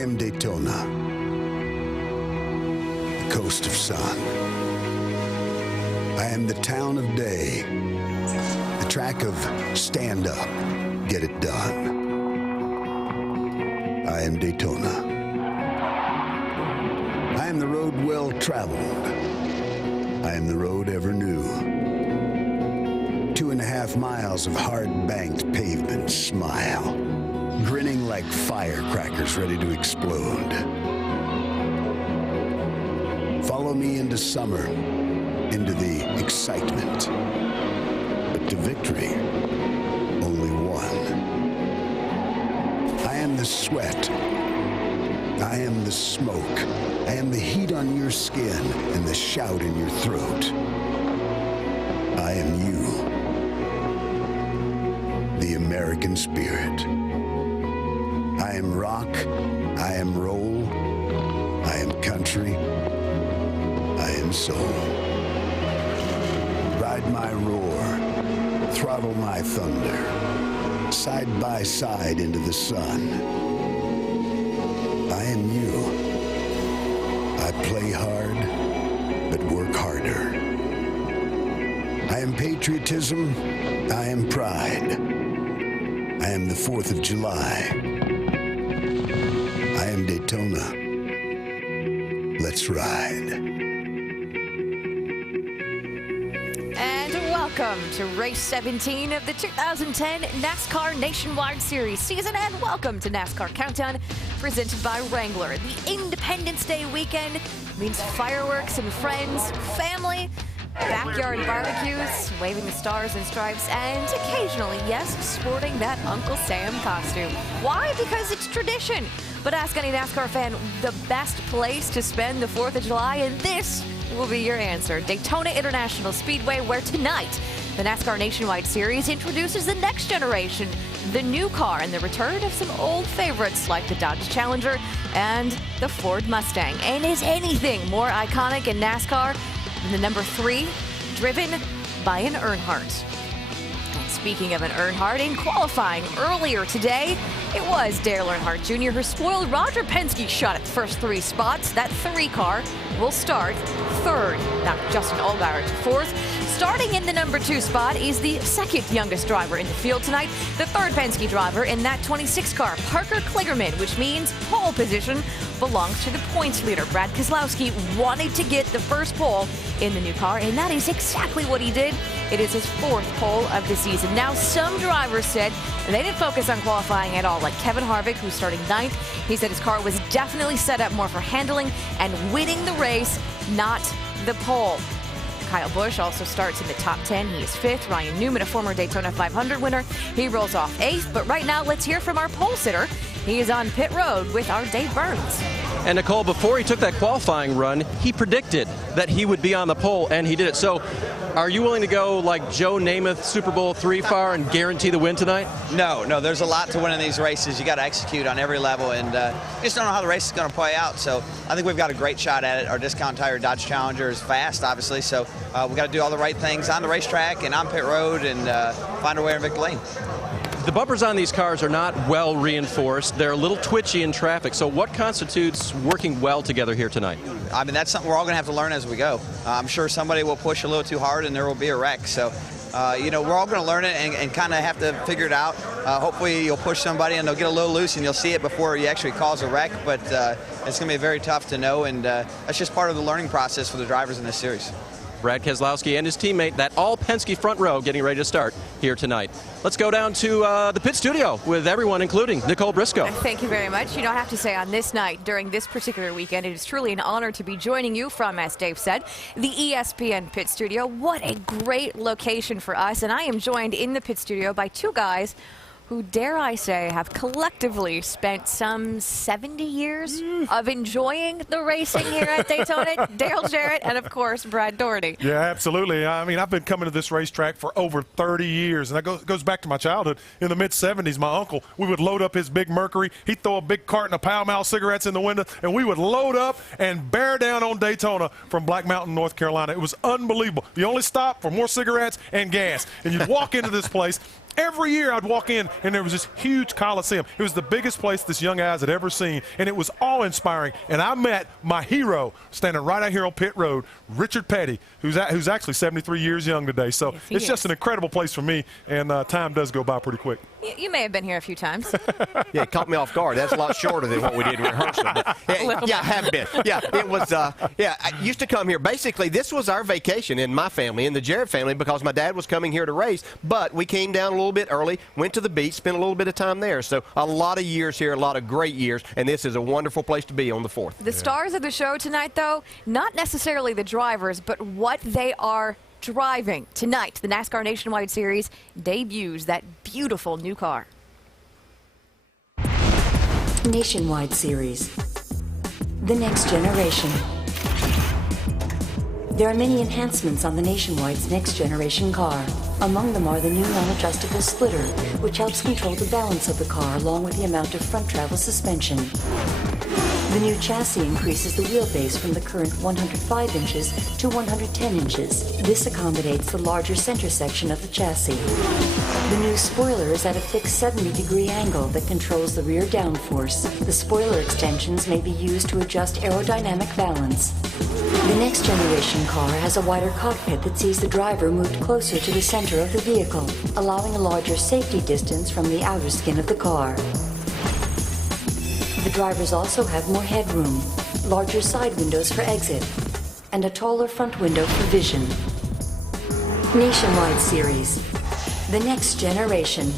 am Daytona, the coast of sun. I am the town of day, the track of stand up, get it done. I am Daytona. I am the road well traveled. I am the road ever new. 2.5 miles of hard-banked pavement smile, grinning like firecrackers ready to explode. Follow me into summer, into the excitement, but to victory, only one. I am the sweat. I am the smoke. I am the heat on your skin and the shout in your throat. I am you, the American spirit. I am rock, I am roll, I am country, I am soul. Ride my roar, throttle my thunder, side by side into the sun. I am you. I play hard, but work harder. I am patriotism, I am pride. I am the 4th of July. I am Daytona. Let's ride. And welcome to race 17 of the 2010 NASCAR Nationwide Series season, and welcome to NASCAR Countdown, presented by Wrangler. The Independence Day weekend means fireworks and friends, family, backyard barbecues, waving the stars and stripes, and occasionally, yes, sporting that Uncle Sam costume. Why? Because it's tradition. But ask any NASCAR fan the best place to spend the 4th of July, and this will be your answer. Daytona International Speedway, where tonight the NASCAR Nationwide Series introduces the next generation, the new car, and the return of some old favorites like the Dodge Challenger and the Ford Mustang. And is anything more iconic in NASCAR than the number 3, driven by an Earnhardt? And speaking of an Earnhardt, in qualifying earlier today, it was Dale Earnhardt Jr. who spoiled Roger Penske's shot at the first 3 spots. That 3 car will start 3rd, not Justin Allgaier to 4th. Starting in the number 2 spot is the 2nd youngest driver in the field tonight, the 3rd Penske driver in that 26 car, Parker Kligerman, which means pole position belongs to the points leader. Brad Keselowski wanted to get the first pole in the new car, and that is exactly what he did. It is his 4th pole of the season. Now, some drivers said they didn't focus on qualifying at all, like Kevin Harvick, who's starting 9th. He said his car was definitely set up more for handling and winning the race, not the pole. Kyle Busch also starts in the top 10. He is 5th. Ryan Newman, a former Daytona 500 winner, he rolls off 8th. But right now, let's hear from our pole sitter. He is on pit road with our Dave Burns. And Nicole, before he took that qualifying run, he predicted that he would be on the pole, and he did it. So are you willing to go like Joe Namath, Super Bowl 3 far, and guarantee the win tonight? No, there's a lot to win in these races. You got to execute on every level, and you just don't know how the race is going to play out. So I think we've got a great shot at it. Our discount tire Dodge Challenger is fast, obviously, so we got to do all the right things on the racetrack and on pit road and find our way in victory lane. The bumpers on these cars are not well reinforced. They're a little twitchy in traffic. So what constitutes working well together here tonight? I mean, that's something we're all going to have to learn as we go. I'm sure somebody will push a little too hard and there will be a wreck. So, we're all going to learn it and kind of have to figure it out. Hopefully you'll push somebody and they'll get a little loose and you'll see it before you actually cause a wreck. But it's going to be very tough to know, and that's just part of the learning process for the drivers in this series. Brad Keselowski and his teammate, that all Penske front row, getting ready to start here tonight. Let's go down to the pit studio with everyone, including Nicole Briscoe. Thank you very much. I have to say, on this night, during this particular weekend, it is truly an honor to be joining you from, as Dave said, the ESPN pit studio. What a great location for us. And I am joined in the pit studio by 2 guys who, dare I say, have collectively spent some 70 years of enjoying the racing here at Daytona. Dale Jarrett and, of course, Brad Doherty. Yeah, absolutely. I mean, I've been coming to this racetrack for over 30 years, and that goes back to my childhood. In the mid-'70s, my uncle, we would load up his big Mercury. He'd throw a big carton of Pall Mall cigarettes in the window, and we would load up and bear down on Daytona from Black Mountain, North Carolina. It was unbelievable. The only stop for more cigarettes and gas. And you'd walk into this place, Every year I'd walk in and there was this huge Coliseum. It was the biggest place this young guys had ever seen, and it was awe-inspiring. And I met my hero standing right out here on pit road, Richard Petty, who's actually 73 years young today. So yes, it's just an incredible place for me, and time does go by pretty quick. You may have been here a few times. Yeah, it caught me off guard. That's a lot shorter than what we did in rehearsal. But, yeah, I have been. Yeah, it was, I used to come here. Basically, this was our vacation in my family, in the Jarrett family, because my dad was coming here to race. But we came down a little bit early, went to the beach, spent a little bit of time there. So a lot of years here, a lot of great years, and this is a wonderful place to be on the 4th. The stars of the show tonight, though, not necessarily the drivers, but what they are driving. Tonight, the NASCAR Nationwide Series debuts that beautiful new car. Nationwide Series. The next generation. There are many enhancements on the Nationwide's next generation car. Among them are the new non-adjustable splitter, which helps control the balance of the car along with the amount of front travel suspension. The new chassis increases the wheelbase from the current 105 inches to 110 inches. This accommodates the larger center section of the chassis. The new spoiler is at a fixed 70-degree angle that controls the rear downforce. The spoiler extensions may be used to adjust aerodynamic balance. The next generation car has a wider cockpit that sees the driver moved closer to the center of the vehicle, allowing a larger safety distance from the outer skin of the car. The drivers also have more headroom, larger side windows for exit, and a taller front window for vision. Nationwide Series. The next generation.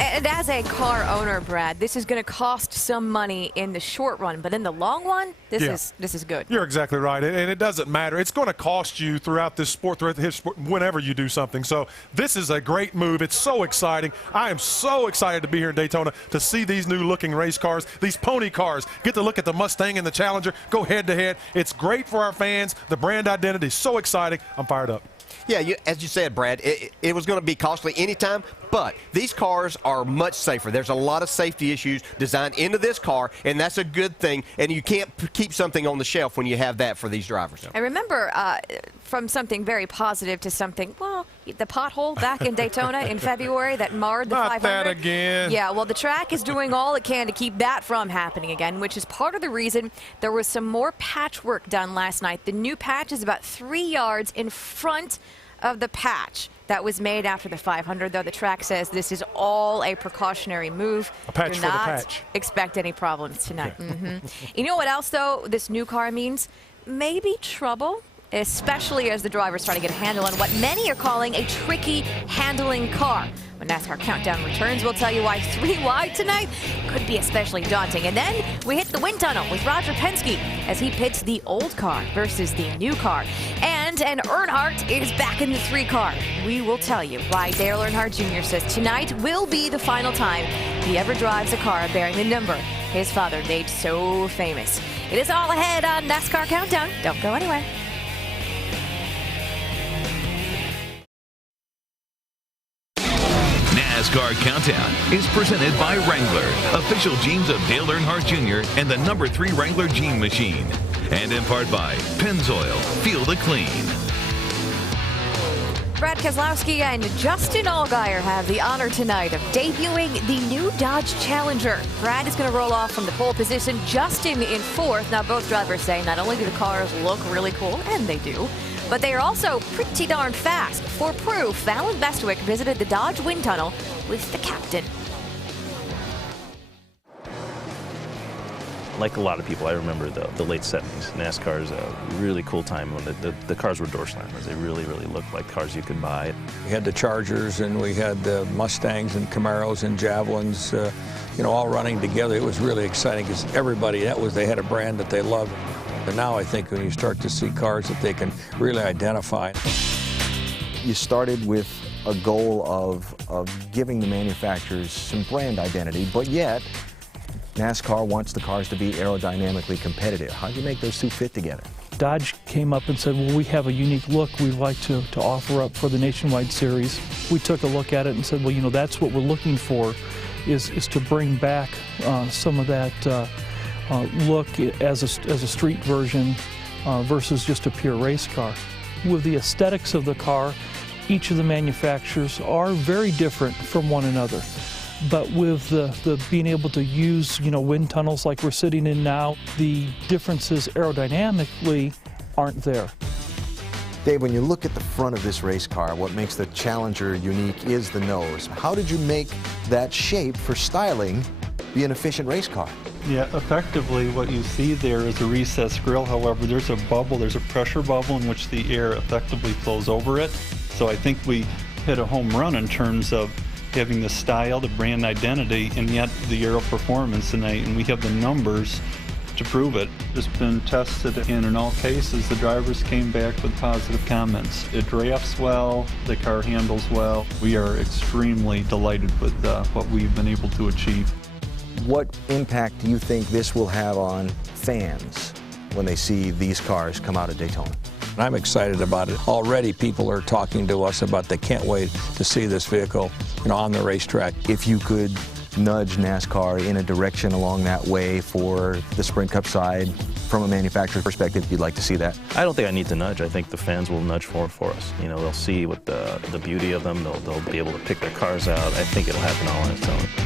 And as a car owner, Brad, this is going to cost some money in the short run, but in the long run, this is good. You're exactly right, and it doesn't matter. It's going to cost you throughout this sport, whenever you do something. So this is a great move. It's so exciting. I am so excited to be here in Daytona to see these new-looking race cars, these pony cars. Get to look at the Mustang and the Challenger, go head-to-head. It's great for our fans. The brand identity is so exciting. I'm fired up. Yeah, as you said, Brad, it was going to be costly anytime, but these cars are much safer. There's a lot of safety issues designed into this car, and that's a good thing, and you can't keep something on the shelf when you have that for these drivers. I remember from something very positive to something, well, the pothole back in Daytona in February that marred the 500. Not that again. Yeah, well, the track is doing all it can to keep that from happening again, which is part of the reason there was some more patchwork done last night. The new patch is about 3 yards in front of the patch that was made after the 500, though the track says this is all a precautionary move. A patch Do for the not patch. expect any problems tonight. You know what else, though, this new car means? Maybe trouble, especially as the drivers try to get a handle on what many are calling a tricky handling car. When NASCAR Countdown returns, we'll tell you why 3 wide tonight could be especially daunting. And then we hit the wind tunnel with Roger Penske as he pits the old car versus the new car. And Earnhardt is back in the 3 car. We will tell you why Dale Earnhardt Jr. says tonight will be the final time he ever drives a car bearing the number his father made so famous. It is all ahead on NASCAR Countdown. Don't go anywhere. NASCAR Countdown is presented by Wrangler, official jeans of Dale Earnhardt Jr. and the number 3 Wrangler Jean Machine. And in part by Pennzoil, Feel the Clean. Brad Keselowski and Justin Allgaier have the honor tonight of debuting the new Dodge Challenger. Brad is going to roll off from the pole position, Justin in 4th. Now, both drivers say not only do the cars look really cool, and they do, but they are also pretty darn fast. For proof, Alan Bestwick visited the Dodge wind tunnel with the captain. Like a lot of people, I remember the late 70s. NASCAR's a really cool time when the cars were door slammers. They really, really looked like cars you could buy. We had the Chargers and we had the Mustangs and Camaros and Javelins, all running together. It was really exciting because everybody, they had a brand that they loved. And now I think when you start to see cars that they can really identify. You started with a goal of giving the manufacturers some brand identity, but yet NASCAR wants the cars to be aerodynamically competitive. How do you make those two fit together? Dodge came up and said, well, we have a unique look we'd like to offer up for the Nationwide Series. We took a look at it and said, well, that's what we're looking for, is to bring back some of that look as a street version versus just a pure race car. With the aesthetics of the car, each of the manufacturers are very different from one another. But with the being able to use, wind tunnels like we're sitting in now, the differences aerodynamically aren't there. Dave, when you look at the front of this race car, what makes the Challenger unique is the nose. How did you make that shape for styling be an efficient race car? Yeah, effectively what you see there is a recessed grille. However, there's a bubble, there's a pressure bubble in which the air effectively flows over it. So I think we hit a home run in terms of having the style, the brand identity, and yet the aero performance tonight, and we have the numbers to prove it. It's been tested, and in all cases the drivers came back with positive comments. It drafts well, the car handles well. We are extremely delighted with what we've been able to achieve. What impact do you think this will have on fans when they see these cars come out at Daytona? I'm excited about it. Already people are talking to us about they can't wait to see this vehicle, on the racetrack. If you could nudge NASCAR in a direction along that way for the Sprint Cup side, from a manufacturer's perspective, you'd like to see that? I don't think I need to nudge. I think the fans will nudge for us. They'll see what the beauty of them. They'll be able to pick their cars out. I think it'll happen all on its own.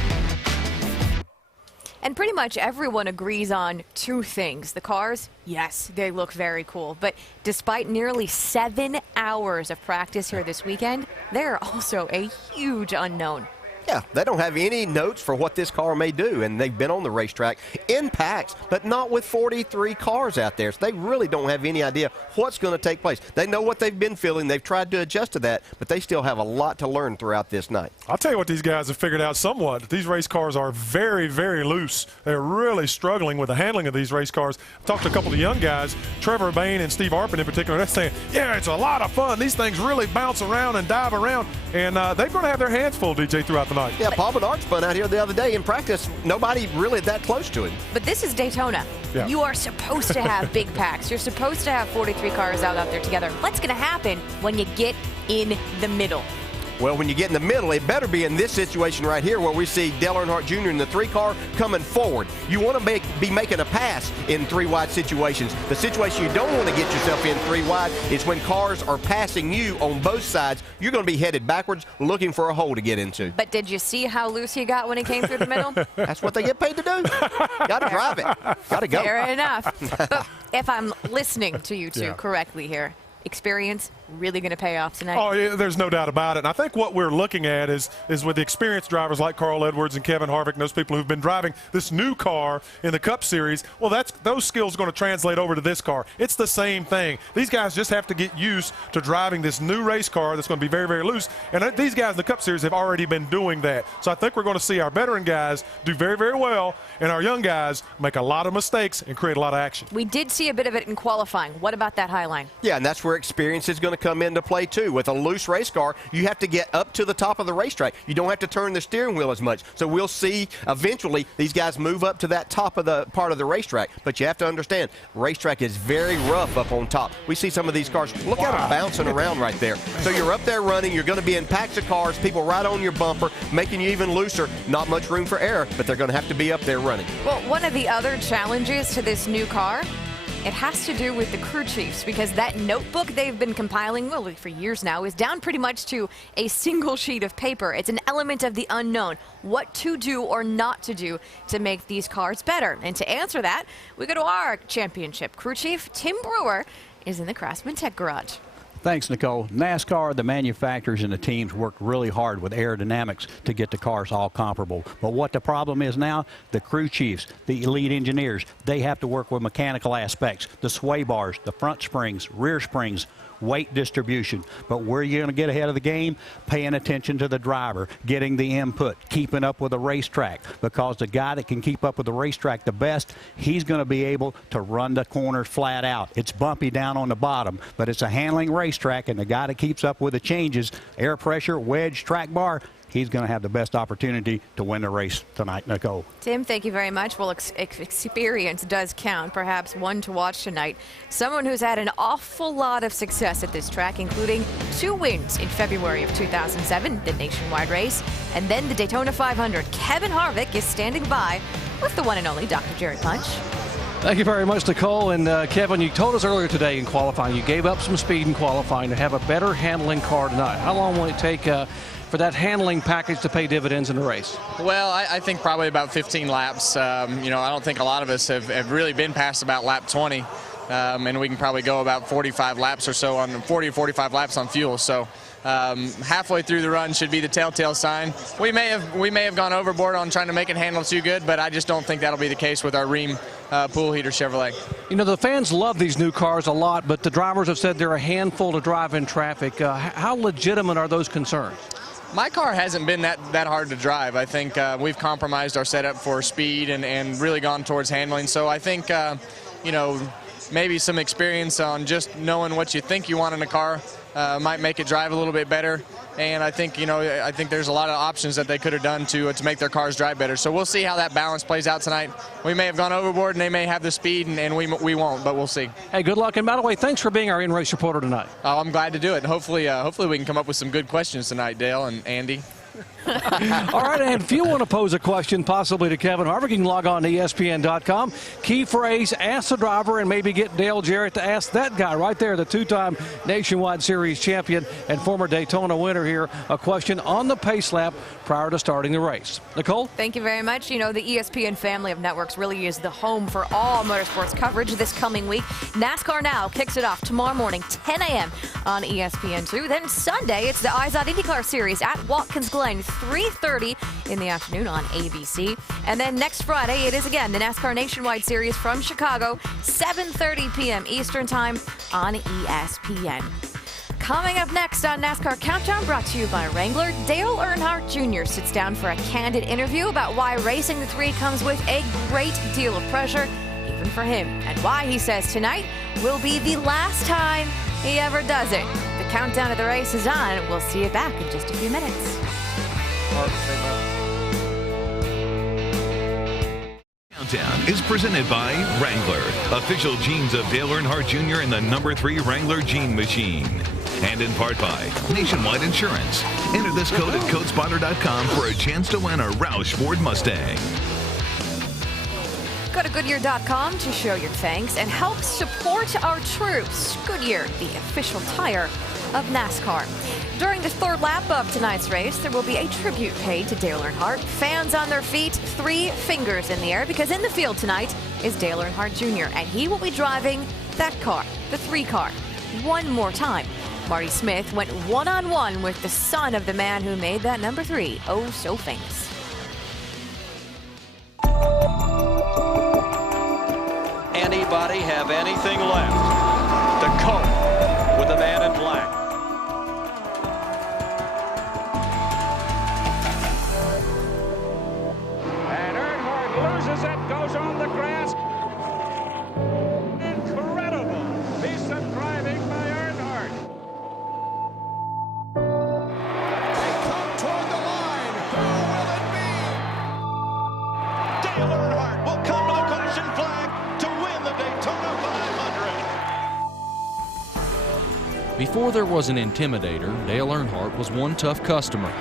And pretty much everyone agrees on two things. The cars, yes, they look very cool. But despite nearly 7 hours of practice here this weekend, they're also a huge unknown. Yeah, they don't have any notes for what this car may do, and they've been on the racetrack in packs, but not with 43 cars out there. So they really don't have any idea what's going to take place. They know what they've been feeling. They've tried to adjust to that, but they still have a lot to learn throughout this night. I'll tell you what these guys have figured out somewhat. These race cars are very, very loose. They're really struggling with the handling of these race cars. I've talked to a couple of young guys, Trevor Bain and Steve Arpin in particular. They're saying, yeah, it's a lot of fun. These things really bounce around and dive around, and they're going to have their hands full, DJ, throughout the night. Yeah, Paul Bernard spun out here the other day in practice. Nobody really that close to him. But this is Daytona. Yeah. You are supposed to have big packs. You're supposed to have 43 cars out there together. What's going to happen when you get in the middle? Well, when you get in the middle, it better be in this situation right here where we see Dale Earnhardt Jr. in the 3 car coming forward. You want to be making a pass in 3 wide situations. The situation you don't want to get yourself in 3 wide is when cars are passing you on both sides. You're going to be headed backwards looking for a hole to get into. But did you see how loose he got when he came through the middle? That's what they get paid to do. Got to drive it. Got to go. Fair enough. But if I'm listening to you two correctly here, experience really going to pay off tonight? Oh, yeah, there's no doubt about it. And I think what we're looking at is with the experienced drivers like Carl Edwards and Kevin Harvick and those people who've been driving this new car in the Cup Series, well, those skills are going to translate over to this car. It's the same thing. These guys just have to get used to driving this new race car that's going to be very, very loose. And these guys in the Cup Series have already been doing that. So I think we're going to see our veteran guys do very, very well, and our young guys make a lot of mistakes and create a lot of action. We did see a bit of it in qualifying. What about that high line? Yeah, and that's where experience is going to come into play too. With a loose race car, you have to get up to the top of the racetrack. You don't have to turn the steering wheel as much. So we'll see eventually these guys move up to that top of the part of the racetrack. But you have to understand, racetrack is very rough up on top. We see some of these cars. Look at them bouncing around right there. So you're up there running. You're going to be in packs of cars, people right on your bumper, making you even looser. Not much room for error, but they're going to have to be up there running. Well, one of the other challenges to this new car, it has to do with the crew chiefs, because that notebook they've been compiling, well, for years now, is down pretty much to a single sheet of paper. It's an element of the unknown, what to do or not to do to make these cars better. And to answer that, we go to our championship crew chief. Tim Brewer is in the Craftsman Tech Garage. Thanks, Nicole. NASCAR, the manufacturers and the teams work really hard with aerodynamics to get the cars all comparable. But what the problem is now, the crew chiefs, the elite engineers, they have to work with mechanical aspects, the sway bars, the front springs, rear springs, weight distribution. But where you're going to get ahead of the game, paying attention to the driver, getting the input, keeping up with the racetrack, because the guy that can keep up with the racetrack the best, he's going to be able to run the corners flat out. It's bumpy down on the bottom, but it's a handling racetrack, and the guy that keeps up with the changes, air pressure, wedge, track bar, he's going to have the best opportunity to win the race tonight, Nicole. Tim, thank you very much. Well, experience does count. Perhaps one to watch tonight. Someone who's had an awful lot of success at this track, including 2 wins in February of 2007, the nationwide race, and then the Daytona 500. Kevin Harvick is standing by with the one and only Dr. Jared Punch. Thank you very much, Nicole. And Kevin, you told us earlier today in qualifying, you gave up some speed in qualifying to have a better handling car tonight. How long will it take for that handling package to pay dividends in the race? Well, I think probably about 15 laps. You know, I don't think a lot of us have really been past about lap 20. And we can probably go about 45 laps or so on 40 or 45 laps on fuel. So halfway through the run should be the telltale sign. We may have gone overboard on trying to make it handle too good, but I just don't think that'll be the case with our Rheem pool heater Chevrolet. You know, the fans love these new cars a lot, but the drivers have said they're a handful to drive in traffic. How legitimate are those concerns? My car hasn't been that hard to drive. I think we've compromised our setup for speed and really gone towards handling. So I think, you know, maybe some experience on just knowing what you think you want in a car might make it drive a little bit better. And I think, you know, I think there's a lot of options that they could have done to make their cars drive better. So we'll see how that balance plays out tonight. We may have gone overboard and they may have the speed and we won't, but we'll see. Hey, good luck. And by the way, thanks for being our in-race reporter tonight. Oh, I'm glad to do it. Hopefully we can come up with some good questions tonight, Dale and Andy. All right, and if you want to pose a question possibly to Kevin Harvick, you can log on to ESPN.com. Key phrase, ask the driver, and maybe get Dale Jarrett to ask that guy right there, the two-time Nationwide Series champion and former Daytona winner here, a question on the pace lap prior to starting the race. Nicole? Thank you very much. You know, the ESPN family of networks really is the home for all motorsports coverage this coming week. NASCAR Now kicks it off tomorrow morning, 10 a.m. on ESPN2. Then Sunday, it's the IZOD IndyCar Series at Watkins Glen, 3:30 in the afternoon on ABC. And then next Friday, it is again the NASCAR Nationwide Series from Chicago, 7:30 p.m. Eastern Time on ESPN. Coming up next on NASCAR Countdown, brought to you by Wrangler, Dale Earnhardt Jr. sits down for a candid interview about why racing the 3 comes with a great deal of pressure, even for him, and why he says tonight will be the last time he ever does it. The countdown of the race is on. We'll see you back in just a few minutes. Countdown is presented by Wrangler, official jeans of Dale Earnhardt Jr. and the number 3 Wrangler Jean Machine. And in part by Nationwide Insurance. Enter this code at codespotter.com for a chance to win a Roush Ford Mustang. Go to Goodyear.com to show your thanks and help support our troops. Goodyear, the official tire of NASCAR. During the third lap of tonight's race, there will be a tribute paid to Dale Earnhardt. Fans on their feet, 3 fingers in the air, because in the field tonight is Dale Earnhardt Jr., and he will be driving that car, the 3 car, one more time. Marty Smith went one-on-one with the son of the man who made that number 3 oh so famous. Anybody have anything left? The Colt with the man in black. And Earnhardt loses it, goes on the grass. Incredible piece of driving by Earnhardt. They come toward the line. Who will it be? Dale Earnhardt will come to the caution flag to win the Daytona 500. Before there was an intimidator, Dale Earnhardt was one tough customer.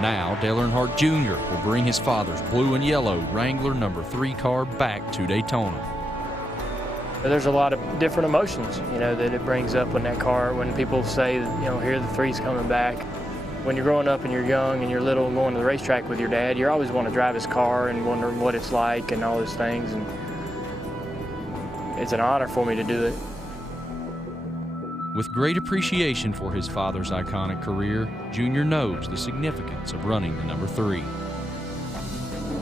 Now, Dale Earnhardt Jr. will bring his father's blue and yellow Wrangler number 3 car back to Daytona. There's a lot of different emotions, you know, that it brings up when that car, when people say, you know, here the 3's coming back. When you're growing up and you're young and you're little and going to the racetrack with your dad, you always want to drive his car and wondering what it's like and all those things. And it's an honor for me to do it. With great appreciation for his father's iconic career, Junior knows the significance of running the number 3.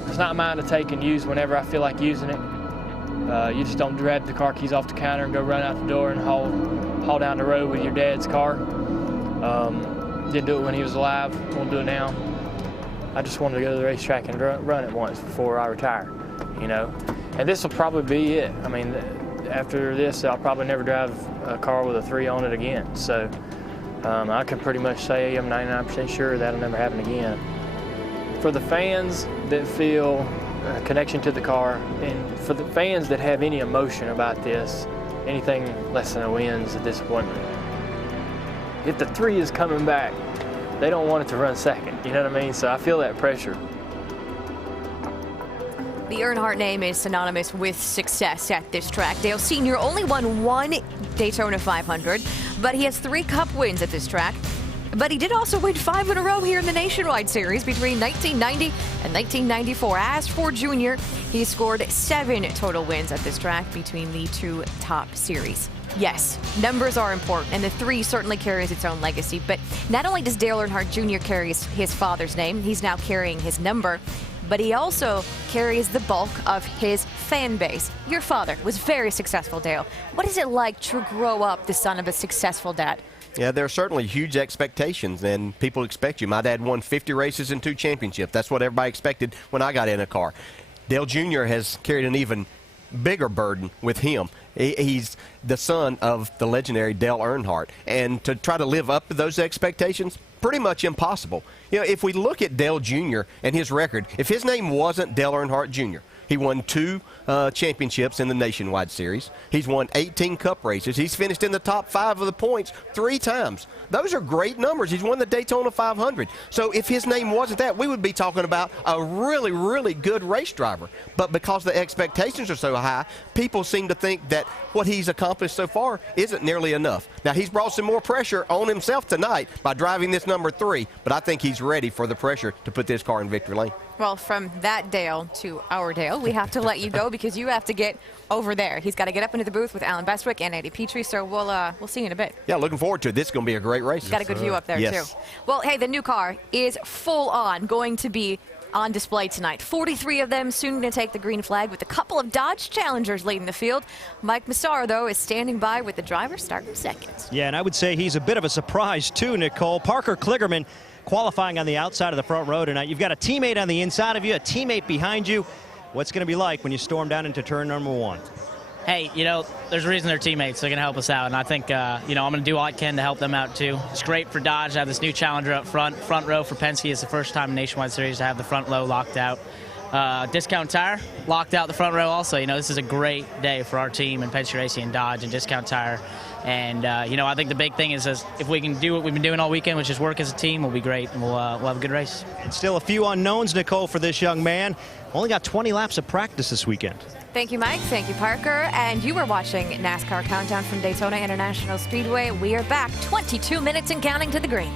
It's not mine to take and use whenever I feel like using it. You just don't grab the car keys off the counter and go run out the door and haul down the road with your dad's car. Didn't do it when he was alive, won't do it now. I just wanted to go to the racetrack and run it once before I retire, you know. And this will probably be it. I mean, after this, I'll probably never drive a car with a 3 on it again. So I can pretty much say I'm 99% sure that'll never happen again. For the fans that feel a connection to the car, and for the fans that have any emotion about this, anything less than a win is a disappointment. If the 3 is coming back, they don't want it to run second, you know what I mean? So I feel that pressure. The Earnhardt name is synonymous with success at this track. Dale Sr. only won one Daytona 500, but he has 3 Cup wins at this track. But he did also win 5 in a row here in the Nationwide Series between 1990 and 1994. As for Junior, he scored 7 total wins at this track between the 2 top series. Yes, numbers are important, and the 3 certainly carries its own legacy. But not only does Dale Earnhardt Jr. carry his father's name, he's now carrying his number, but he also carries the bulk of his fan base. Your father was very successful, Dale. What is it like to grow up the son of a successful dad? Yeah, there are certainly huge expectations, and people expect you. My dad won 50 races and 2 championships. That's what everybody expected when I got in a car. Dale Jr. has carried an even bigger burden with him. He's the son of the legendary Dale Earnhardt, and to try to live up to those expectations, pretty much impossible. You know, if we look at Dale Jr. and his record, if his name wasn't Dale Earnhardt Jr., he won 2 championships in the Nationwide Series. He's won 18 Cup races. He's finished in the top 5 of the points 3 times. Those are great numbers. He's won the Daytona 500. So if his name wasn't that, we would be talking about a really, really good race driver. But because the expectations are so high, people seem to think that what he's accomplished so far isn't nearly enough. Now, he's brought some more pressure on himself tonight by driving this number 3, but I think he's ready for the pressure to put this car in victory lane. Well, from that Dale to our Dale, we have to let you go because you have to get over there. He's got to get up into the booth with Alan Bestwick and Eddie Petrie, so we'll see you in a bit. Yeah, looking forward to it. This is going to be a great race. Got a good view up there, yes. too. Well, hey, the new car is full on going to be on display tonight. 43 of them soon going to take the green flag with a couple of Dodge Challengers leading the field. Mike Massaro, though, is standing by with the driver starting second. Yeah, and I would say he's a bit of a surprise, too, Nicole. Parker Kligerman qualifying on the outside of the front row tonight. You've got a teammate on the inside of you, a teammate behind you. What's going to be like when you storm down into turn number 1? Hey, you know, there's a reason they're teammates. They're going to help us out, and I think, you know, I'm going to do all I can to help them out, too. It's great for Dodge to have this new Challenger up front. Front row for Penske is the first time in Nationwide Series to have the front row locked out. Discount Tire locked out the front row also. You know, this is a great day for our team and Penske Racing and Dodge and Discount Tire. And, you know, I think the big thing is if we can do what we've been doing all weekend, which is work as a team, we'll be great, and we'll have a good race. And still a few unknowns, Nicole, for this young man. Only got 20 laps of practice this weekend. Thank you, Mike. Thank you, Parker. And you are watching NASCAR Countdown from Daytona International Speedway. We are back 22 minutes and counting to the green.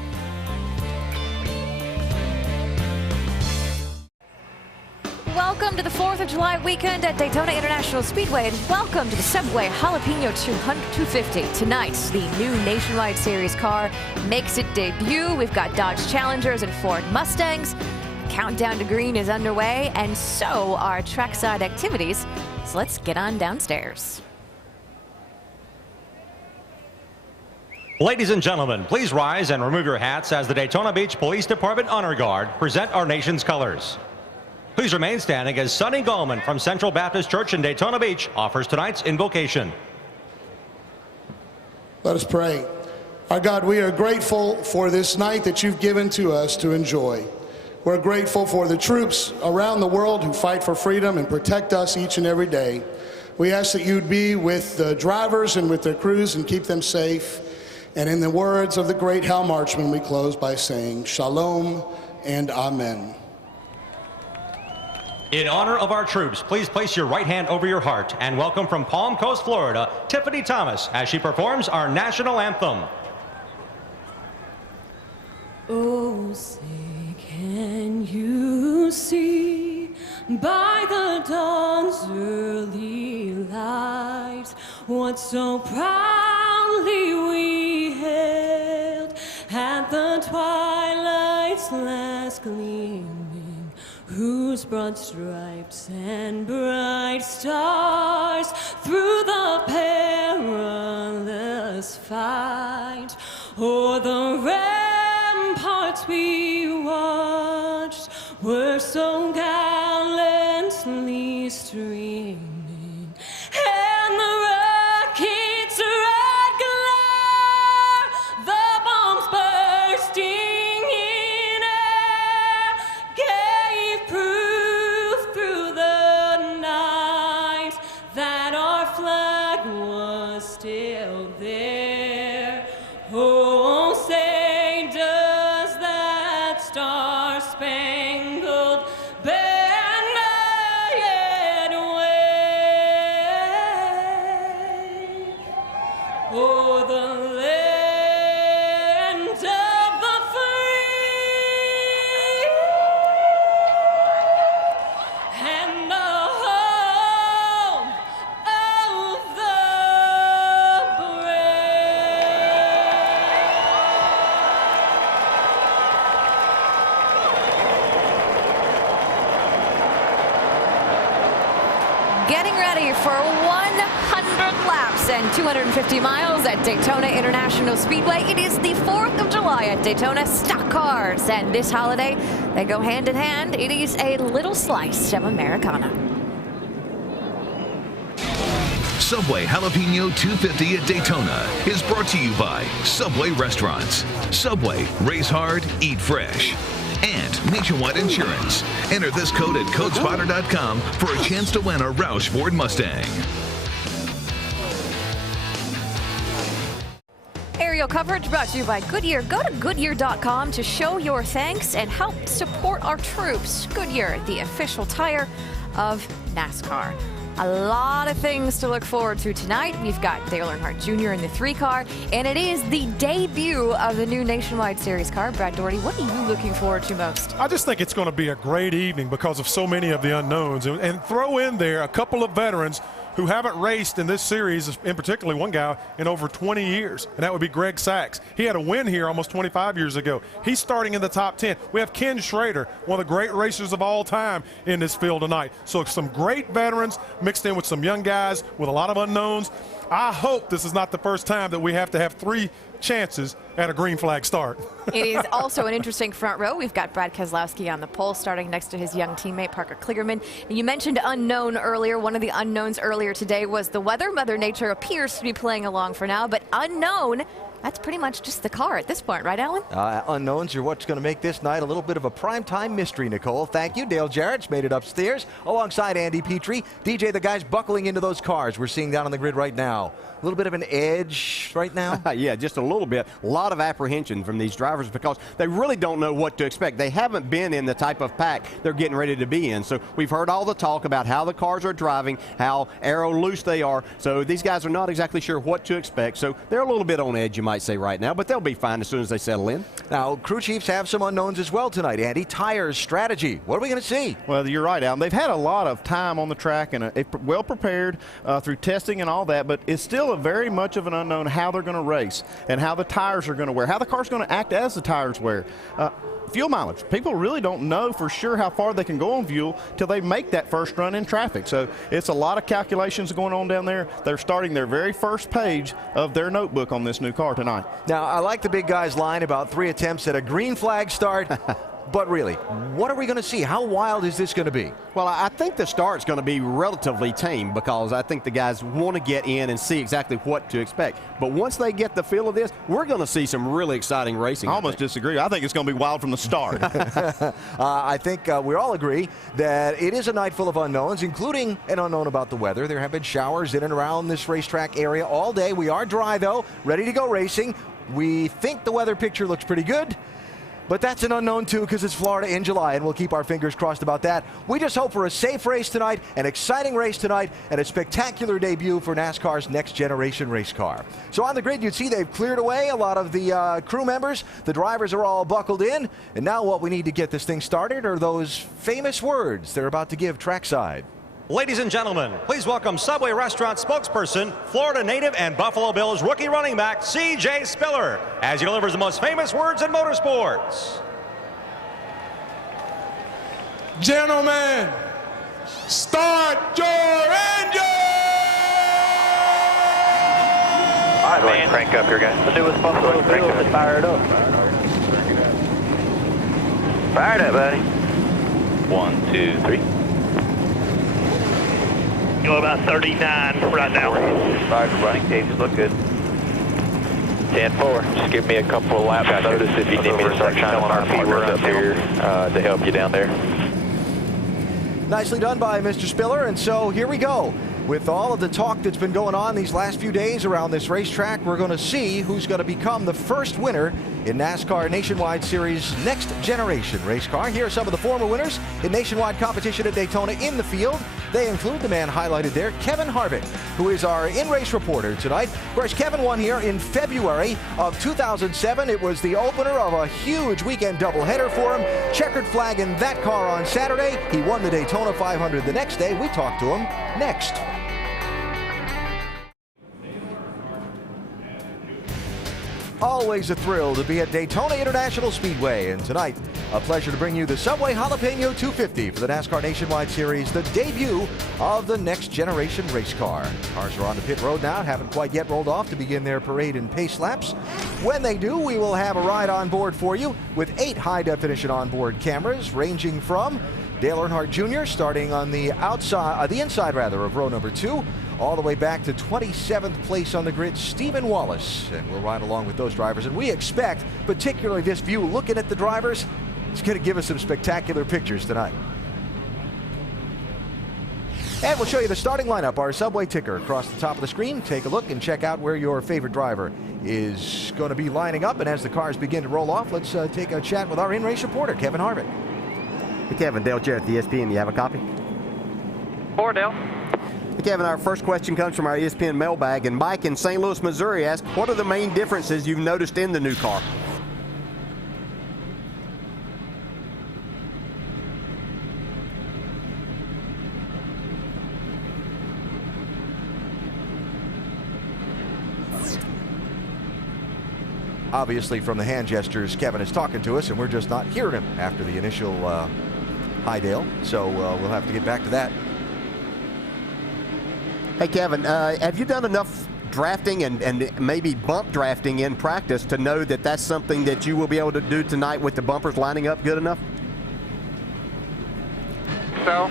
Welcome to the 4th of July weekend at Daytona International Speedway, and welcome to the Subway Jalapeno 250. Tonight, the new Nationwide Series car makes its debut. We've got Dodge Challengers and Ford Mustangs. Countdown to green is underway, and so are trackside activities. So let's get on downstairs. Ladies and gentlemen, please rise and remove your hats as the Daytona Beach Police Department Honor Guard present our nation's colors. Please remain standing as Sonny Gallman from Central Baptist Church in Daytona Beach offers tonight's invocation. Let us pray. Our God, we are grateful for this night that you've given to us to enjoy. We're grateful for the troops around the world who fight for freedom and protect us each and every day. We ask that you'd be with the drivers and with their crews and keep them safe. And in the words of the great Hal Marchman, we close by saying, Shalom and Amen. In honor of our troops, please place your right hand over your heart and welcome from Palm Coast, Florida, Tiffany Thomas as she performs our national anthem. Oh, say, can you see by the dawn's early light what so proudly we hailed at the twilight's last gleaming, whose broad stripes and bright stars through the perilous fight o'er the ramparts we watched were so gallantly streaming, and the rocket's red glare, the bombs bursting in air, gave proof through the night that our flag was still there. Oh, say does that star-spangled banner yet getting ready for 100 laps and 250 miles at Daytona International Speedway. It is the 4th of July at Daytona. Stock cars, and this holiday, they go hand in hand. It is a little slice of Americana. Subway Jalapeno 250 at Daytona is brought to you by Subway Restaurants. Subway, race hard, eat fresh. And Nationwide Insurance. Enter this code at codespotter.com for a chance to win a Roush Ford Mustang. Aerial coverage brought to you by Goodyear. Go to Goodyear.com to show your thanks and help support our troops. Goodyear, the official tire of NASCAR. A lot of things to look forward to tonight. We've got Dale Earnhardt Jr. in the 3 car, and it is the debut of the new Nationwide Series car. Brad Doherty, what are you looking forward to most? I just think it's going to be a great evening because of so many of the unknowns. And throw in there a couple of veterans who haven't raced in this series, in particular one guy, in over 20 years, and that would be Greg Sachs. He had a win here almost 25 years ago. He's starting in the top 10. We have Ken Schrader, one of the great racers of all time in this field tonight. So some great veterans mixed in with some young guys with a lot of unknowns. I hope this is not the first time that we have to have 3 chances at a green flag start. It is also an interesting front row. We've got Brad Keselowski on the pole, starting next to his young teammate Parker Kligerman. You mentioned unknown earlier. One of the unknowns earlier today was the weather. Mother Nature appears to be playing along for now, but unknown, that's pretty much just the car at this point, right, Alan? Unknowns are what's going to make this night a little bit of a primetime mystery, Nicole. Thank you. Dale Jarrett's made it upstairs alongside Andy Petrie. DJ, the guys buckling into those cars we're seeing down on the grid right now. A little bit of an edge right now? Yeah, just a little bit. A lot of apprehension from these drivers because they really don't know what to expect. They haven't been in the type of pack they're getting ready to be in. So we've heard all the talk about how the cars are driving, how aero loose they are. So these guys are not exactly sure what to expect. So they're a little bit on edge, you might say, right now, but they'll be fine as soon as they settle in. Now, crew chiefs have some unknowns as well tonight. Andy, tires, strategy. What are we going to see? Well, you're right, Alan. They've had a lot of time on the track and well prepared through testing and all that, but it's still a very much of an unknown how they're going to race and how the tires are going to wear, how the car's going to act as the tires wear. Fuel mileage. People really don't know for sure how far they can go on fuel till they make that first run in traffic. So it's a lot of calculations going on down there. They're starting their very first page of their notebook on this new car tonight. Now, I like the big guy's line about 3 attempts at a green flag start. But really, what are we going to see? How wild is this going to be? Well, I think the start's going to be relatively tame because I think the guys want to get in and see exactly what to expect. But once they get the feel of this, we're going to see some really exciting racing. I almost disagree. I think it's going to be wild from the start. I think we all agree that it is a night full of unknowns, including an unknown about the weather. There have been showers in and around this racetrack area all day. We are dry, though, ready to go racing. We think the weather picture looks pretty good. But that's an unknown, too, because it's Florida in July, and we'll keep our fingers crossed about that. We just hope for a safe race tonight, an exciting race tonight, and a spectacular debut for NASCAR's next-generation race car. So on the grid, you'd see they've cleared away a lot of the crew members. The drivers are all buckled in. And now what we need to get this thing started are those famous words they're about to give trackside. Ladies and gentlemen, please welcome Subway Restaurant spokesperson, Florida native and Buffalo Bills rookie running back, C.J. Spiller, as he delivers the most famous words in motorsports. Gentlemen, start your engine! All right, man. Crank up here, guys. The newest Buffalo Bills to fire it up. Fire it up, buddy. 1, 2, 3. Go about 39 right now. Fired running cages look good. 10-4. Just give me a couple of laps notice if you need me to start shining RP work up here to help you down there. Nicely done by Mr. Spiller, and so here we go. With all of the talk that's been going on these last few days around this racetrack, we're going to see who's going to become the first winner in NASCAR Nationwide Series Next Generation Race Car. Here are some of the former winners in nationwide competition at Daytona in the field. They include the man highlighted there, Kevin Harvick, who is our in-race reporter tonight. Of course, Kevin won here in February of 2007. It was the opener of a huge weekend doubleheader for him. Checkered flag in that car on Saturday. He won the Daytona 500 the next day. We talked to him next. Always a thrill to be at Daytona International Speedway, and tonight, a pleasure to bring you the Subway Jalapeno 250 for the NASCAR Nationwide Series, the debut of the next generation race car. Cars are on the pit road now, haven't quite yet rolled off to begin their parade and pace laps. When they do, we will have a ride on board for you with 8 high-definition onboard cameras ranging from Dale Earnhardt Jr. starting on the inside of row number 2, all the way back to 27th place on the grid, Stephen Wallace. And we'll ride along with those drivers. And we expect, particularly this view, looking at the drivers, it's going to give us some spectacular pictures tonight. And we'll show you the starting lineup, our Subway ticker across the top of the screen. Take a look and check out where your favorite driver is going to be lining up. And as the cars begin to roll off, let's take a chat with our in-race reporter, Kevin Harvick. Hey, Kevin, Dale Jarrett, the ESPN. You have a copy? For Dale. Hey, Kevin, our first question comes from our ESPN mailbag, and Mike in St. Louis, Missouri asks, what are the main differences you've noticed in the new car? Obviously, from the hand gestures, Kevin is talking to us, and we're just not hearing him after the initial hi, Dale. So we'll have to get back to that. Hey, Kevin, have you done enough drafting and maybe bump drafting in practice to know that that's something that you will be able to do tonight with the bumpers lining up good enough? So,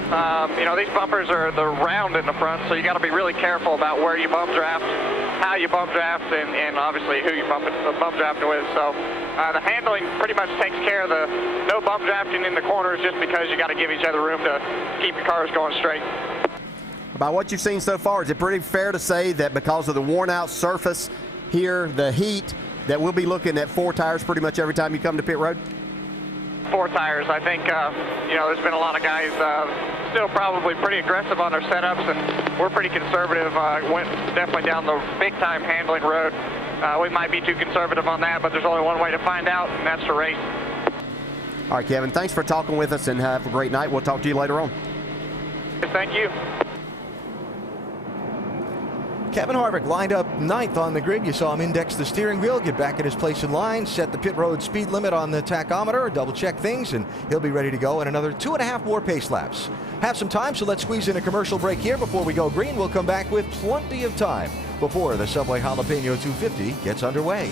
you know, these bumpers are the round in the front, so you got to be really careful about where you bump draft, how you bump draft, and obviously who you bump drafting with. So the handling pretty much takes care of the no bump drafting in the corners, just because you got to give each other room to keep your cars going straight. By what you've seen so far, is it pretty fair to say that because of the worn-out surface here, the heat, that we'll be looking at 4 tires pretty much every time you come to pit road? 4 tires. I think, you know, there's been a lot of guys still probably pretty aggressive on their setups, and we're pretty conservative. Went definitely down the big-time handling road. We might be too conservative on that, but there's only one way to find out, and that's to race. All right, Kevin, thanks for talking with us, and have a great night. We'll talk to you later on. Thank you. Kevin Harvick lined up 9th on the grid. You saw him index the steering wheel, get back in his place in line, set the pit road speed limit on the tachometer, double check things, and he'll be ready to go in another 2.5 more pace laps. Have some time, so let's squeeze in a commercial break here before we go green. We'll come back with plenty of time before the Subway Jalapeno 250 gets underway.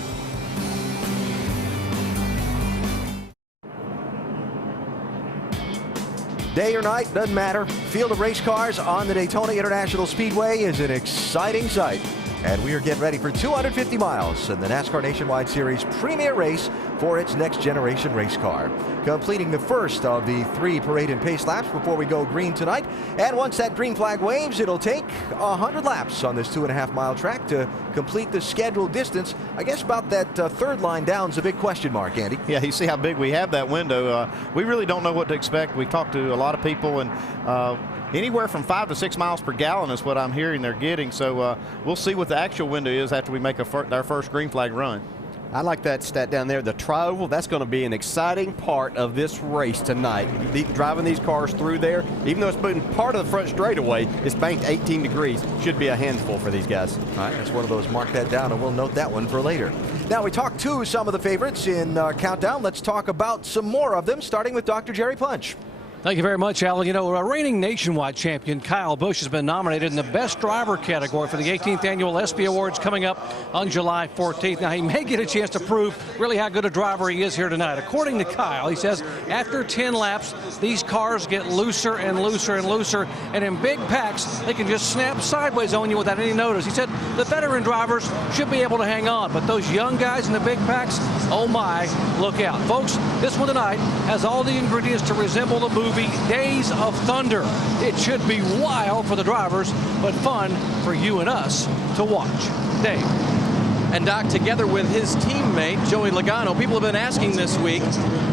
Day or night, doesn't matter. Field of race cars on the Daytona International Speedway is an exciting sight. And we are getting ready for 250 miles in the NASCAR Nationwide Series premier race for its next generation race car. Completing the first of the 3 parade and pace laps before we go green tonight. And once that green flag waves, it'll take 100 laps on this 2.5 mile track to complete the scheduled distance. I guess about that third line down is a big question mark, Andy. Yeah, you see how big we have that window. We really don't know what to expect. We talked to a lot of people, and anywhere from 5 to 6 miles per gallon is what I'm hearing they're getting. So we'll see what the actual window is after we make our first green flag run. I like that stat down there, the tri-oval. That's going to be an exciting part of this race tonight. Driving these cars through there, even though it's putting part of the front straightaway, it's banked 18 degrees. Should be a handful for these guys. All right, that's one of those. Mark that down, and we'll note that one for later. Now, we talked to some of the favorites in Countdown. Let's talk about some more of them, starting with Dr. Jerry Punch. Thank you very much, Alan. You know, a reigning nationwide champion, Kyle Busch, has been nominated in the Best Driver category for the 18th Annual ESPY Awards coming up on July 14th. Now, he may get a chance to prove really how good a driver he is here tonight. According to Kyle, he says after 10 laps, these cars get looser and looser and looser, and in big packs, they can just snap sideways on you without any notice. He said the veteran drivers should be able to hang on, but those young guys in the big packs, oh my, look out. Folks, this one tonight has all the ingredients to resemble the movie Days of Thunder. It should be wild for the drivers, but fun for you and us to watch. Dave. And Doc, together with his teammate, Joey Logano, people have been asking this week,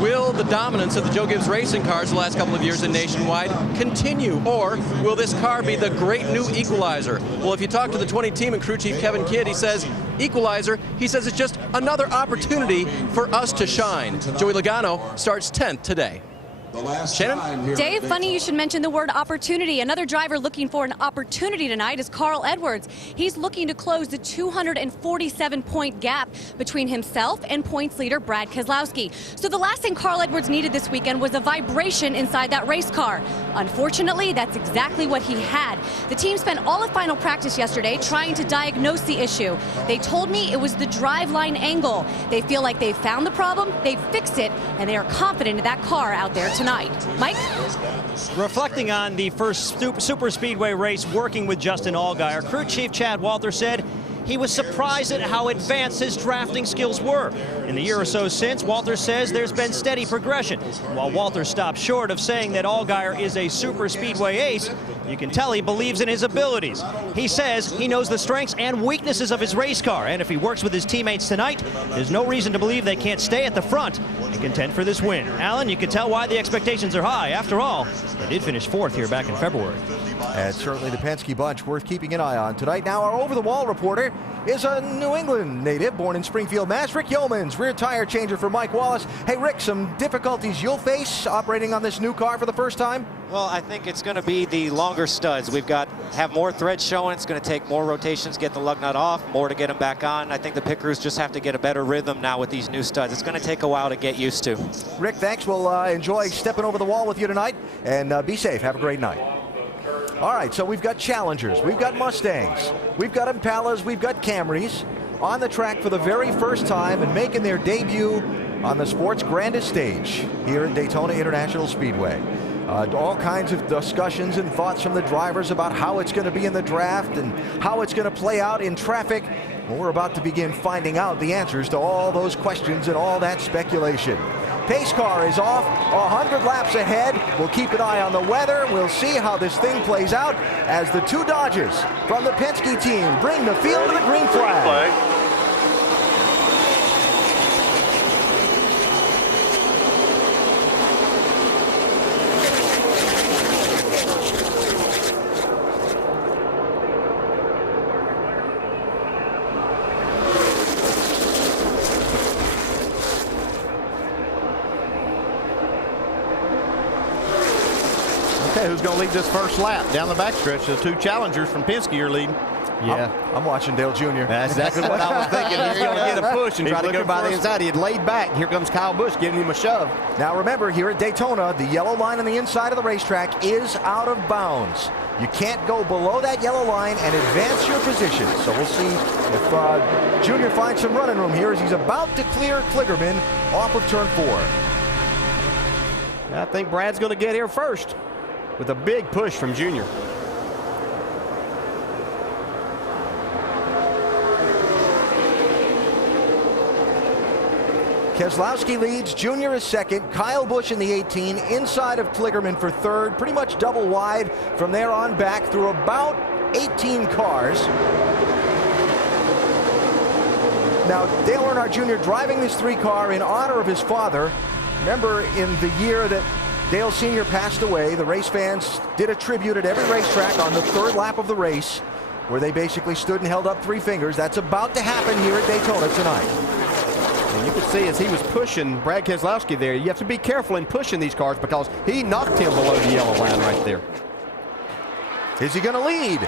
will the dominance of the Joe Gibbs racing cars the last couple of years in Nationwide continue, or will this car be the great new equalizer? Well, if you talk to the 20 team and crew chief Kevin Kidd, he says equalizer. He says it's just another opportunity for us to shine. Joey Logano starts 10th today. Shannon? Dave, funny you should mention the word opportunity. Another driver looking for an opportunity tonight is Carl Edwards. He's looking to close the 247-point gap between himself and points leader Brad Keselowski. So the last thing Carl Edwards needed this weekend was a vibration inside that race car. Unfortunately, that's exactly what he had. The team spent all of final practice yesterday trying to diagnose the issue. They told me it was the driveline angle. They feel like they've found the problem, they've fixed it, and they are confident in that car out there tonight. Mike? Reflecting on the first super speedway race working with Justin Allgaier, crew chief Chad Walter said he was surprised at how advanced his drafting skills were. In the year or so since, Walter says there's been steady progression. While Walter stopped short of saying that Allgaier is a super speedway ace, you can tell he believes in his abilities. He says he knows the strengths and weaknesses of his race car, and if he works with his teammates tonight, there's no reason to believe they can't stay at the front and contend for this win. Alan, you can tell why the expectations are high. After all, they did finish fourth here back in February. And certainly the Penske bunch worth keeping an eye on tonight. Now our over-the-wall reporter is a New England native born in Springfield, Mass. Rick Yeomans, rear tire changer for Mike Wallace. Hey, Rick, some difficulties you'll face operating on this new car for the first time? Well, I think it's going to be the longer studs. We've got have more threads showing. It's going to take more rotations, get the lug nut off, more to get them back on. I think the pit crews just have to get a better rhythm now with these new studs. It's going to take a while to get used to. Rick, thanks. We'll enjoy stepping over the wall with you tonight, and be safe. Have a great night. All right, so we've got Challengers, we've got Mustangs, we've got Impalas, we've got Camrys on the track for the very first time and making their debut on the sport's grandest stage here at Daytona International Speedway. All kinds of discussions and thoughts from the drivers about how it's going to be in the draft and how it's going to play out in traffic. Well, we're about to begin finding out the answers to all those questions and all that speculation. Pace car is off, 100 laps ahead. We'll keep an eye on the weather. We'll see how this thing plays out as the two Dodges from the Penske team bring the field to the green flag. Who's going to lead this first lap down the backstretch? The two Challengers from Penske are leading. Yeah, I'm watching Dale Jr. That's exactly what I was thinking. He's going to get a push and try to go by the inside. He had laid back. Here comes Kyle Busch giving him a shove. Now remember, here at Daytona, the yellow line on the inside of the racetrack is out of bounds. You can't go below that yellow line and advance your position. So we'll see if Junior finds some running room here as he's about to clear Kligerman off of turn 4. I think Brad's going to get here first with a big push from Junior. Keselowski leads, Junior is second, Kyle Busch in the 18, inside of Kligerman for third, pretty much double wide from there on back through about 18 cars. Now, Dale Earnhardt Jr. driving this 3-car in honor of his father. Remember, in the year that Dale Sr. passed away, the race fans did a tribute at every racetrack on the third lap of the race, where they basically stood and held up 3 fingers. That's about to happen here at Daytona tonight. And you can see as he was pushing Brad Keselowski there, you have to be careful in pushing these cars because he knocked him below the yellow line right there. Is he going to lead?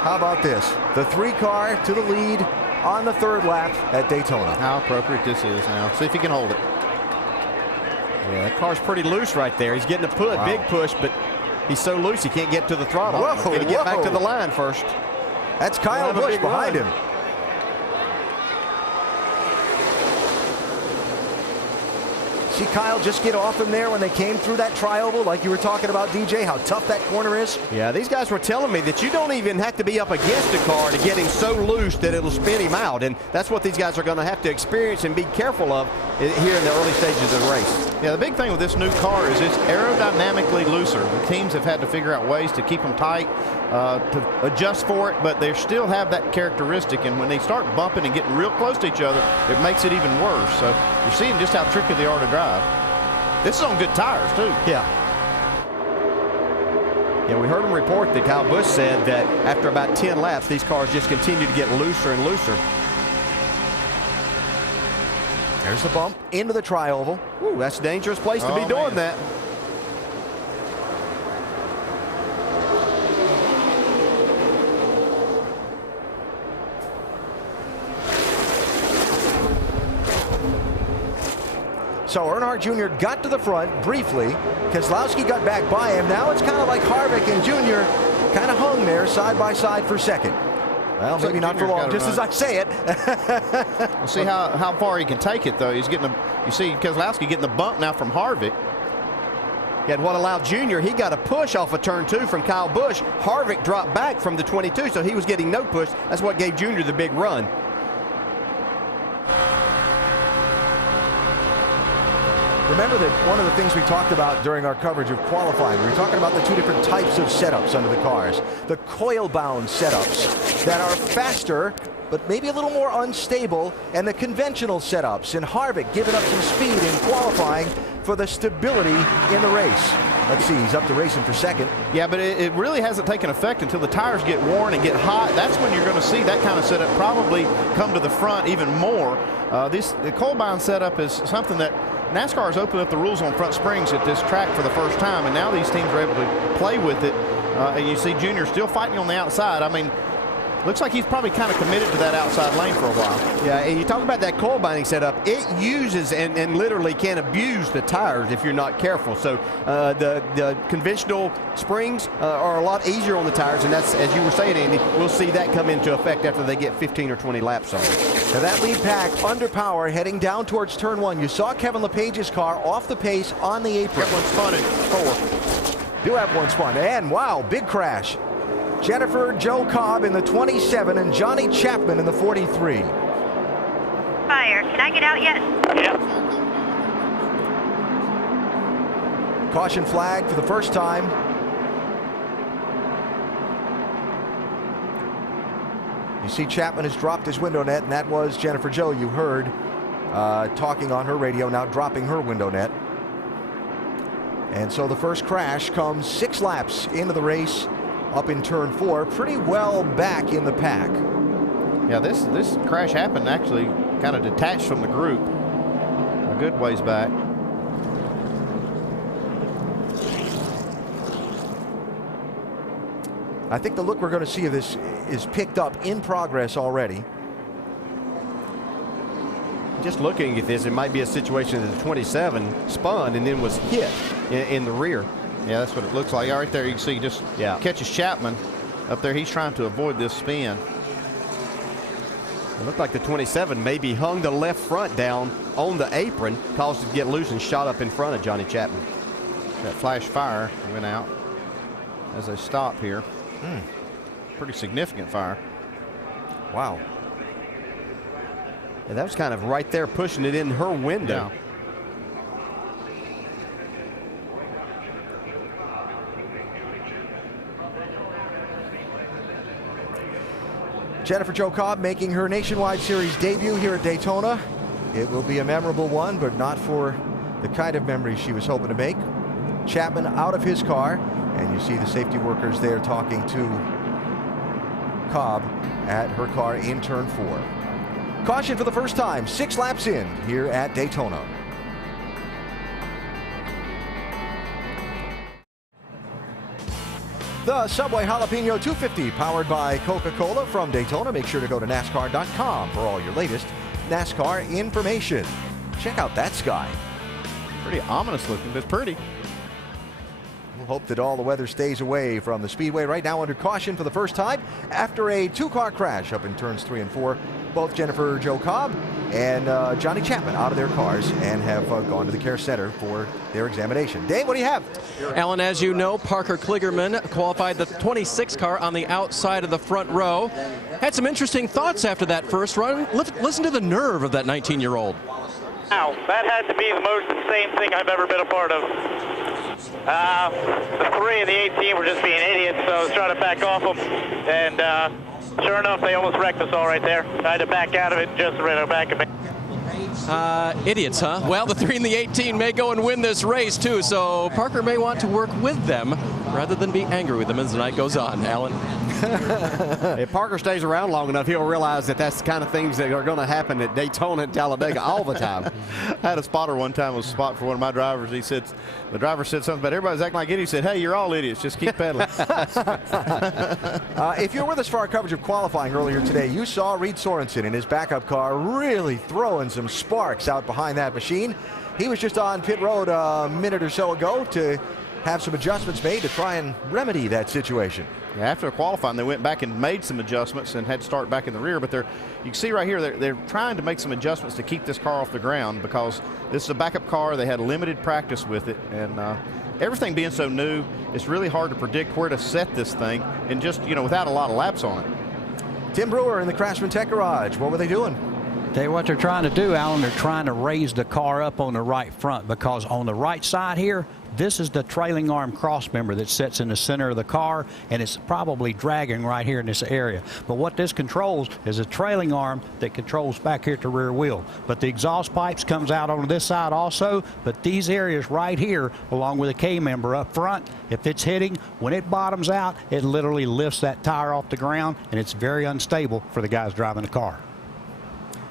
How about this? The 3-car to the lead on the third lap at Daytona. How appropriate this is now. See if he can hold it. Yeah, that car's pretty loose right there. He's getting a big push, but he's so loose he can't get to the throttle. Whoa, Can he get back to the line first? That's Kyle Busch behind him. See Kyle just get off him there when they came through that tri-oval, like you were talking about, DJ, how tough that corner is. Yeah, these guys were telling me that you don't even have to be up against a car to get him so loose that it'll spin him out. And that's what these guys are going to have to experience and be careful of here in the early stages of the race. Yeah, the big thing with this new car is it's aerodynamically looser. The teams have had to figure out ways to keep them tight, to adjust for it, but they still have that characteristic. And when they start bumping and getting real close to each other, it makes it even worse. So you're seeing just how tricky they are to drive. This is on good tires, too. Yeah. Yeah, we heard him report that Kyle Busch said that after about 10 laps, these cars just continue to get looser and looser. There's the bump into the tri-oval. Ooh, that's a dangerous place to be doing that. So Earnhardt Jr. got to the front briefly. Keselowski got back by him. Now it's kind of like Harvick and Jr. kind of hung there side by side for second. Well, maybe not for long, just as I say it. We'll see how far he can take it, though. He's getting you see Keselowski getting the bump now from Harvick. And what allowed Junior, he got a push off of turn 2 from Kyle Busch. Harvick dropped back from the 22, so he was getting no push. That's what gave Junior the big run. Remember that one of the things we talked about during our coverage of qualifying, we were talking about the two different types of setups under the cars. The coil-bound setups that are faster, but maybe a little more unstable, and the conventional setups. And Harvick giving up some speed in qualifying for the stability in the race. Let's see, he's up to racing for second. Yeah, but it really hasn't taken effect until the tires get worn and get hot. That's when you're going to see that kind of setup probably come to the front even more. The coil-bound setup is something that NASCAR has opened up the rules on front springs at this track for the first time, and now these teams are able to play with it. And you see Junior still fighting on the outside. I mean, looks like he's probably kind of committed to that outside lane for a while. Yeah, and you talk about that coil binding setup. It uses and literally can abuse the tires if you're not careful. So the conventional springs are a lot easier on the tires, and that's, as you were saying, Andy, we'll see that come into effect after they get 15 or 20 laps on it. Now that lead pack under power heading down towards turn 1. You saw Kevin LePage's car off the pace on the apron. Got one spun at 4. Do have one spun, and wow, big crash. Jennifer Joe Cobb in the 27 and Johnny Chapman in the 43. Fire. Can I get out yet? Yep. Caution flag for the first time. You see Chapman has dropped his window net, and that was Jennifer Joe you heard talking on her radio, now dropping her window net. And so the first crash comes 6 laps into the race up in turn 4, pretty well back in the pack. Yeah, this crash happened actually kind of detached from the group a good ways back. I think the look we're going to see of this is picked up in progress already. Just looking at this, it might be a situation that the 27 spun and then was hit in the rear. Yeah, that's what it looks like. Right there, you can see just catches Chapman up there. He's trying to avoid this spin. It looked like the 27 maybe hung the left front down on the apron, caused it to get loose and shot up in front of Johnny Chapman. That flash fire went out as they stop here. Pretty significant fire. Wow. Yeah, that was kind of right there pushing it in her window. Yeah. Jennifer Joe Cobb making her Nationwide Series debut here at Daytona. It will be a memorable one, but not for the kind of memory she was hoping to make. Chapman out of his car, and you see the safety workers there talking to Cobb at her car in turn 4. Caution for the first time, 6 laps in here at Daytona. The Subway Jalapeno 250, powered by Coca-Cola from Daytona. Make sure to go to NASCAR.com for all your latest NASCAR information. Check out that sky. Pretty ominous looking, but pretty. We'll hope that all the weather stays away from the speedway. Right now under caution for the first time after a 2-car crash up in turns 3 and 4. Both Jennifer Joe Cobb and Johnny Chapman out of their cars and have gone to the care center for their examination. Dave, what do you have? Alan, as you know, Parker Kligerman qualified the 26 car on the outside of the front row. Had some interesting thoughts after that first run. Listen to the nerve of that 19-year-old. Wow, that had to be the most insane thing I've ever been a part of. The 3 and the 18 were just being idiots, so I was trying to back off them, and sure enough, they almost wrecked us all right there. I had to back out of it just right back of it. Idiots, huh? Well, the 3 and the 18 may go and win this race, too, so Parker may want to work with them rather than be angry with them as the night goes on. Alan? If Parker stays around long enough, he'll realize that that's the kind of things that are going to happen at Daytona and Talladega all the time. I had a spotter one time, was a spot for one of my drivers. He said, the driver said something about everybody's acting like idiots. He said, hey, you're all idiots. Just keep pedaling. If you're with us for our coverage of qualifying earlier today, you saw Reed Sorensen in his backup car really throwing some sparks out behind that machine. He was just on pit road a minute or so ago to have some adjustments made to try and remedy that situation. Yeah, after qualifying, they went back and made some adjustments and had to start back in the rear. But you can see right here, they're trying to make some adjustments to keep this car off the ground because this is a backup car. They had limited practice with it, and everything being so new, it's really hard to predict where to set this thing, and just without a lot of laps on it. Tim Brewer in the Craftsman Tech Garage. What were they doing? Tell you what they're trying to do, Alan. They're trying to raise the car up on the right front, because on the right side here, this is the trailing arm cross member that sits in the center of the car, and it's probably dragging right here in this area. But what this controls is a trailing arm that controls back here at the rear wheel. But the exhaust pipes comes out on this side also, but these areas right here, along with a K member up front, if it's hitting, when it bottoms out, it literally lifts that tire off the ground, and it's very unstable for the guys driving the car.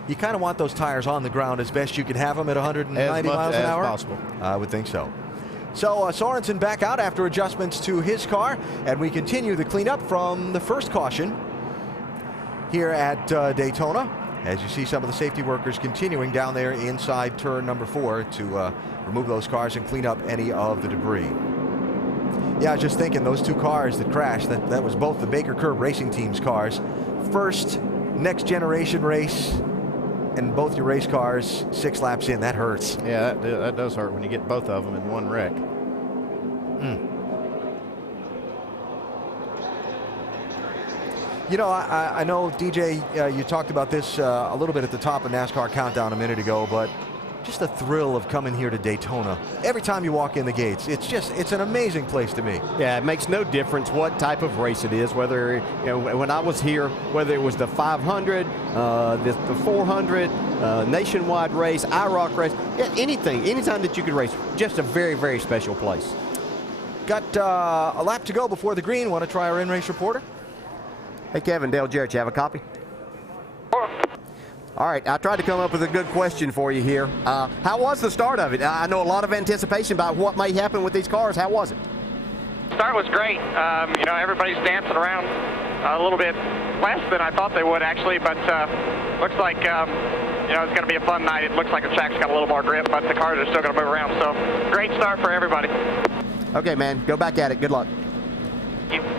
You kind of want those tires on the ground as best you can have them at 190 miles an hour? As possible. I would think so. So Sorensen back out after adjustments to his car, and we continue the cleanup from the first caution here at Daytona. As you see some of the safety workers continuing down there inside turn number 4 to remove those cars and clean up any of the debris. Yeah, I was just thinking those two cars that crashed, that was both the Baker Curb Racing Team's cars. First next generation race, and both your race cars 6 laps in. That hurts. Yeah, that does hurt when you get both of them in one wreck. You know, I know, DJ, you talked about this a little bit at the top of NASCAR Countdown a minute ago, but just the thrill of coming here to Daytona. Every time you walk in the gates, it's an amazing place to me. Yeah, it makes no difference what type of race it is, whether, when I was here, whether it was the 500, the 400, nationwide race, IROC race, yeah, anytime that you could race, just a very, very special place. Got a lap to go before the green. Want to try our in-race reporter? Hey, Kevin, Dale Jarrett, you have a copy? All right, I tried to come up with a good question for you here. How was the start of it? I know a lot of anticipation about what may happen with these cars. How was it? Start was great. Everybody's dancing around a little bit less than I thought they would, actually, but looks like, it's going to be a fun night. It looks like the track's got a little more grip, but the cars are still going to move around, so great start for everybody. Okay, man, go back at it. Good luck. Thank you.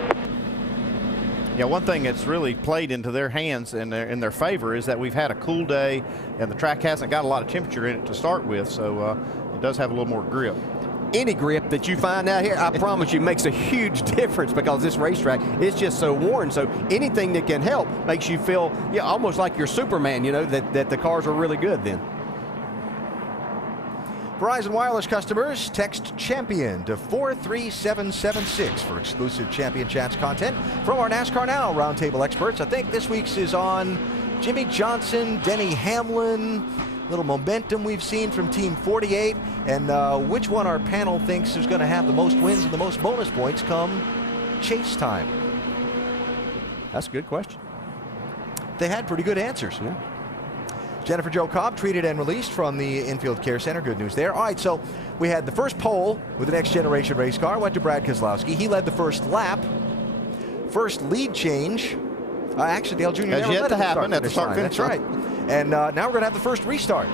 Yeah, one thing that's really played into their hands and in their favor is that we've had a cool day, and the track hasn't got a lot of temperature in it to start with, so it does have a little more grip. Any grip that you find out here, I promise you, makes a huge difference, because this racetrack is just so worn. So anything that can help makes you feel almost like you're Superman, that the cars are really good then. Verizon Wireless customers, text CHAMPION to 43776 for exclusive Champion Chats content from our NASCAR Now Roundtable experts. I think this week's is on Jimmy Johnson, Denny Hamlin, little momentum we've seen from Team 48, and which one our panel thinks is going to have the most wins and the most bonus points come chase time. That's a good question. They had pretty good answers. Yeah. Jennifer Jo Cobb treated and released from the Infield Care Center. Good news there. All right, so we had the first pole with the next generation race car. Went to Brad Keselowski. He led the first lap. First lead change. Actually, Dale Jr. Has yet to happen at the start finish. That's right. And now we're going to have the first restart.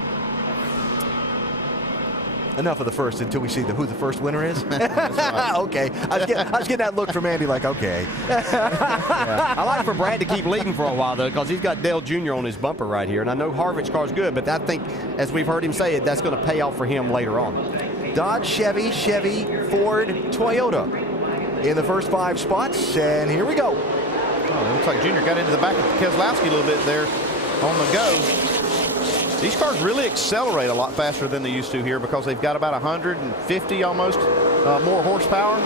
Enough of the first until we see who the first winner is. Right. Okay. I was getting that look from Andy like, okay. Yeah. I like for Brad to keep leading for a while, though, because he's got Dale Jr. on his bumper right here. And I know Harvick's car's good, but I think, as we've heard him say it, that's going to pay off for him later on. Dodge, Chevy, Ford, Toyota in the first 5 spots. And here we go. Oh, it looks like Junior got into the back of Keselowski a little bit there on the go. These cars really accelerate a lot faster than they used to here because they've got about 150 almost more horsepower.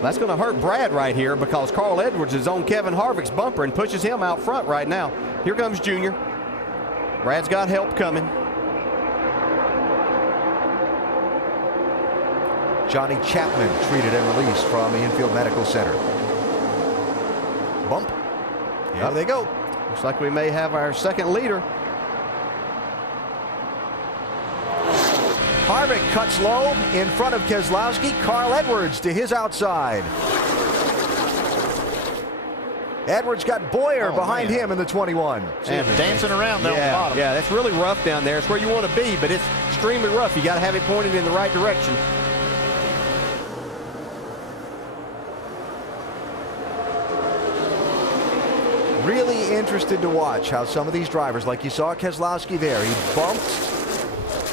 That's going to hurt Brad right here because Carl Edwards is on Kevin Harvick's bumper and pushes him out front right now. Here comes Junior. Brad's got help coming. Johnny Chapman treated and released from the Infield Medical Center. Bump. There they go. Looks like we may have our second leader. Harvick cuts low in front of Keselowski. Carl Edwards to his outside. Edwards got Boyer behind him in the 21. And dancing around down the bottom. Yeah, that's really rough down there. It's where you want to be, but it's extremely rough. You got to have it pointed in the right direction. Really interested to watch how some of these drivers, like you saw Keselowski there, he bumped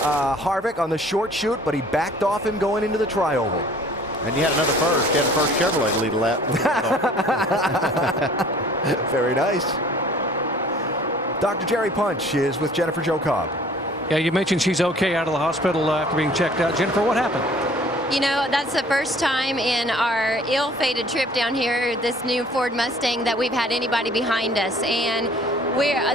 Harvick on the short shoot, but he backed off him going into the tri-oval. And you had another first. You had the first Chevrolet to lead a lap. Very nice. Dr. Jerry Punch is with Jennifer Jo Cobb. Yeah, you mentioned she's okay out of the hospital after being checked out. Jennifer, what happened? You know, that's the first time in our ill-fated trip down here, this new Ford Mustang, that we've had anybody behind us. And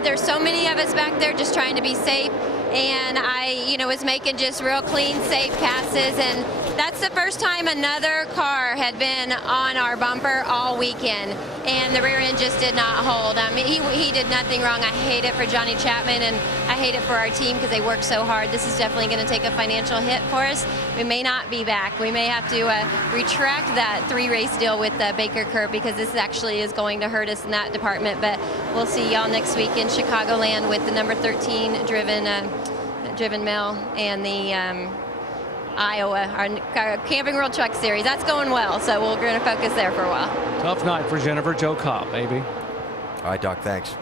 there's so many of us back there just trying to be safe. And I, was making just real clean, safe passes. And that's the first time another car had been on our bumper all weekend. And the rear end just did not hold. I mean, he did nothing wrong. I hate it for Johnny Chapman, and I hate it for our team because they work so hard. This is definitely going to take a financial hit for us. We may not be back. We may have to retract that 3-race deal with Baker Curb because this actually is going to hurt us in that department. But we'll see y'all next week in Chicagoland with the number 13 driven male and the Iowa, our Camping World Truck Series. That's going well, so we're going to focus there for a while. Tough night for Jennifer Jo Cobb, baby. All right, Doc, thanks.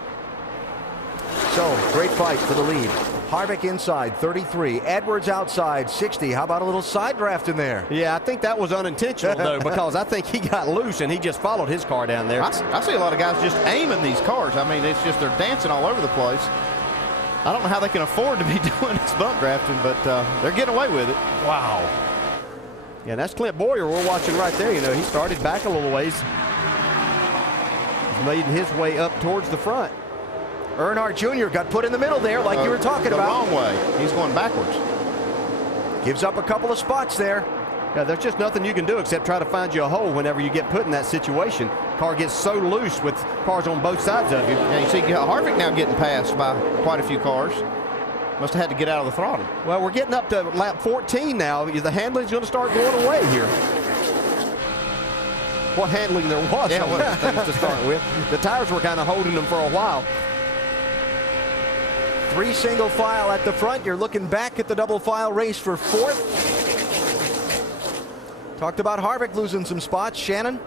So, great fight for the lead. Harvick inside, 33. Edwards outside, 60. How about a little side draft in there? Yeah, I think that was unintentional, though, because I think he got loose and he just followed his car down there. I see a lot of guys just aiming these cars. I mean, it's just they're dancing all over the place. I don't know how they can afford to be doing this bump drafting, but they're getting away with it. Wow. Yeah, that's Clint Boyer we're watching right there. He started back a little ways. He's made his way up towards the front. Earnhardt Jr. got put in the middle there like you were talking about. The wrong way. He's going backwards. Gives up a couple of spots there. Yeah, there's just nothing you can do except try to find you a hole whenever you get put in that situation. Car gets so loose with cars on both sides of you. And you see Harvick now getting passed by quite a few cars. Must have had to get out of the throttle. Well, we're getting up to lap 14 now. The handling's going to start going away here. What handling there was on those things to start with. The tires were kind of holding them for a while. 3 single file at the front. You're looking back at the double file race for 4th. Talked about Harvick losing some spots. Shannon?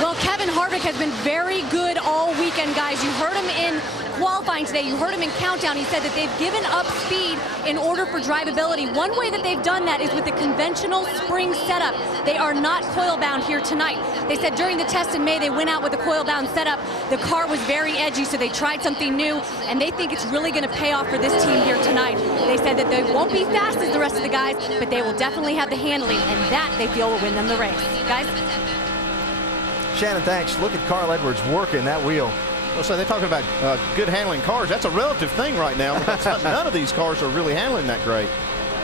Well, Kevin Harvick has been very good all weekend, guys. You heard him in qualifying today. You heard him in countdown. He said that they've given up speed in order for drivability. One way that they've done that is with the conventional spring setup. They are not coil-bound here tonight. They said during the test in May, they went out with a coil-bound setup. The car was very edgy, so they tried something new, and they think it's really going to pay off for this team here tonight. They said that they won't be fast as the rest of the guys, but they will definitely have the handling, and that they feel will win them the race. Guys? Shannon, thanks. Look at Carl Edwards working that wheel. Well, so they're talking about good handling cars. That's a relative thing right now. None of these cars are really handling that great.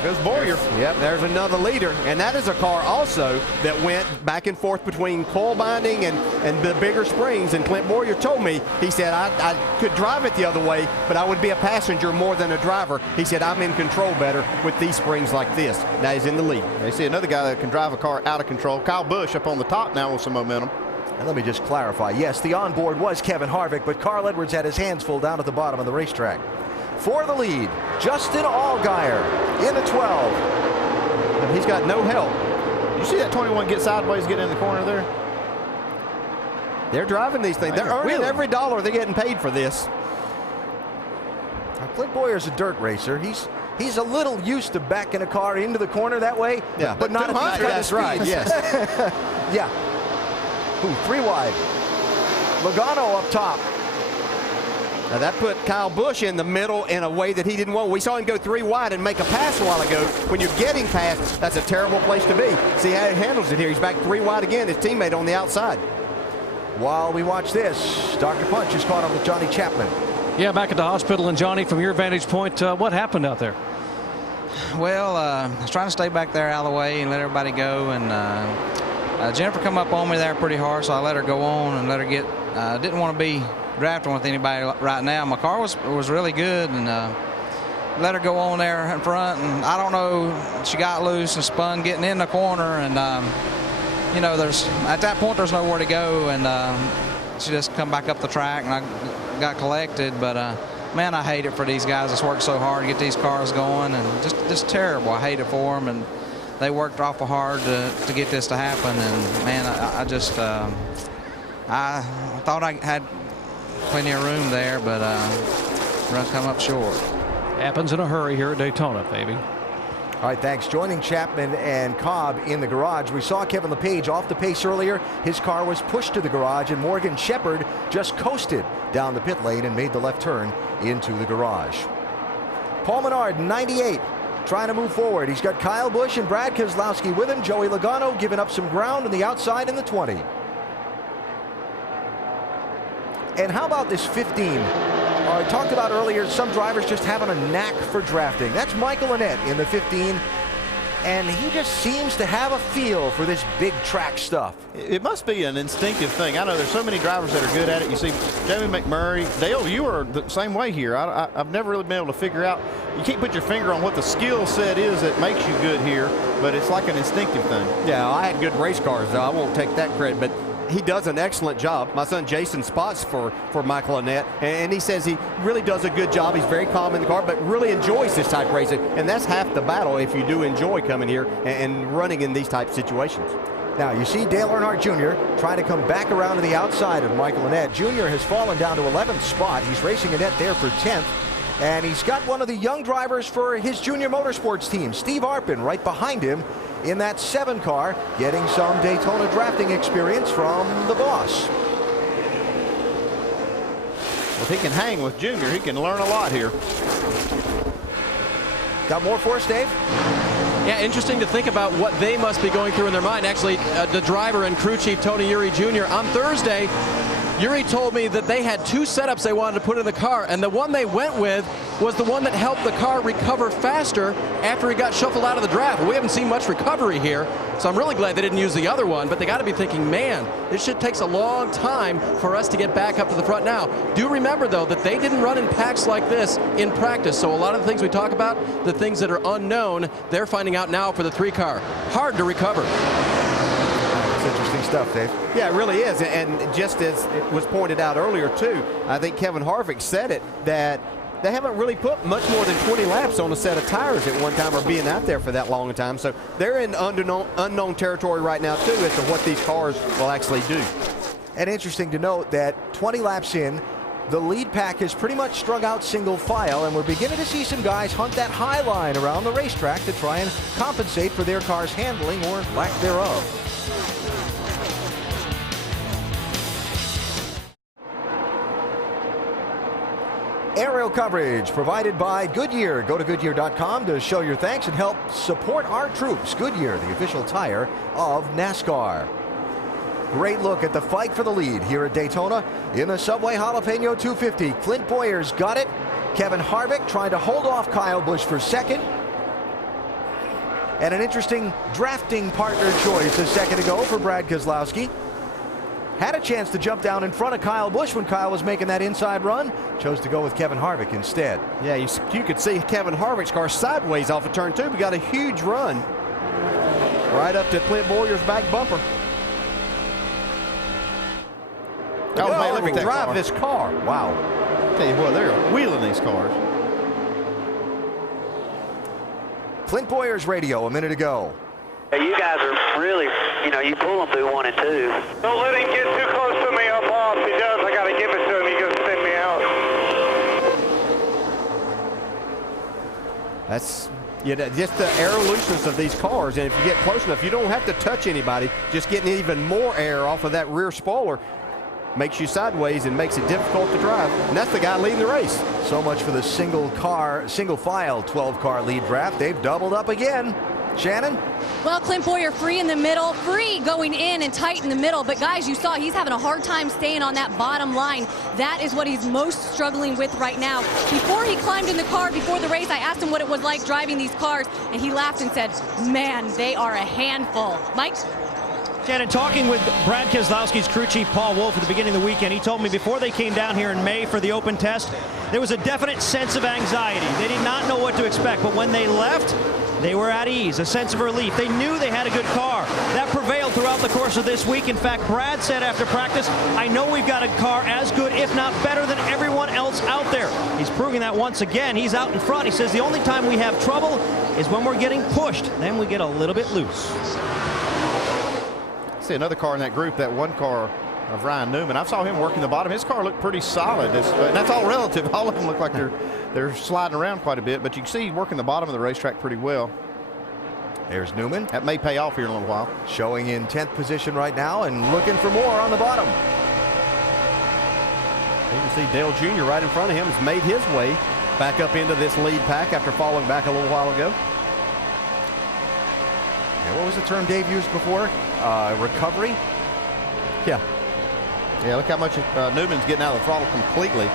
There's Boyer. Yep, there's another leader. And that is a car also that went back and forth between coil binding and the bigger springs. And Clint Boyer told me, he said, I could drive it the other way, but I would be a passenger more than a driver. He said, I'm in control better with these springs like this. Now he's in the lead. They see another guy that can drive a car out of control. Kyle Busch up on the top now with some momentum. And let me just clarify. Yes, the onboard was Kevin Harvick, but Carl Edwards had his hands full down at the bottom of the racetrack. For the lead, Justin Allgaier in the 12. And he's got no help. You see that 21 get sideways, get in the corner there? They're driving these things. They're earning every dollar they're getting paid for this. Now, Clint Boyer's a dirt racer. He's a little used to backing a car into the corner that way. Yeah, but not at these kind of That's right, yes. Yeah. Ooh, 3 wide. Logano up top. Now that put Kyle Busch in the middle in a way that he didn't want. We saw him go 3 wide and make a pass a while ago. When you're getting past, that's a terrible place to be. See how he handles it here. He's back 3 wide again, his teammate on the outside. While we watch this, Dr. Punch is caught up with Johnny Chapman. Yeah, back at the hospital. And Johnny, from your vantage point, what happened out there? Well, I was trying to stay back there out of the way and let everybody go. And Jennifer come up on me there pretty hard, so I let her go on and let her get. Didn't want to be drafting with anybody right now. My car was really good, and let her go on there in front. And I don't know, she got loose and spun getting in the corner. And you know, at that point there's nowhere to go, and she just come back up the track, and I got collected. But man, I hate it for these guys that's worked so hard to get these cars going, and just terrible. I hate it for them, and they worked awful hard to get this to happen. And man, I just I thought I had plenty of room there, but run come up short. Happens in a hurry here at Daytona, baby. All right, thanks. Joining Chapman and Cobb in the garage, we saw Kevin LePage off the pace earlier. His car was pushed to the garage, and Morgan Shepherd just coasted down the pit lane and made the left turn into the garage. Paul Menard, 98, trying to move forward. He's got Kyle Busch and Brad Keselowski with him. Joey Logano giving up some ground on the outside in the 20. And how about this 15? I talked about earlier, some drivers just having a knack for drafting. That's Michael Annett in the 15, and he just seems to have a feel for this big track stuff. It must be an instinctive thing. I know there's so many drivers that are good at it. You see Jamie McMurray, Dale, you are the same way here. I've never really been able to figure out. You can't put your finger on what the skill set is that makes you good here, but it's like an instinctive thing. Yeah, I had good race cars, though. I won't take that credit, but he does an excellent job. My son Jason spots for Michael Annett, and he says he really does a good job. He's very calm in the car, but really enjoys this type of racing, and that's half the battle if you do enjoy coming here and running in these type of situations. Now, you see Dale Earnhardt Jr. trying to come back around to the outside of Michael Annett. Jr. has fallen down to 11th spot. He's racing Annett there for 10th, and he's got one of the young drivers for his junior motorsports team, Steve Arpin, right behind him in that 7 car, getting some Daytona drafting experience from the boss. Well, if he can hang with Junior, he can learn a lot here. Got more for us, Dave? Yeah, interesting to think about what they must be going through in their mind. Actually, the driver and crew chief, Tony Eury Jr., on Thursday, Eury told me that they had 2 setups they wanted to put in the car, and the one they went with was the one that helped the car recover faster after he got shuffled out of the draft. We haven't seen much recovery here, so I'm really glad they didn't use the other one, but they got to be thinking, man, this shit takes a long time for us to get back up to the front now. Do remember, though, that they didn't run in packs like this in practice, so a lot of the things we talk about, the things that are unknown, they're finding out now for the 3 car. Hard to recover. Interesting stuff, Dave. Yeah, it really is. And just as it was pointed out earlier, too, I think Kevin Harvick said it, that they haven't really put much more than 20 laps on a set of tires at one time or being out there for that long a time. So they're in unknown territory right now, too, as to what these cars will actually do. And interesting to note that 20 laps in, the lead pack is pretty much strung out single file, and we're beginning to see some guys hunt that high line around the racetrack to try and compensate for their car's handling or lack thereof. Aerial coverage provided by Goodyear. Go to Goodyear.com to show your thanks and help support our troops. Goodyear, the official tire of NASCAR. Great look at the fight for the lead here at Daytona in the Subway Jalapeno 250. Clint Boyer's got it. Kevin Harvick trying to hold off Kyle Busch for second. And an interesting drafting partner choice a second ago for Brad Keselowski. Had a chance to jump down in front of Kyle Busch when Kyle was making that inside run. Chose to go with Kevin Harvick instead. Yeah, you could see Kevin Harvick's car sideways off of turn 2. We got a huge run right up to Clint Boyer's back bumper. Oh, look at drive this car. Wow. Tell you what, they're wheeling these cars. Clint Boyer's radio a minute ago. You guys are really, you pull them through 1 and 2. Don't let him get too close to me up off. If he does, I got to give it to him. He's going to send me out. That's just the air looseness of these cars, and if you get close enough, you don't have to touch anybody. Just getting even more air off of that rear spoiler. makes you sideways and makes it difficult to drive. And that's the guy leading the race. So much for the single file 12-car lead draft. They've doubled up again. Shannon? Well, Clint Boyer free in the middle, free going in and tight in the middle. But guys, you saw he's having a hard time staying on that bottom line. That is what he's most struggling with right now. Before he climbed in the car, before the race, I asked him what it was like driving these cars, and he laughed and said, man, they are a handful. Mike? Shannon, talking with Brad Keselowski's crew chief, Paul Wolf, at the beginning of the weekend, he told me before they came down here in May for the open test, there was a definite sense of anxiety. They did not know what to expect, but when they left, they were at ease, a sense of relief. They knew they had a good car. That prevailed throughout the course of this week. In fact, Brad said after practice, I know we've got a car as good, if not better, than everyone else out there. He's proving that once again. He's out in front. He says the only time we have trouble is when we're getting pushed. Then we get a little bit loose. See another car in that group, that one car of Ryan Newman. I saw him working the bottom. His car looked pretty solid. And that's all relative. All of them look like they're sliding around quite a bit, but you can see working the bottom of the racetrack pretty well. There's Newman. That may pay off here in a little while. Showing in 10th position right now and looking for more on the bottom. You can see Dale Jr. right in front of him has made his way back up into this lead pack after falling back a little while ago. And what was the term Dave used before? Recovery? Yeah. Yeah, look how much Newman's getting out of the throttle completely.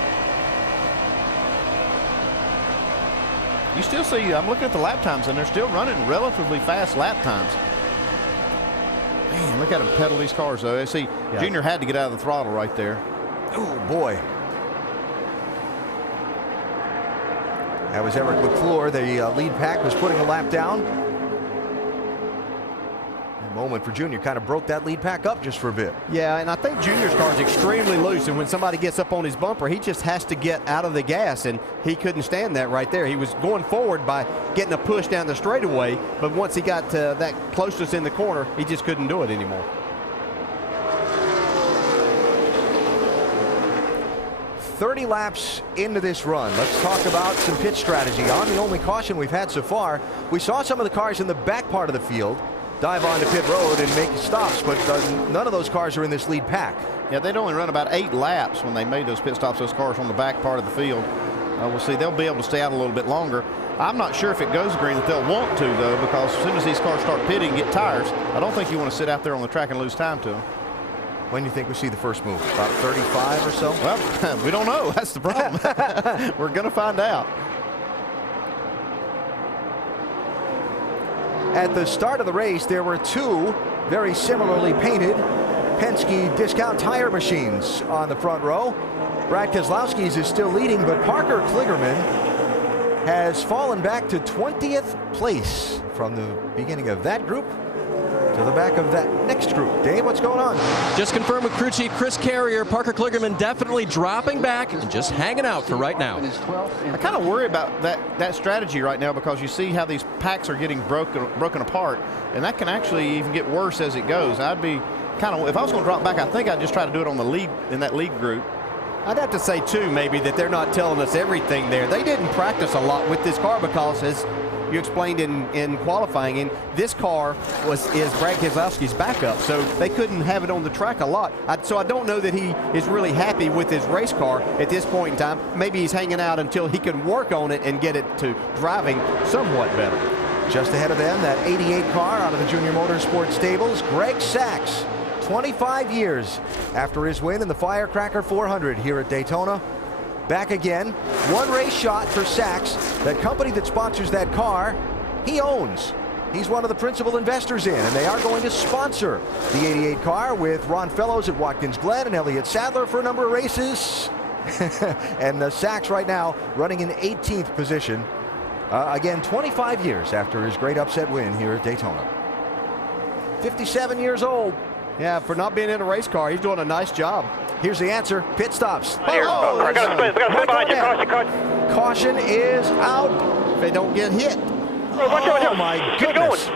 You still see, I'm looking at the lap times, and they're still running relatively fast lap times. Man, look at him pedal these cars, though. See, yeah. Junior had to get out of the throttle right there. Oh, boy. That was Eric McClure. The lead pack was putting a lap down. Moment for Junior, kind of broke that lead pack up just for a bit. Yeah, and I think Junior's car is extremely loose, and when somebody gets up on his bumper, he just has to get out of the gas, and he couldn't stand that right there. He was going forward by getting a push down the straightaway, but once he got to that closeness in the corner, he just couldn't do it anymore. "30 laps into this run. Let's talk about some pit strategy. On the only caution we've had so far, we saw some of the cars in the back part of the field dive onto pit road and make stops, but none of those cars are in this lead pack. Yeah, they'd only run about 8 laps when they made those pit stops, those cars on the back part of the field. We'll see. They'll be able to stay out a little bit longer. I'm not sure if it goes green that they'll want to, though, because as soon as these cars start pitting and get tires, I don't think you want to sit out there on the track and lose time to them. When do you think we see the first move? About 35 or so? Well, we don't know. That's the problem. We're going to find out. At the start of the race, there were 2 very similarly painted Penske discount tire machines on the front row. Brad Keselowski's is still leading, but Parker Kligerman has fallen back to 20th place from the beginning of that group to the back of that next group. Dave, what's going on? Just confirmed with crew chief Chris Carrier. Parker Kligerman definitely dropping back and just hanging out for right now. I kind of worry about that strategy right now because you see how these packs are getting broken apart, and that can actually even get worse as it goes. I'd be kind of, if I was going to drop back, I think I'd just try to do it on the lead, in that lead group. I'd have to say, too, maybe that they're not telling us everything there. They didn't practice a lot with this car because, as you explained in qualifying, and this car is Brad Keselowski's backup, so they couldn't have it on the track a lot. So I don't know that he is really happy with his race car at this point in time. Maybe he's hanging out until he can work on it and get it to driving somewhat better. Just ahead of them, that 88 car out of the Junior Motorsports stables, Greg Sachs, 25 years after his win in the Firecracker 400 here at Daytona. Back again, 1 race shot for Sachs. That company that sponsors that car, he owns. He's one of the principal investors in, and they are going to sponsor the 88 car with Ron Fellows at Watkins Glen and Elliott Sadler for a number of races. And Sachs right now running in 18th position. Again, 25 years after his great upset win here at Daytona. 57 years old. Yeah, for not being in a race car, he's doing a nice job. Here's the answer. Pit stops. Caution is out. If they don't get hit. Oh, my goodness.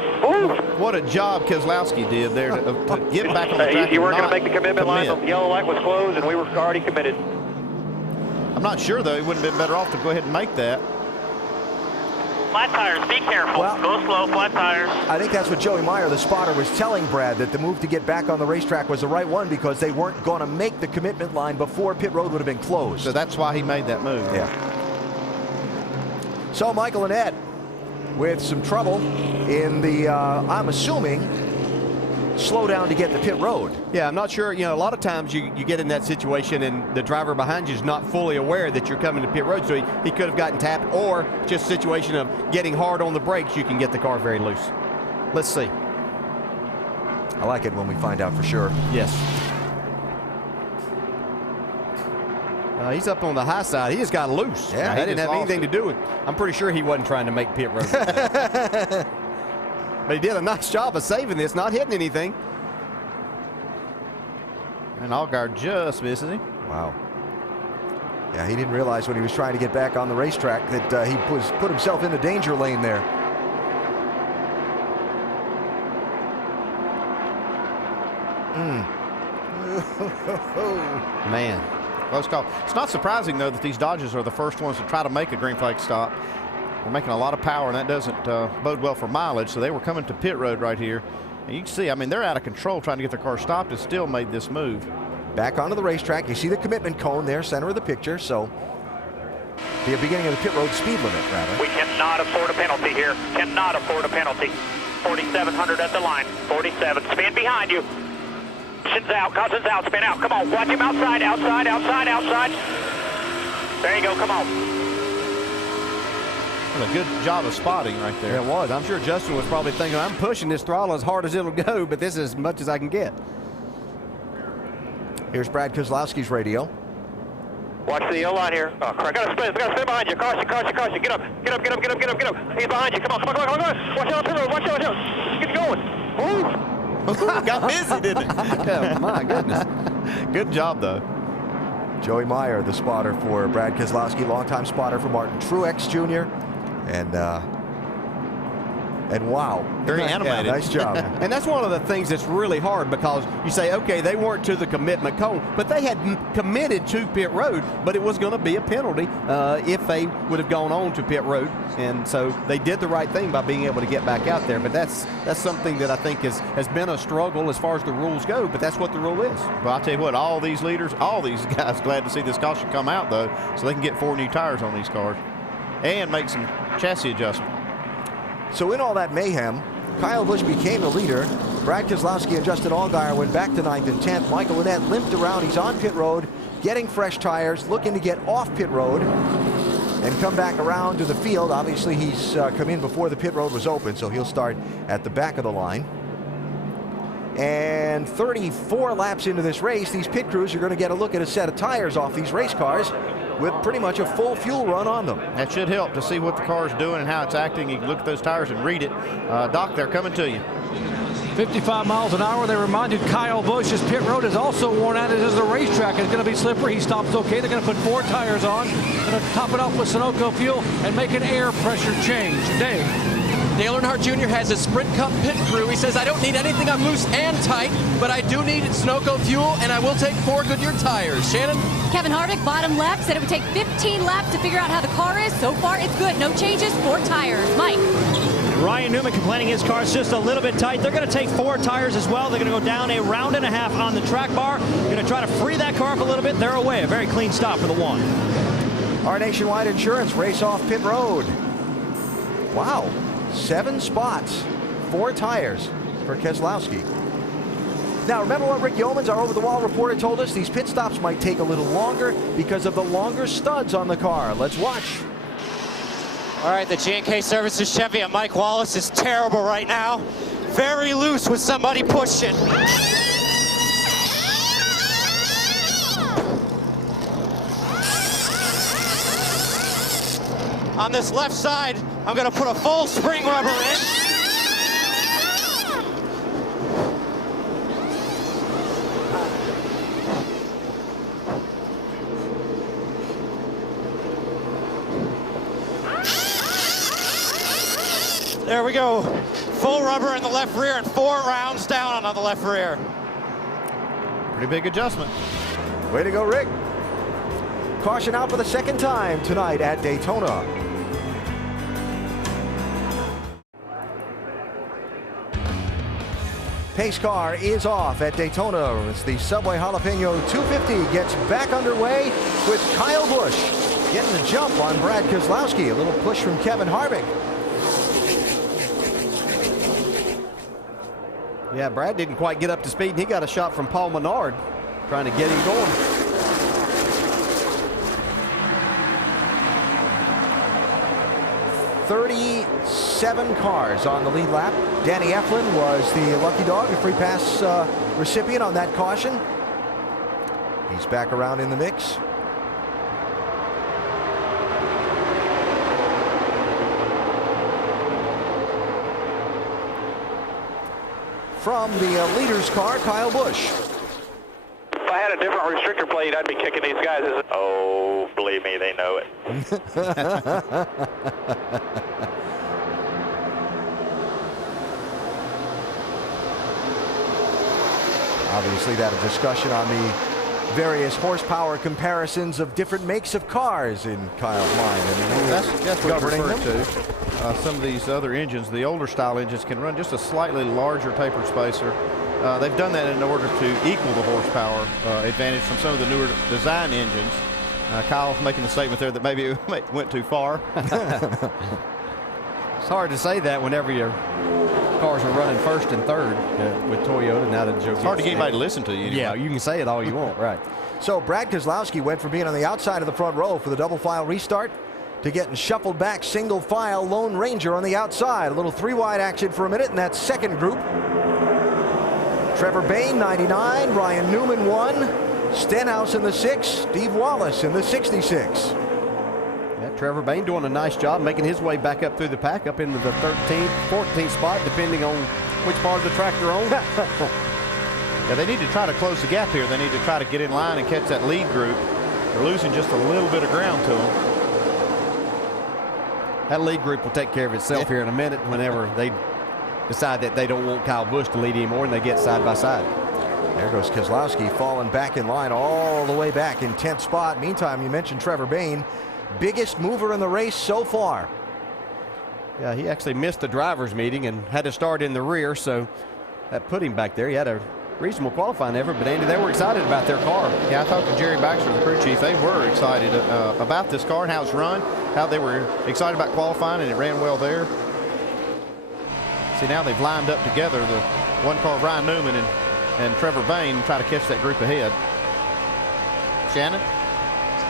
What a job Keselowski did there to get back on the track. You weren't going to make the commitment line. The yellow light was closed, and we were already committed. I'm not sure, though. He wouldn't have been better off to go ahead and make that. Flat tires, be careful. Well, go slow, flat tires. I think that's what Joey Meyer, the spotter, was telling Brad, that the move to get back on the racetrack was the right one because they weren't going to make the commitment line before pit road would have been closed. So that's why he made that move. Yeah. So Michael and Ed with some trouble in the, I'm assuming, slow down to get to pit road. Yeah, I'm not sure. You know, a lot of times you get in that situation and the driver behind you is not fully aware that you're coming to pit road, so he could have gotten tapped, or just a situation of getting hard on the brakes, you can get the car very loose. Let's see. I like it when we find out for sure. Yes. He's up on the high side. He just got loose. Yeah, that didn't have anything to do with. I'm pretty sure he wasn't trying to make pit road. But he did a nice job of saving this, not hitting anything. And Allgaier just misses him. Wow. Yeah, he didn't realize when he was trying to get back on the racetrack that he put himself in the danger lane there. Man, close call. It's not surprising, though, that these Dodges are the first ones to try to make a green flag stop. They're making a lot of power, and that doesn't bode well for mileage. So they were coming to pit road right here. And you can see, I mean, they're out of control trying to get their car stopped and still made this move. Back onto the racetrack. You see the commitment cone there, center of the picture. So the beginning of the pit road speed limit, rather. We cannot afford a penalty here. Cannot afford a penalty. 4,700 at the line. 47. Spin behind you. Caution's out. Caution's out. Spin out. Come on. Watch him outside. Outside. Outside. Outside. There you go. Come on. What a good job of spotting right there. It was. I'm sure Justin was probably thinking, I'm pushing this throttle as hard as it'll go, but this is as much as I can get. Here's Brad Keselowski's radio. Watch the yellow line here. Oh, crap. Got to spin behind you. Caution, caution, caution. Get up. Get up, get up, get up, get up, get up. He's behind you. Come on, come on, come on, come on. Watch out, watch out, watch out. Get going. Ooh. Got busy, didn't it? Oh, my goodness. Good job, though. Joey Meyer, the spotter for Brad Keselowski, longtime spotter for Martin Truex Jr. And wow, very animated. Yeah, nice job. And that's one of the things that's really hard, because you say, okay, they weren't to the commitment cone, but they had committed to pit road, but it was going to be a penalty if they would have gone on to pit road. And so they did the right thing by being able to get back out there. But that's something that I think has been a struggle as far as the rules go, but that's what the rule is. Well, I'll tell you what, all these leaders, all these guys glad to see this caution come out, though, so they can get 4 new tires on these cars and make some chassis adjustment. So in all that mayhem, Kyle Busch became the leader. Brad Keselowski and Justin Allgaier went back to 9th and 10th. Michael Annett limped around. He's on pit road, getting fresh tires, looking to get off pit road and come back around to the field. Obviously, he's come in before the pit road was open, so he'll start at the back of the line. And 34 laps into this race, these pit crews are going to get a look at a set of tires off these race cars with pretty much a full fuel run on them. That should help to see what the car is doing and how it's acting. You can look at those tires and read it. Doc, they're coming to you. 55 miles an hour. They reminded Kyle Busch his pit road is also worn out. It is the racetrack. It's going to be slippery. He stops okay. They're going to put 4 tires on. Going to top it off with Sunoco fuel and make an air pressure change. Dave. Dale Earnhardt Jr. has his Sprint Cup pit crew. He says, I don't need anything on loose and tight, but I do need Sunoco fuel, and I will take 4 Goodyear tires. Shannon? Kevin Harvick, bottom left, said it would take 15 laps to figure out how the car is. So far, it's good. No changes, 4 tires. Mike? Ryan Newman complaining his car's just a little bit tight. They're going to take 4 tires as well. They're going to go down a round and a half on the track bar. Going to try to free that car up a little bit. They're away. A very clean stop for the 1. Our Nationwide Insurance race off pit road. Wow. 7 spots, 4 tires for Keselowski. Now, remember what Rick Yeomans, our over-the-wall reporter, told us? These pit stops might take a little longer because of the longer studs on the car. Let's watch. All right, the G&K Services Chevy at Mike Wallace is terrible right now. Very loose with somebody pushing. On this left side, I'm going to put a full spring rubber in. There we go. Full rubber in the left rear and 4 rounds down on the left rear. Pretty big adjustment. Way to go, Rick. Caution out for the second time tonight at Daytona. Pace car is off at Daytona. It's the Subway Jalapeno 250 gets back underway with Kyle Busch getting the jump on Brad Keselowski. A little push from Kevin Harvick. Yeah, Brad didn't quite get up to speed, and he got a shot from Paul Menard trying to get him going. 37 cars on the lead lap. Danny Eflin was the lucky dog, the free pass recipient on that caution. He's back around in the mix. From the leader's car, Kyle Busch. If I had a different restrictor plate, I'd be kicking these guys. Oh, believe me, they know it. Obviously, that a discussion on the various horsepower comparisons of different makes of cars in Kyle's mind. And that's what we're referring to. Some of these other engines, the older style engines, can run just a slightly larger tapered spacer. They've done that in order to equal the horsepower advantage from some of the newer design engines. Kyle making the statement there that maybe it went too far. It's hard to say that whenever your cars are running first and third with Toyota. Now that Joe, it's hard to get anybody to listen to you. Anyway. Yeah, you can say it all you want, right? So Brad Keselowski went from being on the outside of the front row for the double file restart to getting shuffled back single file Lone Ranger on the outside. A little 3-wide action for a minute in that second group. Trevor Bayne, 99. Ryan Newman, 1. Stenhouse in the 6. Steve Wallace in the 66. Yeah, Trevor Bayne doing a nice job making his way back up through the pack, up into the 13th, 14th spot, depending on which part of the track they're on. Yeah, they need to try to close the gap here. They need to try to get in line and catch that lead group. They're losing just a little bit of ground to them. That lead group will take care of itself here in a minute whenever they decide that they don't want Kyle Busch to lead anymore and they get side by side. There goes Keselowski falling back in line all the way back in 10th spot. Meantime, you mentioned Trevor Bayne, biggest mover in the race so far. Yeah, he actually missed the driver's meeting and had to start in the rear, so that put him back there. He had a reasonable qualifying effort, but Andy, they were excited about their car. Yeah, I talked to Jerry Baxter, the crew chief. They were excited about this car and how it's run, how they were excited about qualifying, and it ran well there. See, now they've lined up together, the one car, Ryan Newman and Trevor Bayne, try to catch that group ahead. Shannon?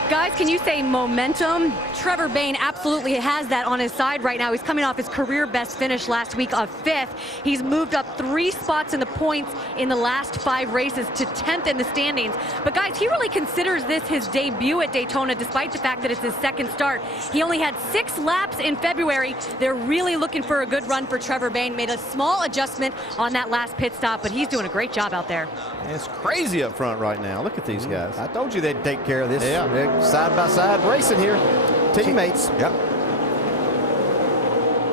Guys, can you say momentum? Trevor Bayne absolutely has that on his side right now. He's coming off his career best finish last week of 5th. He's moved up 3 spots in the points in the last 5 races to 10th in the standings. But guys, he really considers this his debut at Daytona, despite the fact that it's his second start. He only had 6 laps in February. They're really looking for a good run for Trevor Bayne. Made a small adjustment on that last pit stop, but he's doing a great job out there. It's crazy up front right now. Look at these guys. I told you they'd take care of this. Yeah. Side by side racing here. Teammates. Yep.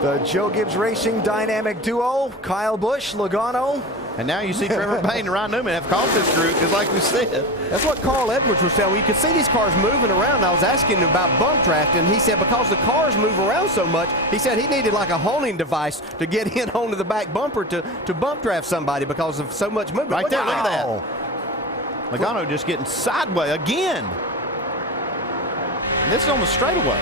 The Joe Gibbs Racing dynamic duo, Kyle Busch, Logano. And now you see Trevor Bayne and Ryan Newman have caught this group, just like we said. That's what Carl Edwards was telling me. You could see these cars moving around. I was asking him about bump draft, and he said because the cars move around so much, he said he needed like a honing device to get in onto the back bumper to bump draft somebody because of so much movement. Right there, look at that. Logano just getting sideways again. And this is on the straightaway.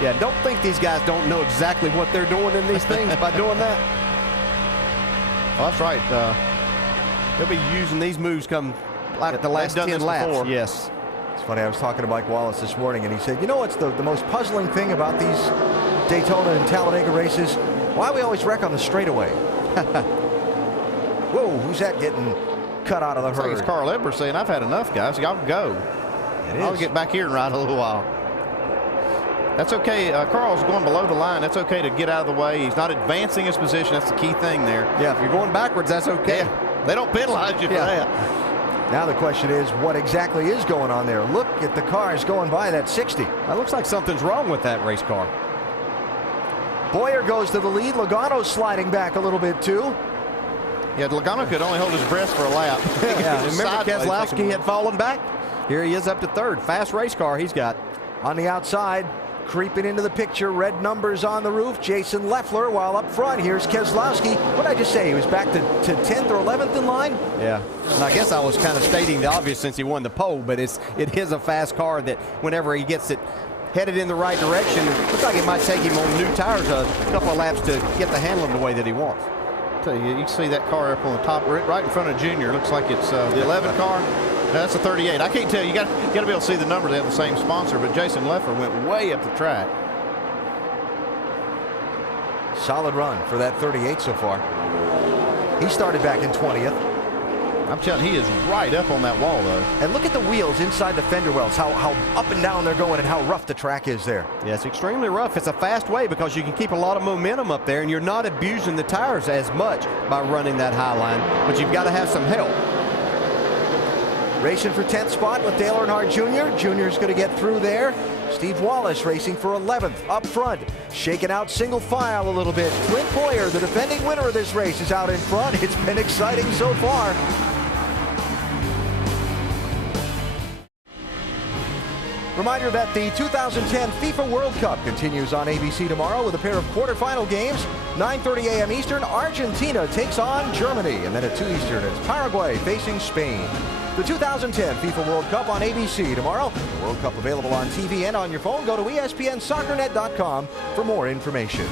Yeah, don't think these guys don't know exactly what they're doing in these things by doing that. Oh, that's right. They'll be using these moves come like the last 10 laps. Before. Yes. It's funny, I was talking to Mike Wallace this morning, and he said, you know what's the most puzzling thing about these Daytona and Talladega races? Why we always wreck on the straightaway. Whoa, who's that getting cut out of the herd? Like it's Carl Edwards saying, I've had enough, guys. Y'all can go. I'll get back here and ride a little while. That's okay. Carl's going below the line. That's okay to get out of the way. He's not advancing his position. That's the key thing there. Yeah, if you're going backwards, that's okay. Yeah. They don't penalize you for that. Now the question is, what exactly is going on there? Look at the cars going by that 60. That looks like something's wrong with that race car. Boyer goes to the lead. Logano's sliding back a little bit too. Yeah, Logano could only hold his breath for a lap. Yeah, remember Keselowski had fallen back? Here he is up to 3rd. Fast race car he's got. On the outside, creeping into the picture. Red numbers on the roof. Jason Leffler, while up front, here's Keselowski. What did I just say? He was back to 10th or 11th in line? Yeah. And I guess I was kind of stating the obvious since he won the pole, but it is a fast car that whenever he gets it headed in the right direction, it looks like it might take him on new tires a couple of laps to get the handling the way that he wants. Tell you, you can see that car up on the top, right in front of Junior. Looks like it's the 11 car. No, that's a 38. I can't tell you. You got to be able to see the numbers. They have the same sponsor, but Jason Leffler went way up the track. Solid run for that 38 so far. He started back in 20th. I'm telling you, he is right up on that wall, though. And look at the wheels inside the fender wells, how up and down they're going and how rough the track is there. Yeah, it's extremely rough. It's a fast way because you can keep a lot of momentum up there, and you're not abusing the tires as much by running that high line, but you've got to have some help. Racing for 10th spot with Dale Earnhardt Jr. Jr.'s going to get through there. Steve Wallace racing for 11th up front, shaking out single file a little bit. Clint Boyer, the defending winner of this race, is out in front. It's been exciting so far. Reminder that the 2010 FIFA World Cup continues on ABC tomorrow with a pair of quarterfinal games. 9:30 a.m. Eastern, Argentina takes on Germany. And then at 2 Eastern, it's Paraguay facing Spain. The 2010 FIFA World Cup on ABC tomorrow. World Cup available on TV and on your phone. Go to ESPNSoccerNet.com for more information.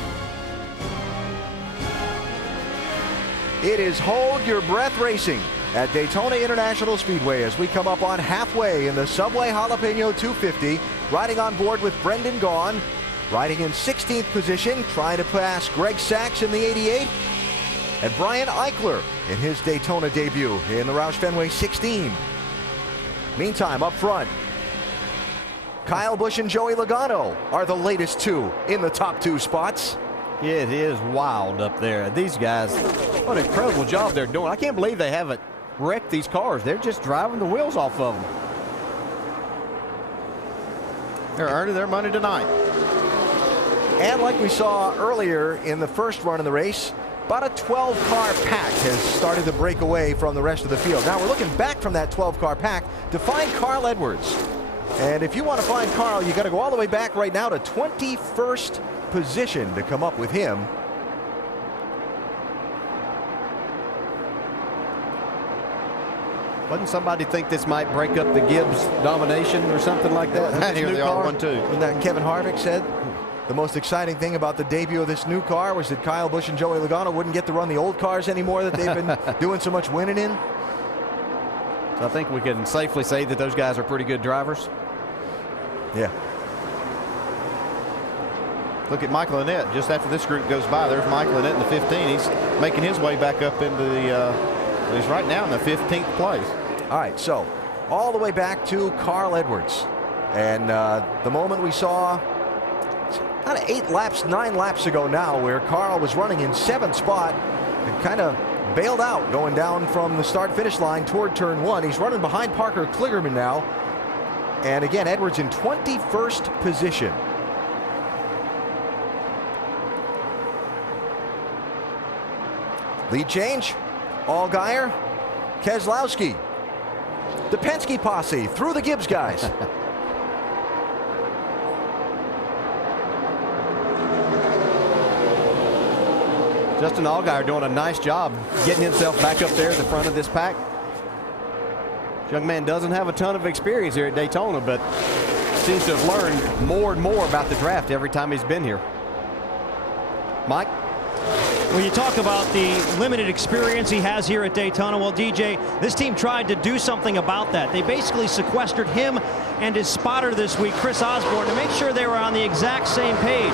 It is Hold Your Breath Racing at Daytona International Speedway as we come up on halfway in the Subway Jalapeno 250. Riding on board with Brendan Gaughan, riding in 16th position, trying to pass Greg Sachs in the 88. And Brian Eichler in his Daytona debut in the Roush Fenway 16. Meantime, up front, Kyle Busch and Joey Logano are the latest two in the top two spots. It is wild up there. These guys, what an incredible job they're doing. I can't believe they haven't wrecked these cars. They're just driving the wheels off of them. They're earning their money tonight. And like we saw earlier in the first run of the race, about a 12-car pack has started to break away from the rest of the field. Now we're looking back from that 12-car pack to find Carl Edwards. And if you want to find Carl, you got to go all the way back right now to 21st position to come up with him. Wouldn't somebody think this might break up the Gibbs domination or something like that? I hear they are one too. Wasn't that Kevin Harvick said? The most exciting thing about the debut of this new car was that Kyle Busch and Joey Logano wouldn't get to run the old cars anymore that they've been doing so much winning in. So I think we can safely say that those guys are pretty good drivers. Yeah. Look at Michael Annett. Just after this group goes by, there's Michael Annett in the 15. He's making his way back up into the, he's right now in the 15th place. All right, so all the way back to Carl Edwards. And the moment we saw kind of 9 laps ago now, where Carl was running in 7th spot and kind of bailed out going down from the start-finish line toward turn 1. He's running behind Parker Kligerman now. And again, Edwards in 21st position. Lead change, Allgaier, Keselowski, the Penske posse through the Gibbs guys. Justin Allgaier doing a nice job getting himself back up there at the front of this pack. This young man doesn't have a ton of experience here at Daytona, but seems to have learned more and more about the draft every time he's been here. Mike? When you talk about the limited experience he has here at Daytona, well, DJ, this team tried to do something about that. They basically sequestered him and his spotter this week, Chris Osborne, to make sure they were on the exact same page.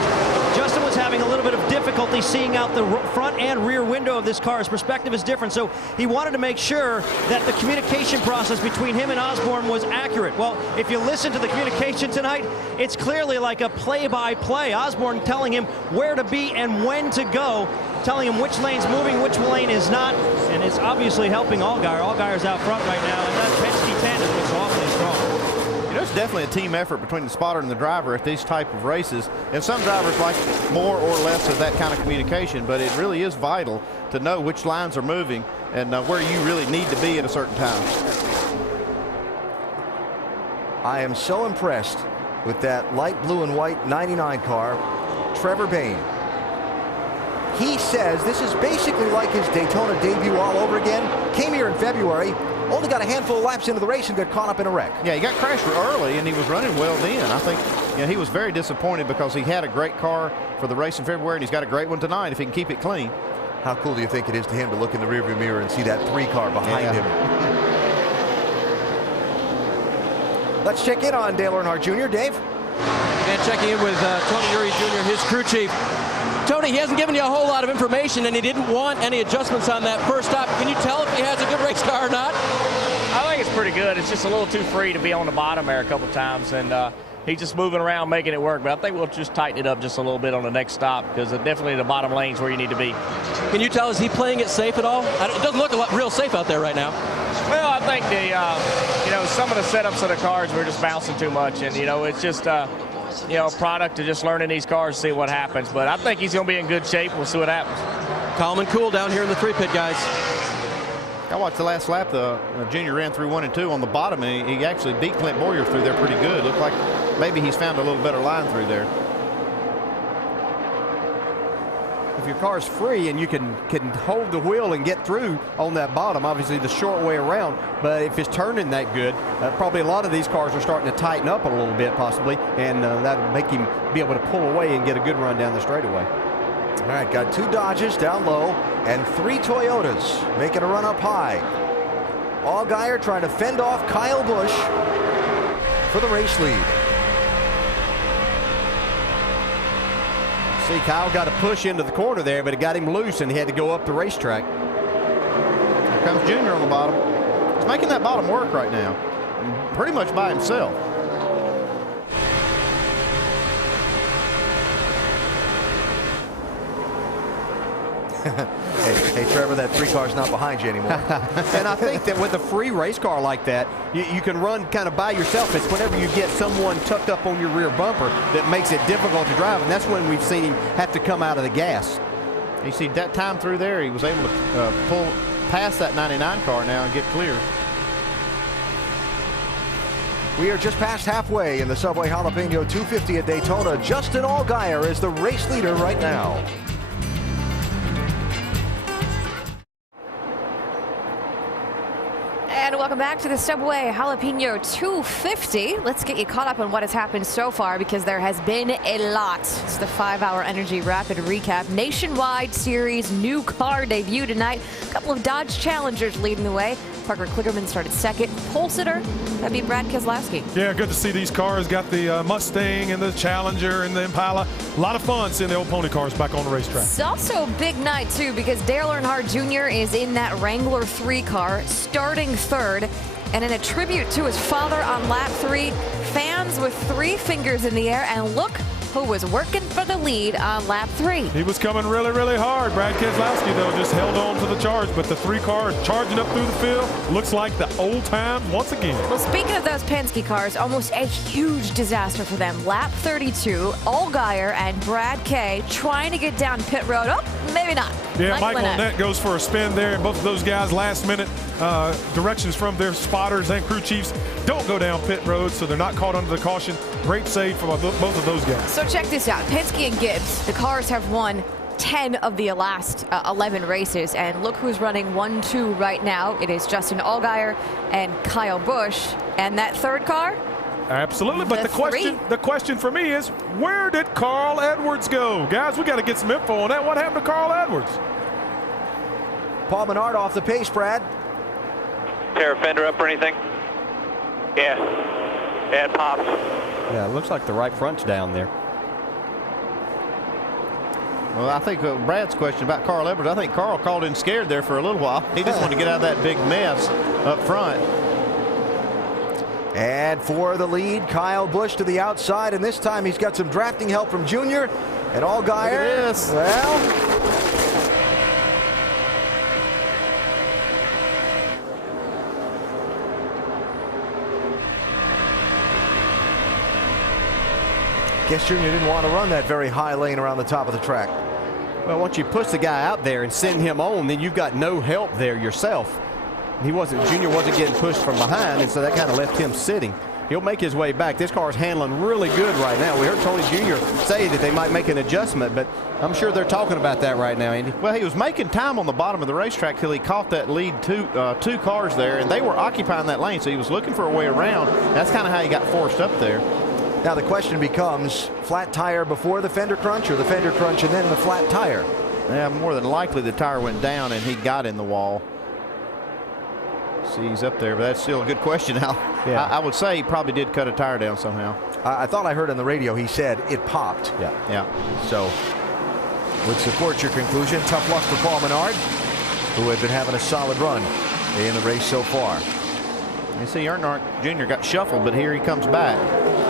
Justin was having a little bit of difficulty seeing out the front and rear window of this car. His perspective is different, so he wanted to make sure that the communication process between him and Osborne was accurate. Well, if you listen to the communication tonight, it's clearly like a play-by-play. Osborne telling him where to be and when to go, telling him which lane's moving, which lane is not, and it's obviously helping Allgaier. Allgaier's out front right now, and that Penske tandem looks awfully strong. You know, it's definitely a team effort between the spotter and the driver at these type of races, and some drivers like more or less of that kind of communication, but it really is vital to know which lines are moving and where you really need to be at a certain time. I am so impressed with that light blue and white 99 car, Trevor Bayne. He says this is basically like his Daytona debut all over again. Came here in February, only got a handful of laps into the race and got caught up in a wreck. Yeah, he got crashed early and he was running well then. I think he was very disappointed because he had a great car for the race in February and he's got a great one tonight if he can keep it clean. How cool do you think it is to him to look in the rearview mirror and see that 3 car behind him? Let's check in on Dale Earnhardt Jr. Dave? And checking in with Tony Eury Jr., his crew chief. Tony, he hasn't given you a whole lot of information, and he didn't want any adjustments on that first stop. Can you tell if he has a good race car or not? I think it's pretty good. It's just a little too free to be on the bottom there a couple times, and he's just moving around, making it work. But I think we'll just tighten it up just a little bit on the next stop because definitely the bottom lane's where you need to be. Can you tell, is he playing it safe at all? It doesn't look real safe out there right now. Well, I think some of the setups of the cars were just bouncing too much, and it's just a product of just learning these cars, see what happens. But I think he's going to be in good shape. We'll see what happens. Calm and cool down here in the 3-pit, guys. I watched the last lap. The Junior ran through 1 and 2 on the bottom, and he actually beat Clint Boyer through there pretty good. Looked like maybe he's found a little better line through there. If your car's free and you can hold the wheel and get through on that bottom, obviously the short way around, but if it's turning that good, probably a lot of these cars are starting to tighten up a little bit possibly, and that'll make him be able to pull away and get a good run down the straightaway. All right, got 2 Dodges down low and 3 Toyotas making a run up high. Allgaier trying to fend off Kyle Busch for the race lead. See, Kyle got a push into the corner there, but it got him loose and he had to go up the racetrack. Here comes Junior on the bottom. He's making that bottom work right now, pretty much by himself. Hey, Trevor, that 3 car's not behind you anymore. And I think that with a free race car like that, you can run kind of by yourself. It's whenever you get someone tucked up on your rear bumper that makes it difficult to drive, and that's when we've seen him have to come out of the gas. You see that time through there, he was able to pull past that 99 car now and get clear. We are just past halfway in the Subway Jalapeno 250 at Daytona. Justin Allgaier is the race leader right now. And welcome back to the Subway Jalapeno 250. Let's get you caught up on what has happened so far because there has been a lot. It's the 5-hour Energy Rapid Recap. Nationwide Series new car debut tonight. A couple of Dodge Challengers leading the way. Parker Kligerman started second. Pole sitter, that'd be Brad Keselowski. Yeah, good to see these cars. Got the Mustang and the Challenger and the Impala. A lot of fun seeing the old pony cars back on the racetrack. It's also a big night, too, because Dale Earnhardt Jr. is in that Wrangler 3 car, starting third. And in a tribute to his father on lap 3, fans with 3 fingers in the air. And look who was working for the lead on lap 3. He was coming really, really hard. Brad Keselowski, though, just held on to the charge. But the 3 cars charging up through the field looks like the old time once again. Well, speaking of those Penske cars, almost a huge disaster for them. Lap 32, Allgaier and Brad K trying to get down pit road. Oh, maybe not. Yeah, Michael Annett goes for a spin there, and both of those guys last-minute directions from their spotters and crew chiefs. Don't go down pit road, so they're not caught under the caution. Great save for both of those guys. So check this out. Penske and Gibbs, the cars have won 10 of the last 11 races, and look who's running 1-2 right now. It is Justin Allgaier and Kyle Busch, and that third car. Absolutely, but the question for me is, where did Carl Edwards go? Guys, we got to get some info on that. What happened to Carl Edwards? Paul Menard off the pace, Brad. Tear a fender up or anything? Yeah, it pops. Yeah, it looks like the right front's down there. Well, I think Brad's question about Carl Edwards, I think Carl called in scared there for a little while. He just wanted to get out of that big mess up front. And for the lead, Kyle Busch to the outside, and this time he's got some drafting help from Junior. And Allgaier, well, guess Junior didn't want to run that very high lane around the top of the track. Well, once you push the guy out there and send him on, then you've got no help there yourself. Junior wasn't getting pushed from behind, and so that kind of left him sitting. he'll make his way back. This car is handling really good right now. We heard Tony Jr. say that they might make an adjustment, but I'm sure they're talking about that right now, Andy. Well, he was making time on the bottom of the racetrack till he caught that lead two cars there, and they were occupying that lane, so he was looking for a way around. That's kind of how he got forced up there. Now the question becomes, flat tire before the fender crunch or the fender crunch and then the flat tire? Yeah, more than likely the tire went down and he got in the wall. See, he's up there, but that's still a good question. I would say he probably did cut a tire down somehow. I thought I heard on the radio he said it popped. Yeah. So would support your conclusion. Tough luck for Paul Menard, who had been having a solid run in the race so far. You see, Earnhardt Jr. got shuffled, but here he comes back.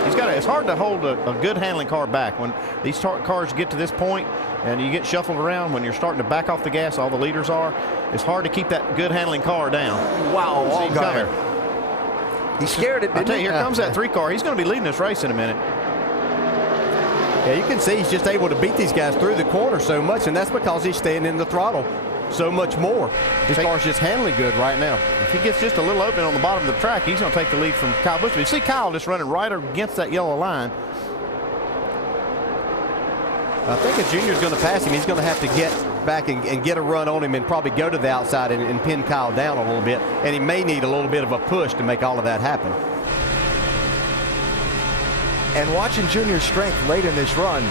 It's hard to hold a good handling car back when these cars get to this point and you get shuffled around. When you're starting to back off the gas, all the leaders are. It's hard to keep that good handling car down. Wow, Allgaier. He scared it, didn't I tell you, he? here comes that 3 car. He's going to be leading this race in a minute. Yeah, you can see he's just able to beat these guys through the corner so much, and that's because he's staying in the throttle so much more. This car's just handling good right now. If he gets just a little opening on the bottom of the track, he's going to take the lead from Kyle Busch. But you see Kyle just running right against that yellow line. I think if Junior's going to pass him, he's going to have to get back and get a run on him and probably go to the outside and pin Kyle down a little bit. And he may need a little bit of a push to make all of that happen. And watching Junior's strength late in this run,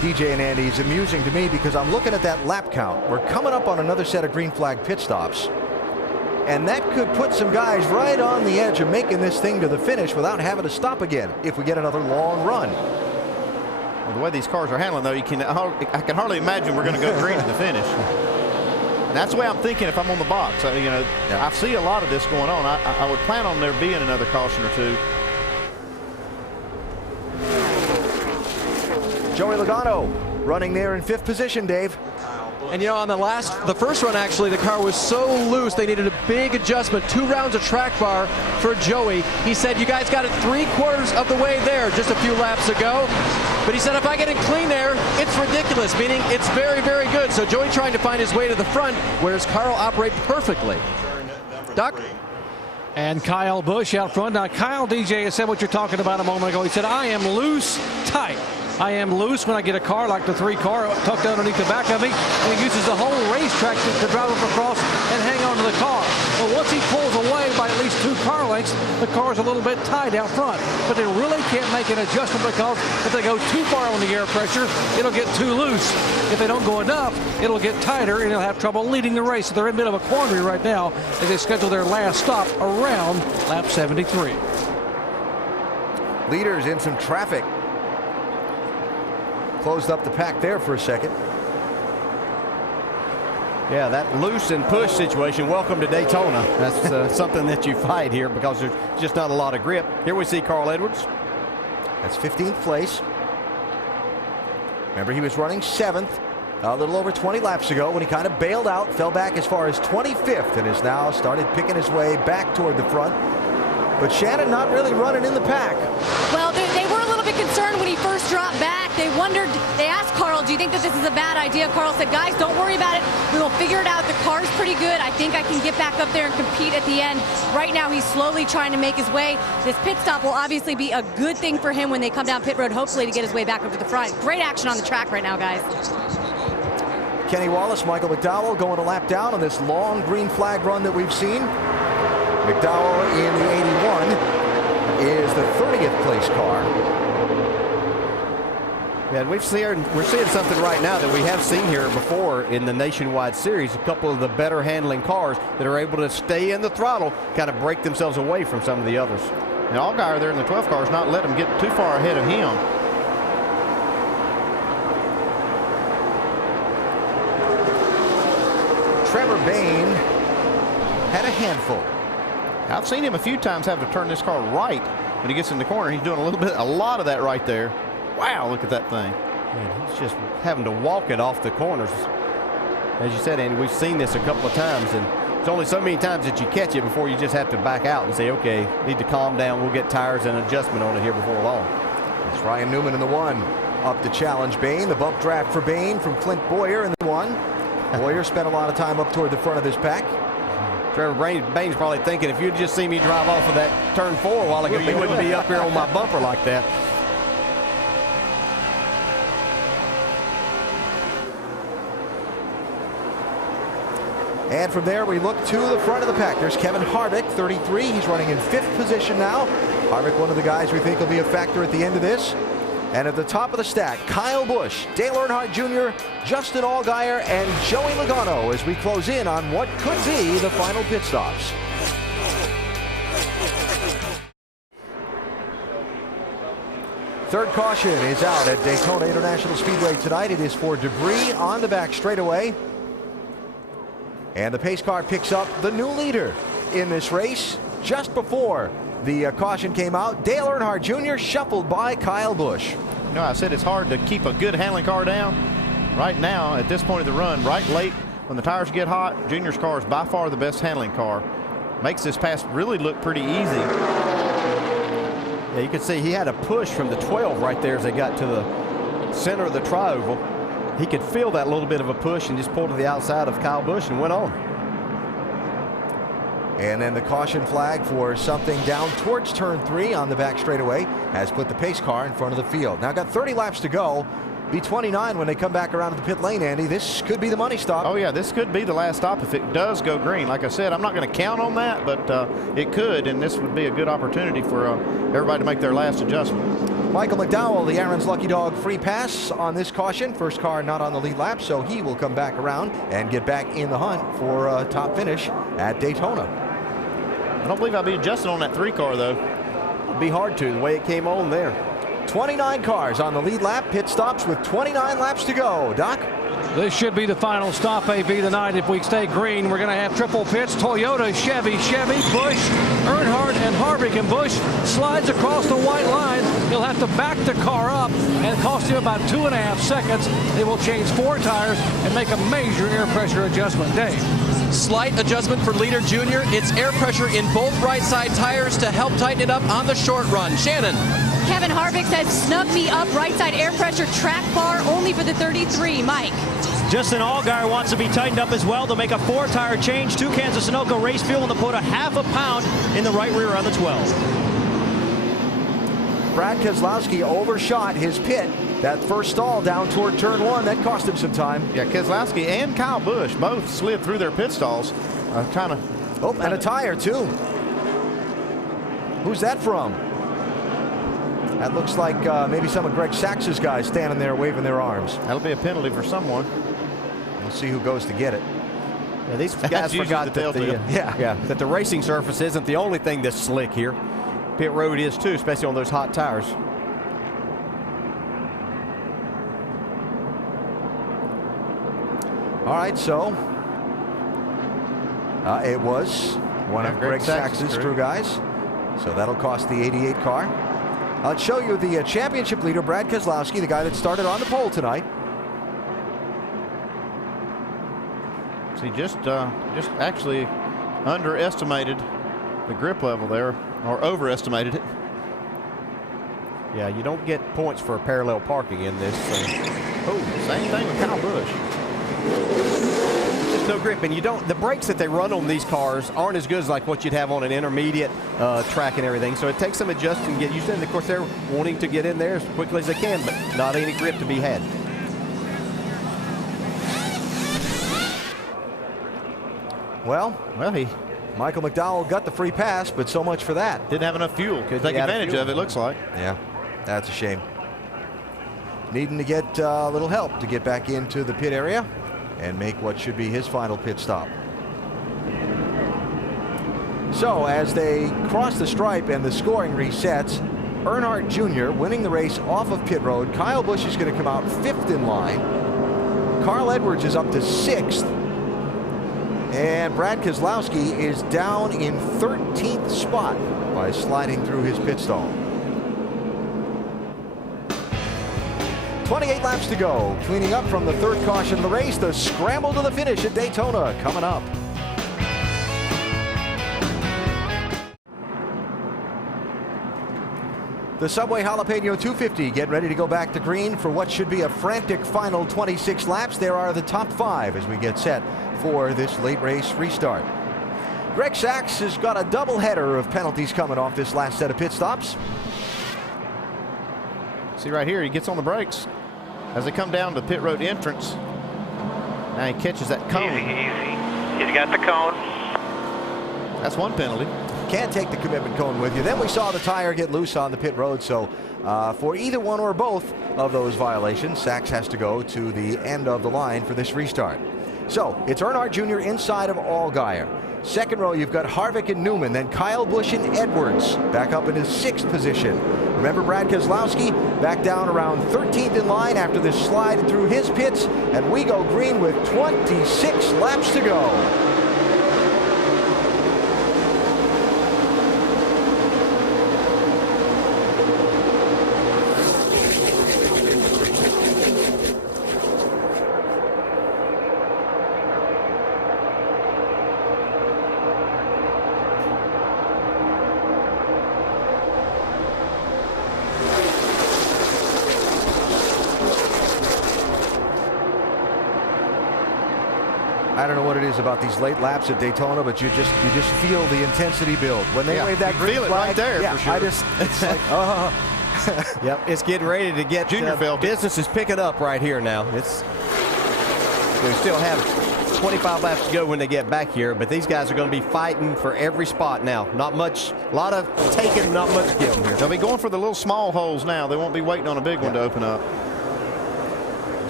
DJ and Andy, is amusing to me because I'm looking at that lap count. We're coming up on another set of green flag pit stops. And that could put some guys right on the edge of making this thing to the finish without having to stop again if we get another long run. Well, the way these cars are handling, though, I can hardly imagine we're going to go green to the finish. And that's the way I'm thinking if I'm on the box. I see a lot of this going on. I would plan on there being another caution or two. Joey Logano running there in 5th position, Dave. And you know, on the first run, actually, the car was so loose they needed a big adjustment. 2 rounds of track bar for Joey. He said, you guys got it 3/4 of the way there just a few laps ago. But he said, if I get in clean air, it's ridiculous, meaning it's very, very good. So Joey trying to find his way to the front, whereas Carl operate perfectly. Doc? And Kyle Busch out front. Now, Kyle, DJ, has said what you're talking about a moment ago. He said, I am loose, tight. I am loose when I get a car like the 3 car tucked underneath the back of me, and he uses the whole racetrack to drive up across and hang on to the car. But once he pulls away by at least 2 car lengths, the car's a little bit tight out front. But they really can't make an adjustment because if they go too far on the air pressure, it'll get too loose. If they don't go enough, it'll get tighter and they'll have trouble leading the race. So they're in a bit of a quandary right now as they schedule their last stop around lap 73. Leaders in some traffic. Closed up the pack there for a second. Yeah, that loose and push situation, welcome to Daytona. That's something that you fight here because there's just not a lot of grip. Here we see Carl Edwards. That's 15th place. Remember, he was running 7th a little over 20 laps ago when he kind of bailed out, fell back as far as 25th, and has now started picking his way back toward the front. But Shannon not really running in the pack. Well, they were a little bit concerned when he first dropped back. They asked Carl, do you think that this is a bad idea? Carl said, guys, don't worry about it. We will figure it out. The car's pretty good. I think I can get back up there and compete at the end. Right now, he's slowly trying to make his way. This pit stop will obviously be a good thing for him when they come down pit road, hopefully to get his way back up to the front. Great action on the track right now, guys. Kenny Wallace, Michael McDowell going a lap down on this long green flag run that we've seen. McDowell in the 81 is the 30th place car. Yeah, and we're seeing something right now that we have seen here before in the Nationwide Series. A couple of the better handling cars that are able to stay in the throttle, kind of break themselves away from some of the others. And Allgaier there in the 12 car is not letting him get too far ahead of him. Trevor Bayne had a handful. I've seen him a few times have to turn this car right when he gets in the corner. He's doing a lot of that right there. Wow, look at that thing. Man, he's just having to walk it off the corners. As you said, Andy, we've seen this a couple of times, and it's only so many times that you catch it before you just have to back out and say, okay, need to calm down. We'll get tires and adjustment on it here before long. It's Ryan Newman in the 1. Up to challenge Bayne. The bump draft for Bayne from Clint Boyer in the 1. Boyer spent a lot of time up toward the front of this pack. Trevor Bain's probably thinking, if you'd just seen me drive off of that turn 4 a while ago, you wouldn't be up here on my bumper like that. And from there, we look to the front of the pack. There's Kevin Harvick, 33. He's running in 5th position now. Harvick, one of the guys we think will be a factor at the end of this. And at the top of the stack, Kyle Busch, Dale Earnhardt Jr., Justin Allgaier, and Joey Logano as we close in on what could be the final pit stops. Third caution is out at Daytona International Speedway tonight. It is for debris on the back straightaway. And the pace car picks up the new leader in this race just before the caution came out. Dale Earnhardt Jr. shuffled by Kyle Busch. You know, I said it's hard to keep a good handling car down. Right now, at this point of the run, right late, when the tires get hot, Junior's car is by far the best handling car. Makes this pass really look pretty easy. Yeah, you can see he had a push from the 12 right there as they got to the center of the tri-oval. He could feel that little bit of a push and just pulled to the outside of Kyle Busch and went on. And then the caution flag for something down towards turn 3 on the back straightaway has put the pace car in front of the field. Now got 30 laps to go. Be 29 when they come back around to the pit lane, Andy. This could be the money stop. Oh, yeah, this could be the last stop if it does go green. Like I said, I'm not going to count on that, but it could, and this would be a good opportunity for everybody to make their last adjustment. Michael McDowell, the Aaron's Lucky Dog free pass on this caution. First car not on the lead lap, so he will come back around and get back in the hunt for a top finish at Daytona. I don't believe I'll be adjusting on that 3 car, though. It'd be hard to, the way it came on there. 29 cars on the lead lap. Pit stops with 29 laps to go. Doc? This should be the final stop, AV, tonight. If we stay green, we're going to have triple pits. Toyota, Chevy, Busch, Earnhardt, and Harvick. And Busch slides across the white line. He'll have to back the car up, and it costs him about 2.5 seconds. They will change 4 tires and make a major air pressure adjustment. Dave. Slight adjustment for leader Junior. It's air pressure in both right side tires to help tighten it up on the short run. Shannon. Kevin Harvick says, snug me up, right side air pressure, track bar only for the 33. Mike. Justin Allgaier wants to be tightened up as well to make a 4-tire change. 2 cans of Sunoco race fuel and to put a ½ pound in the right rear on the 12. Brad Keselowski overshot his pit. That first stall down toward turn 1, that cost him some time. Yeah, Keselowski and Kyle Busch both slid through their pit stalls. Oh, and a tire, too. Who's that from? That looks like maybe some of Greg Sachs's guys standing there waving their arms. That'll be a penalty for someone. We'll see who goes to get it. Yeah, these guys forgot that that the racing surface isn't the only thing that's slick here. Pit road is too, especially on those hot tires. All right, so it was one of Greg Sachs's crew guys. So that'll cost the 88 car. I'll show you the championship leader, Brad Keselowski, the guy that started on the pole tonight. See, just actually underestimated the grip level there, or overestimated it. Yeah, you don't get points for parallel parking in this. Oh, same thing with Kyle Busch. Just no grip, and you don't. The brakes that they run on these cars aren't as good as like what you'd have on an intermediate track and everything. So it takes some adjusting to get used to it. And of course, they're wanting to get in there as quickly as they can, but not any grip to be had. Well, Michael McDowell got the free pass, but so much for that. Didn't have enough fuel. Could take advantage of it, looks like. Yeah, that's a shame. Needing to get a little help to get back into the pit area and make what should be his final pit stop. So as they cross the stripe and the scoring resets, Earnhardt Jr. winning the race off of pit road. Kyle Busch is going to come out 5th in line. Carl Edwards is up to 6th. And Brad Keselowski is down in 13th spot by sliding through his pit stall. 28 laps to go. Cleaning up from the 3rd caution of the race. The scramble to the finish at Daytona coming up. The Subway Jalapeno 250 getting ready to go back to green for what should be a frantic final 26 laps. There are the top 5 as we get set for this late race restart. Greg Sachs has got a doubleheader of penalties coming off this last set of pit stops. See right here, he gets on the brakes as they come down to the pit road entrance. Now he catches that cone. Easy. He's got the cone. That's one penalty. Can't take the commitment cone with you. Then we saw the tire get loose on the pit road. So for either one or both of those violations, Sachs has to go to the end of the line for this restart. So it's Earnhardt Jr. inside of Allgaier. Second row, you've got Harvick and Newman, then Kyle Busch and Edwards back up in his 6th position. Remember Brad Keselowski back down around 13th in line after this slide through his pits, and we go green with 26 laps to go. I don't know what it is about these late laps at Daytona, but you just feel the intensity build when they wave that green feel flag. It right there, for sure. It's like, oh. Yep, it's getting ready to get business is picking up right here now. We still have 25 laps to go when they get back here, but these guys are going to be fighting for every spot now. Not much, a lot of taking, not much giving here. They'll be going for the little small holes now. They won't be waiting on a big one to open up.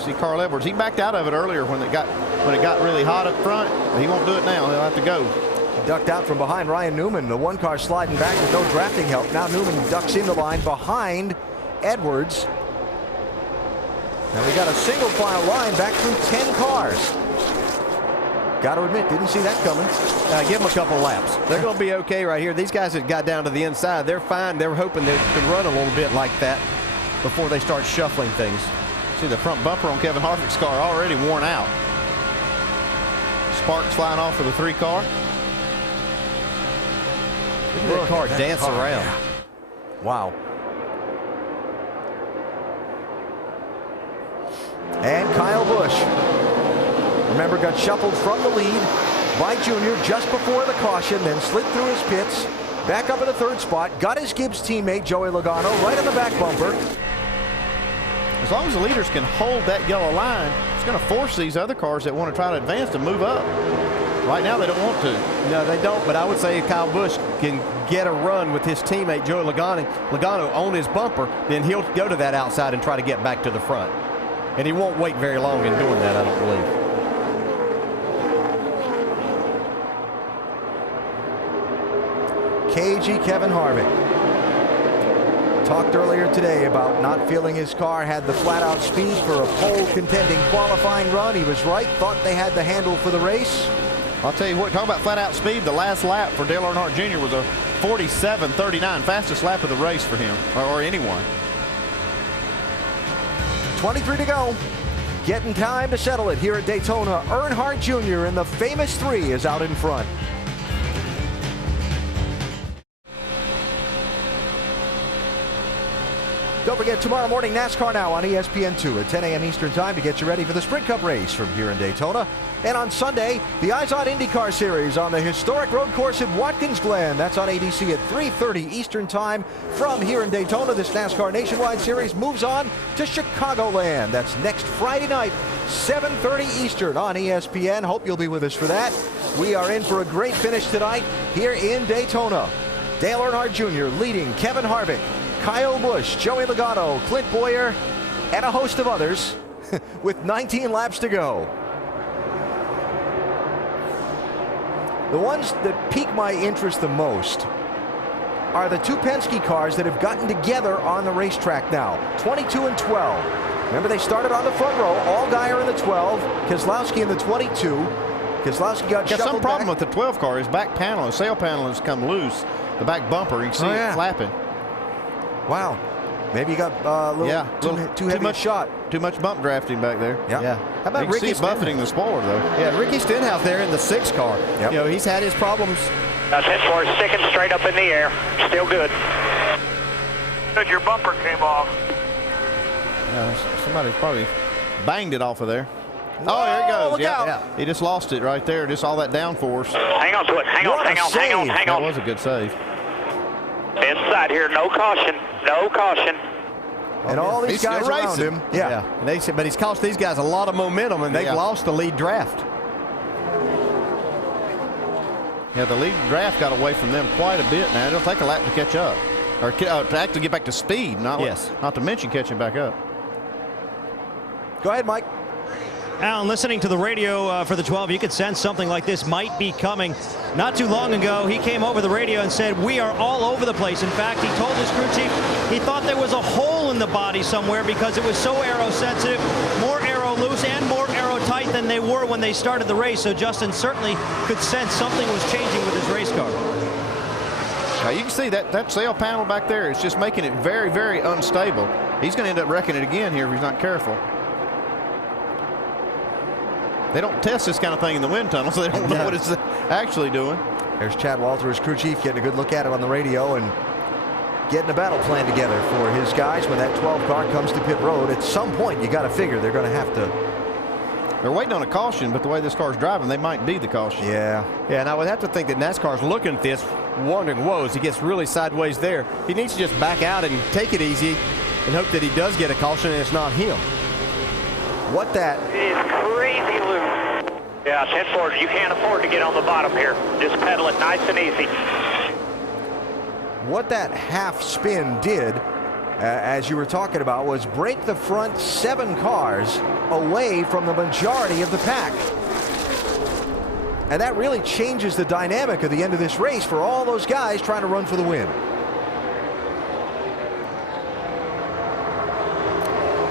See Carl Edwards, he backed out of it earlier when it got really hot up front. He won't do it now. He'll have to go. He ducked out from behind Ryan Newman. The one car sliding back with no drafting help. Now Newman ducks in the line behind Edwards. Now we got a single file line back through 10 cars. Got to admit, didn't see that coming. Give them a couple laps. They're going to be okay right here. These guys that got down to the inside, they're fine. They're hoping they can run a little bit like that before they start shuffling things. See the front bumper on Kevin Harvick's car already worn out. Sparks flying off for the 3 car. Look at that car dance around. Yeah. Wow. And Kyle Busch, remember, got shuffled from the lead by Junior just before the caution, then slid through his pits, back up in the 3rd spot, got his Gibbs teammate Joey Logano right on the back bumper. As long as the leaders can hold that yellow line, it's going to force these other cars that want to try to advance to move up. Right now, they don't want to. No, they don't, but I would say if Kyle Busch can get a run with his teammate Joey Logano on his bumper, then he'll go to that outside and try to get back to the front. And he won't wait very long in doing that, I don't believe. Cagey Kevin Harvick. Talked earlier today about not feeling his car had the flat-out speed for a pole contending qualifying run. He was right, thought they had the handle for the race. I'll tell you what, talk about flat-out speed. The last lap for Dale Earnhardt Jr. was a 47.39, fastest lap of the race for him, or anyone. 23 to go. Getting time to settle it here at Daytona. Earnhardt Jr. in the famous 3 is out in front. Don't forget, tomorrow morning, NASCAR Now on ESPN2 at 10 a.m. Eastern Time to get you ready for the Sprint Cup race from here in Daytona. And on Sunday, the Eyes on IndyCar Series on the historic road course at Watkins Glen. That's on ABC at 3:30 Eastern Time from here in Daytona. This NASCAR Nationwide Series moves on to Chicagoland. That's next Friday night, 7:30 Eastern on ESPN. Hope you'll be with us for that. We are in for a great finish tonight here in Daytona. Dale Earnhardt Jr. leading Kevin Harvick, Kyle Busch, Joey Logano, Clint Boyer, and a host of others with 19 laps to go. The ones that pique my interest the most are the 2 Penske cars that have gotten together on the racetrack now, 22 and 12. Remember, they started on the front row, Allgaier in the 12, Keselowski in the 22. Keselowski got shuffled some problem back. with the 12 car. His back panel, his sail panel has come loose. The back bumper, you can see it flapping. Wow. Maybe you got a little too heavy much shot. Too much bump drafting back there. Yeah. How about Ricky buffeting the spoiler, though? Yeah, Ricky Stenhouse there in the 6 car. Yep. You know, he's had his problems. That's it for his 2nd straight up in the air. Still good. Good, your bumper came off. Somebody probably banged it off of there. Oh, there he goes. Look out. Yeah. He just lost it right there. Just all that downforce. Hang on to it. Hang on. That was a good save. Inside here. No caution. No caution. And all these guys around him. Yeah. And they said, but he's cost these guys a lot of momentum, and they've lost the lead draft. Yeah, the lead draft got away from them quite a bit now. It'll take a lap to catch up. Or to actually get back to speed, not to mention catching back up. Go ahead, Mike. Alan, listening to the radio for the 12, you could sense something like this might be coming. Not too long ago, he came over the radio and said, we are all over the place. In fact, he told his crew chief he thought there was a hole in the body somewhere because it was so aero sensitive, more aero loose and more aero tight than they were when they started the race. So Justin certainly could sense something was changing with his race car. Now you can see that sail panel back there is just making it very, very unstable. He's going to end up wrecking it again here if he's not careful. They don't test this kind of thing in the wind tunnel, so they don't know what it's actually doing. There's Chad Walter, his crew chief, getting a good look at it on the radio and getting a battle plan together for his guys when that 12 car comes to pit road. At some point, you got to figure they're going to have to. They're waiting on a caution, but the way this car's driving, they might be the caution. Yeah, and I would have to think that NASCAR's looking at this, wondering, whoa, as he gets really sideways there, he needs to just back out and take it easy and hope that he does get a caution and it's not him. What that is crazy loose. Yeah, 10 forward. You can't afford to get on the bottom here. Just pedal it nice and easy. What that half spin did, as you were talking about, was break the front 7 cars away from the majority of the pack. And that really changes the dynamic of the end of this race for all those guys trying to run for the win.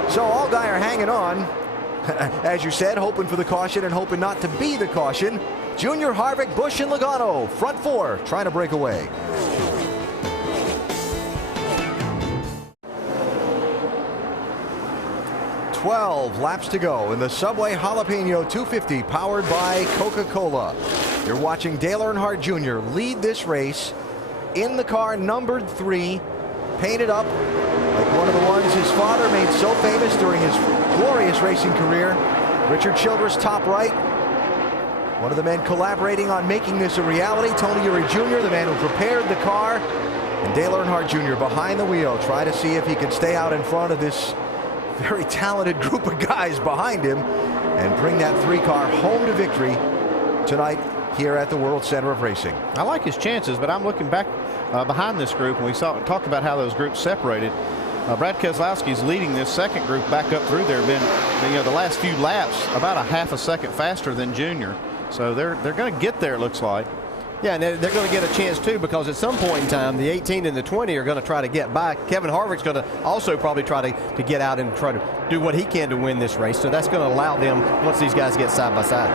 So Allgaier are hanging on, as you said, hoping for the caution and hoping not to be the caution. Junior, Harvick, Busch, and Logano, front 4, trying to break away. "12 laps to go in the Subway Jalapeno 250 powered by Coca-Cola. You're watching Dale Earnhardt Jr. lead this race in the car numbered 3, painted up like one of the ones his father made so famous during his glorious racing career. Richard Childress top right. One of the men collaborating on making this a reality, Tony Eury Jr., the man who prepared the car, and Dale Earnhardt Jr. behind the wheel, trying to see if he can stay out in front of this very talented group of guys behind him and bring that 3 car home to victory tonight here at the World Center of Racing. I like his chances, but I'm looking back behind this group, and we talked about how those groups separated. Brad Keselowski is leading this second group back up through there. Been the last few laps about a half a second faster than Junior, so they're going to get there, it looks like. Yeah, and they're going to get a chance too, because at some point in time the 18 and the 20 are going to try to get by. Kevin Harvick's going to also probably try to get out and try to do what he can to win this race, so that's going to allow them once these guys get side by side.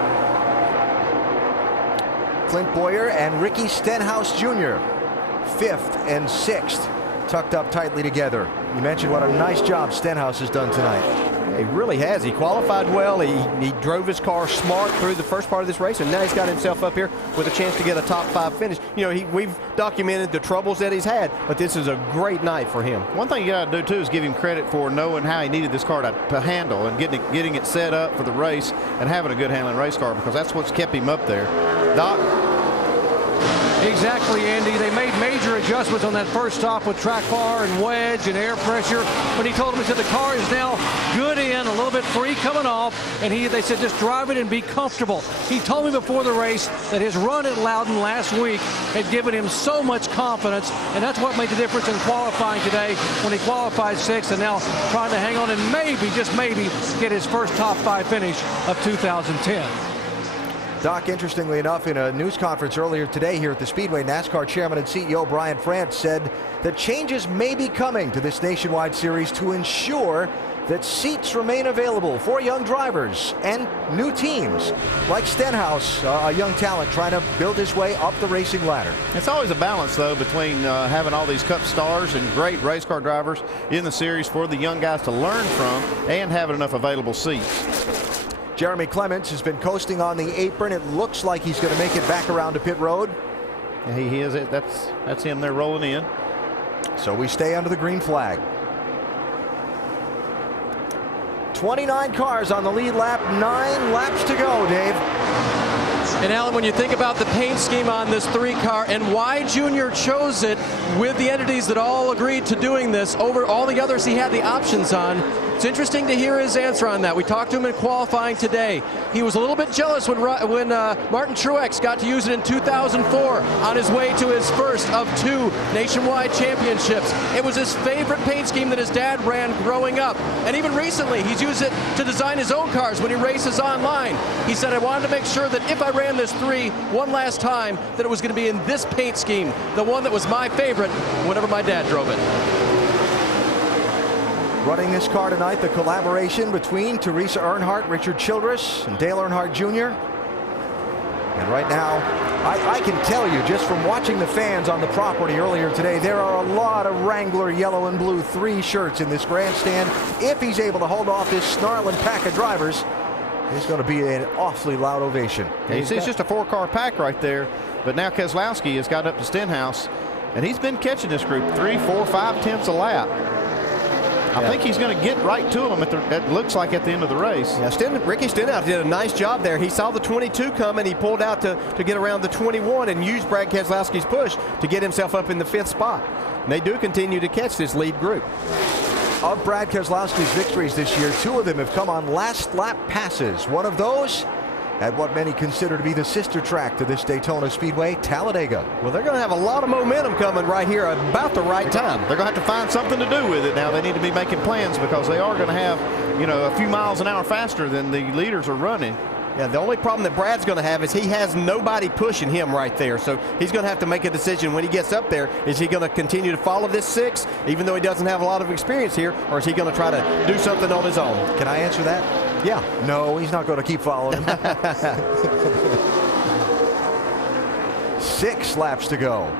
Clint Boyer and Ricky Stenhouse Jr. 5th and 6th, tucked up tightly together. You mentioned what a nice job Stenhouse has done tonight. He really has. He qualified well. He drove his car smart through the first part of this race, and now he's got himself up here with a chance to get a top 5 finish. We've documented the troubles that he's had, but this is a great night for him. One thing you got to do too is give him credit for knowing how he needed this car to handle and getting it set up for the race and having a good handling race car, because that's what's kept him up there. Doc? Exactly, Andy. They made major adjustments on that first stop with track bar and wedge and air pressure. But he told him, he said the car is now good in, a little bit free coming off, and they said just drive it and be comfortable. He told me before the race that his run at Loudon last week had given him so much confidence, and that's what made the difference in qualifying today when he qualified 6th and now trying to hang on and maybe, just maybe, get his first top 5 finish of 2010. Doc, interestingly enough, in a news conference earlier today here at the Speedway, NASCAR Chairman and CEO Brian France said that changes may be coming to this nationwide series to ensure that seats remain available for young drivers and new teams like Stenhouse, a young talent trying to build his way up the racing ladder. It's always a balance, though, between having all these Cup stars and great race car drivers in the series for the young guys to learn from and having enough available seats. Jeremy Clements has been coasting on the apron. It looks like he's going to make it back around to pit road. Yeah, he is it. That's him there rolling in. So we stay under the green flag. 29 cars on the lead lap, 9 laps to go, Dave. And Alan, when you think about the paint scheme on this 3-car and why Junior chose it with the entities that all agreed to doing this over all the others he had the options on, it's interesting to hear his answer on that. We talked to him in qualifying today. He was a little bit jealous when Martin Truex got to use it in 2004 on his way to his first of 2 nationwide championships. It was his favorite paint scheme that his dad ran growing up. And even recently, he's used it to design his own cars when he races online. He said, I wanted to make sure that if I ran this 3 one last time, that it was going to be in this paint scheme, the one that was my favorite whenever my dad drove it. Running this car tonight, the collaboration between Teresa Earnhardt, Richard Childress, and Dale Earnhardt Jr. And right now, I can tell you, just from watching the fans on the property earlier today, there are a lot of Wrangler yellow and blue 3 shirts in this grandstand. If he's able to hold off this snarling pack of drivers, it's going to be an awfully loud ovation. Yeah, you see, it's just a 4-car pack right there, but now Keselowski has got up to Stenhouse, and he's been catching this group 3, 4, 5 tenths a lap. I think he's going to get right to them it looks like at the end of the race. Yeah, Ricky Stenhouse did a nice job there. He saw the 22 coming. He pulled out to get around the 21 and used Brad Keselowski's push to get himself up in the 5th spot. And they do continue to catch this lead group. Of Brad Keselowski's victories this year, 2 of them have come on last lap passes. One of those at what many consider to be the sister track to this Daytona Speedway, Talladega. Well, they're going to have a lot of momentum coming right here about the right time. They're going to have to find something to do with it now. They need to be making plans because they are going to have, a few miles an hour faster than the leaders are running. Yeah, the only problem that Brad's going to have is he has nobody pushing him right there. So he's going to have to make a decision when he gets up there. Is he going to continue to follow this 6, even though he doesn't have a lot of experience here, or is he going to try to do something on his own? Can I answer that? Yeah. No, he's not going to keep following him. 6 laps to go.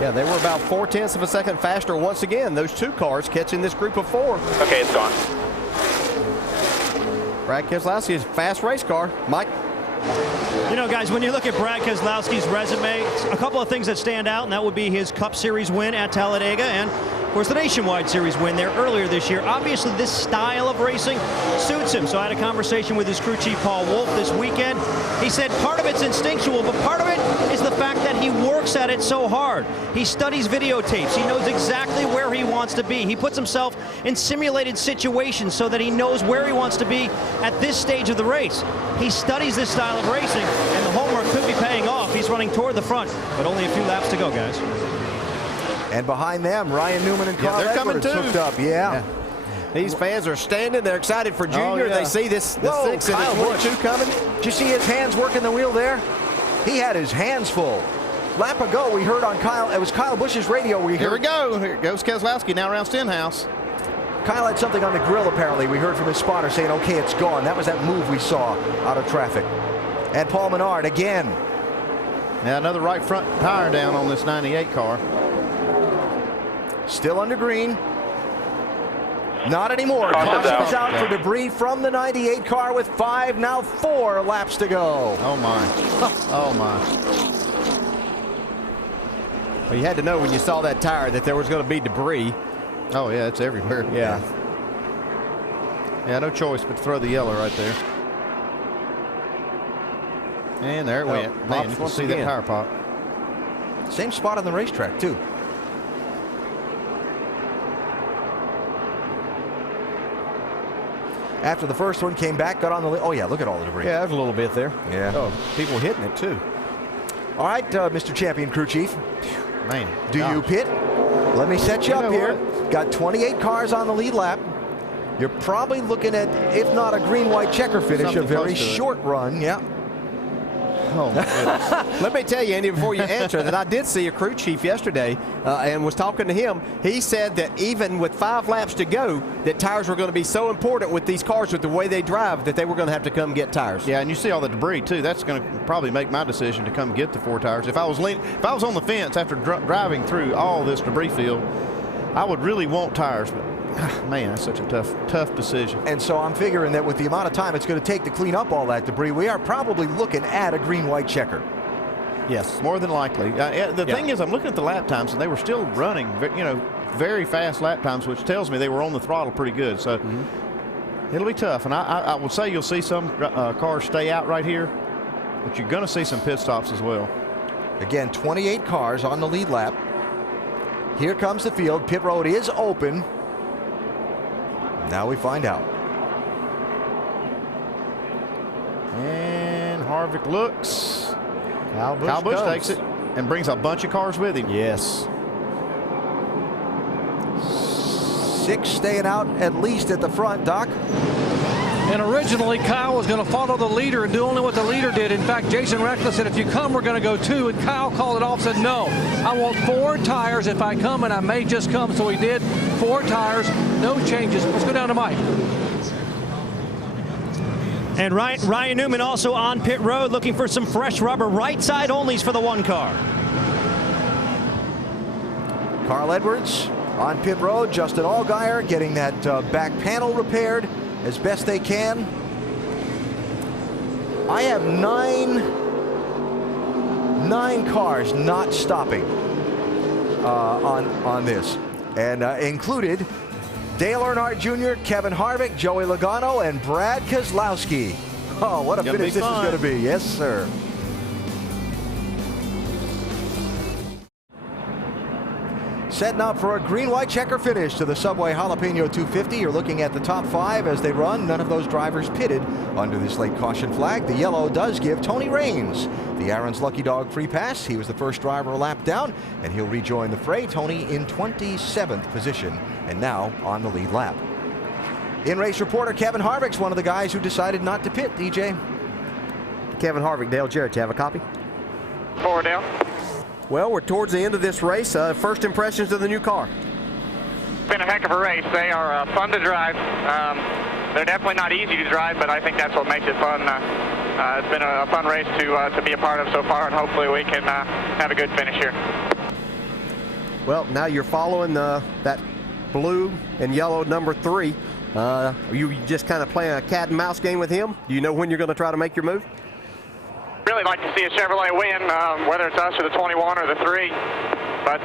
Yeah, they were about 4 tenths of a second faster once again. Those 2 cars catching this group of 4. Okay, it's gone. Brad Keselowski is a fast race car. Mike? Guys, when you look at Brad Keselowski's resume, a couple of things that stand out, and that would be his Cup Series win at Talladega and, of course, the Nationwide Series win there earlier this year. Obviously, this style of racing suits him. So I had a conversation with his crew chief, Paul Wolf, this weekend. He said part of it's instinctual, but part of it is the fact that he works at it so hard. He studies videotapes. He knows exactly where he wants to be. He puts himself in simulated situations so that he knows where he wants to be at this stage of the race. He studies this style of racing, and the homework could be paying off. He's running toward the front, but only a few laps to go, guys. And behind them, Ryan Newman and Carl Edwards hooked up. Yeah. These fans are standing. They're excited for Junior. They see this 6 and the 22 coming. Did you see his hands working the wheel there? He had his hands full. Lap ago, we heard on It was Kyle Busch's radio. Here we go. Here goes Keselowski now around Stenhouse. Kyle had something on the grill, apparently. We heard from his spotter saying, okay, it's gone. That was that move we saw out of traffic. And Paul Menard again. Now another right front tire down on this 98 car. Still under green. Not anymore. Caution's out for debris from the 98 car with 5, now 4 laps to go. Oh, my. Oh, my. Well, you had to know when you saw that tire that there was going to be debris. Oh, yeah, it's everywhere. Yeah. Yeah, no choice but to throw the yellow right there. And there it went. Man, you can see that tire pop. Same spot on the racetrack, too. After the first one, came back, got on the oh yeah, look at all the debris. Yeah, there's a little bit there. Yeah. Oh, people hitting it too. All right, Mr. Champion Crew Chief. Man, do you pit? Let me set you up here. Got 28 cars on the lead lap. You're probably looking at, if not a green-white checker finish, something a very short run. Yeah. Oh, my goodness. Let me tell you, Andy, before you answer, that I did see a crew chief yesterday and was talking to him. He said that even with 5 laps to go, that tires were going to be so important with these cars, with the way they drive, that they were going to have to come get tires. Yeah, and you see all the debris, too. That's going to probably make my decision to come get the 4 tires. If I was on the fence after driving through all this debris field, I would really want tires, but man, that's such a tough decision. And so I'm figuring that with the amount of time it's going to take to clean up all that debris, we are probably looking at a green-white checker. Yes, more than likely. The thing is, I'm looking at the lap times, and they were still running, very fast lap times, which tells me they were on the throttle pretty good. So it'll be tough. And I would say you'll see some cars stay out right here, but you're going to see some pit stops as well. Again, 28 cars on the lead lap. Here comes the field. Pit road is open. Now we find out. And Harvick looks. Kyle Busch, Kyle Busch takes it and brings a bunch of cars with him. Yes. 6 staying out at least at the front, Doc. And originally, Kyle was going to follow the leader and do only what the leader did. In fact, Jason Reckless said, if you come, we're going to go 2. And Kyle called it off, said, no, I want 4 tires if I come, and I may just come. So he did 4 tires, no changes. Let's go down to Mike. And Ryan Newman also on pit road looking for some fresh rubber. Right side onlys for the 1 car. Carl Edwards on pit road. Justin Allgaier getting that back panel repaired as best they can. I have nine cars not stopping on this, and included Dale Earnhardt Jr., Kevin Harvick, Joey Logano, and Brad Keselowski. Oh, what a finish this is going to be. Yes, sir. Setting up for a green-white checker finish to the Subway Jalapeno 250. You're looking at the top 5 as they run. None of those drivers pitted under this late caution flag. The yellow does give Tony Raines the Aaron's Lucky Dog free pass. He was the first driver a lap down, and he'll rejoin the fray. Tony in 27th position and now on the lead lap. In-race reporter Kevin Harvick's one of the guys who decided not to pit, DJ. Kevin Harvick, Dale Jarrett, do you have a copy? Forward, Dale. Well, we're towards the end of this race. First impressions of the new car. It's been a heck of a race. They are fun to drive. They're definitely not easy to drive, but I think that's what makes it fun. It's been a fun race to be a part of so far, and hopefully we can have a good finish here. Well, now you're following that blue and yellow number 3. Are you just kind of playing a cat and mouse game with him? Do you know when you're going to try to make your move? Really like to see a Chevrolet win, whether it's us or the 21 or the 3. But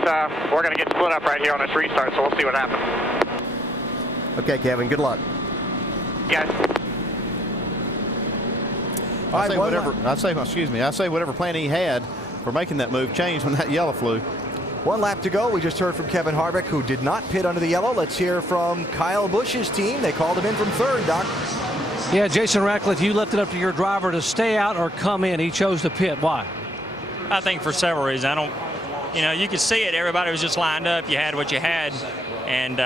we're going to get split up right here on this restart, so we'll see what happens. Okay, Kevin, good luck. Guys. I say whatever plan he had for making that move changed when that yellow flew. 1 lap to go. We just heard from Kevin Harvick, who did not pit under the yellow. Let's hear from Kyle Busch's team. They called him in from 3rd, Doc. Yeah, Jason Ratcliffe, you left it up to your driver to stay out or come in. He chose to pit. Why? I think for several reasons. You could see it. Everybody was just lined up. You had what you had. And,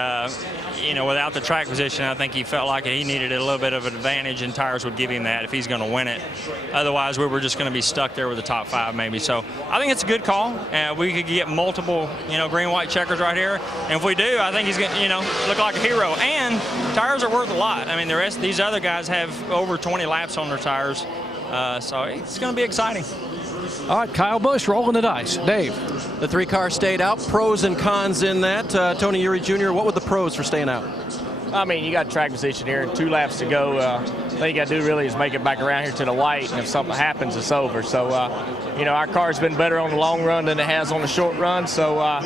without the track position, I think he felt like he needed a little bit of an advantage, and tires would give him that if he's going to win it. Otherwise, we were just going to be stuck there with the top 5 maybe. So I think it's a good call. We could get multiple, green-white checkers right here. And if we do, I think he's going to, look like a hero. And tires are worth a lot. I mean, the rest of these other guys have over 20 laps on their tires. So it's going to be exciting. All right, Kyle Busch rolling the dice. Dave. The 3 cars stayed out. Pros and cons in that. Tony Eury Jr., what were the pros for staying out? I mean, you got track position here, 2 laps to go. Thing you got to do really is make it back around here to the white, and if something happens, it's over. So, our car's been better on the long run than it has on the short run. So,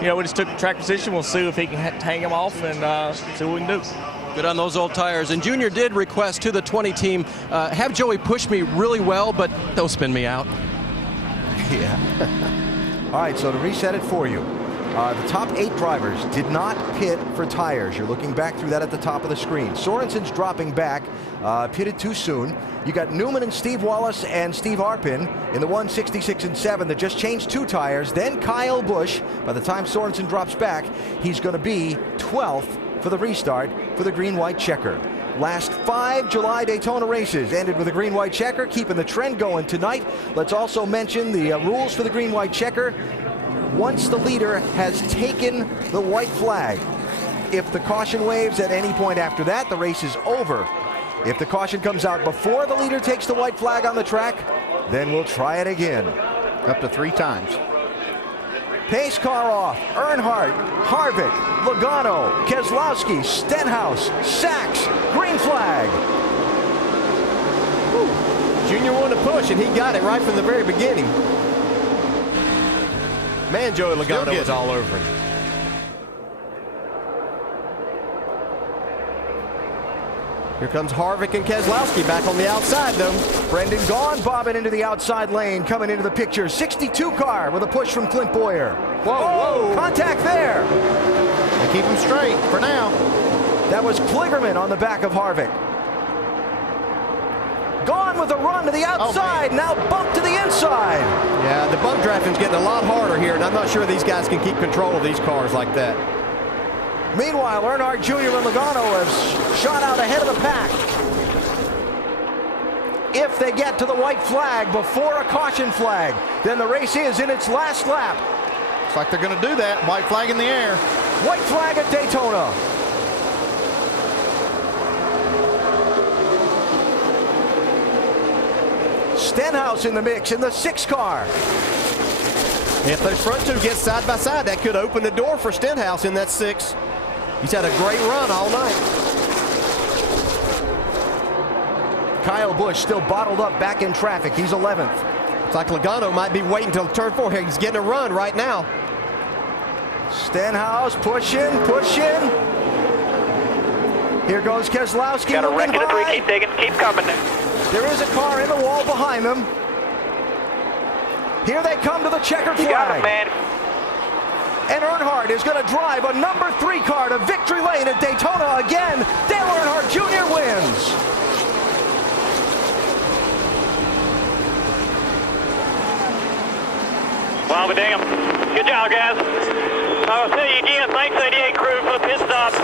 we just took the track position. We'll see if he can hang him off and see what we can do. Good on those old tires. And Junior did request to the 20 team, have Joey push me really well, but don't spin me out. Yeah. All right, so to reset it for you, the top 8 drivers did not pit for tires. You're looking back through that at the top of the screen. Sorensen's dropping back, pitted too soon. You got Newman and Steve Wallace and Steve Arpin in the 166 and 7 that just changed 2 tires. Then Kyle Busch. By the time Sorensen drops back, he's going to be 12th for the restart for the green-white checker. Last 5 July Daytona races ended with a green-white checker, keeping the trend going tonight. Let's also mention the rules for the green-white checker. Once the leader has taken the white flag, if the caution waves at any point after that, the race is over. If the caution comes out before the leader takes the white flag on the track, then we'll try it again. Up to 3 times. Pace car off. Earnhardt, Harvick, Logano, Keselowski, Stenhouse, Sachs, green flag. Whew. Junior wanted to push, and he got it right from the very beginning. Man, Joey Logano was all over him. Here comes Harvick and Keselowski back on the outside, though. Brendan Gaughan bobbing into the outside lane, coming into the picture. 62 car with a push from Clint Boyer. Whoa. Contact there. They keep him straight for now. That was Kligerman on the back of Harvick. Gaughan with a run to the outside, now bump to the inside. Yeah, the bump drafting's getting a lot harder here, and I'm not sure these guys can keep control of these cars like that. Meanwhile, Earnhardt Jr. and Logano have shot out ahead of the pack. If they get to the white flag before a caution flag, then the race is in its last lap. Looks like they're going to do that. White flag in the air. White flag at Daytona. Stenhouse in the mix in the 6 car. If those front two get side by side, that could open the door for Stenhouse in that 6. He's had a great run all night. Kyle Busch still bottled up back in traffic. He's 11th. It's like Logano might be waiting until turn 4 here. He's getting a run right now. Stenhouse pushing. Here goes Keselowski. Got a wreck in the 3. Keep digging. Keep coming. There is a car in the wall behind them. Here they come to the checkered flag. You got him, man. And Earnhardt is going to drive a number 3 car to victory lane at Daytona again. Dale Earnhardt Jr. wins. Well, but damn. Good job, guys. I'll tell you again, thanks 88 crew for the pit stop.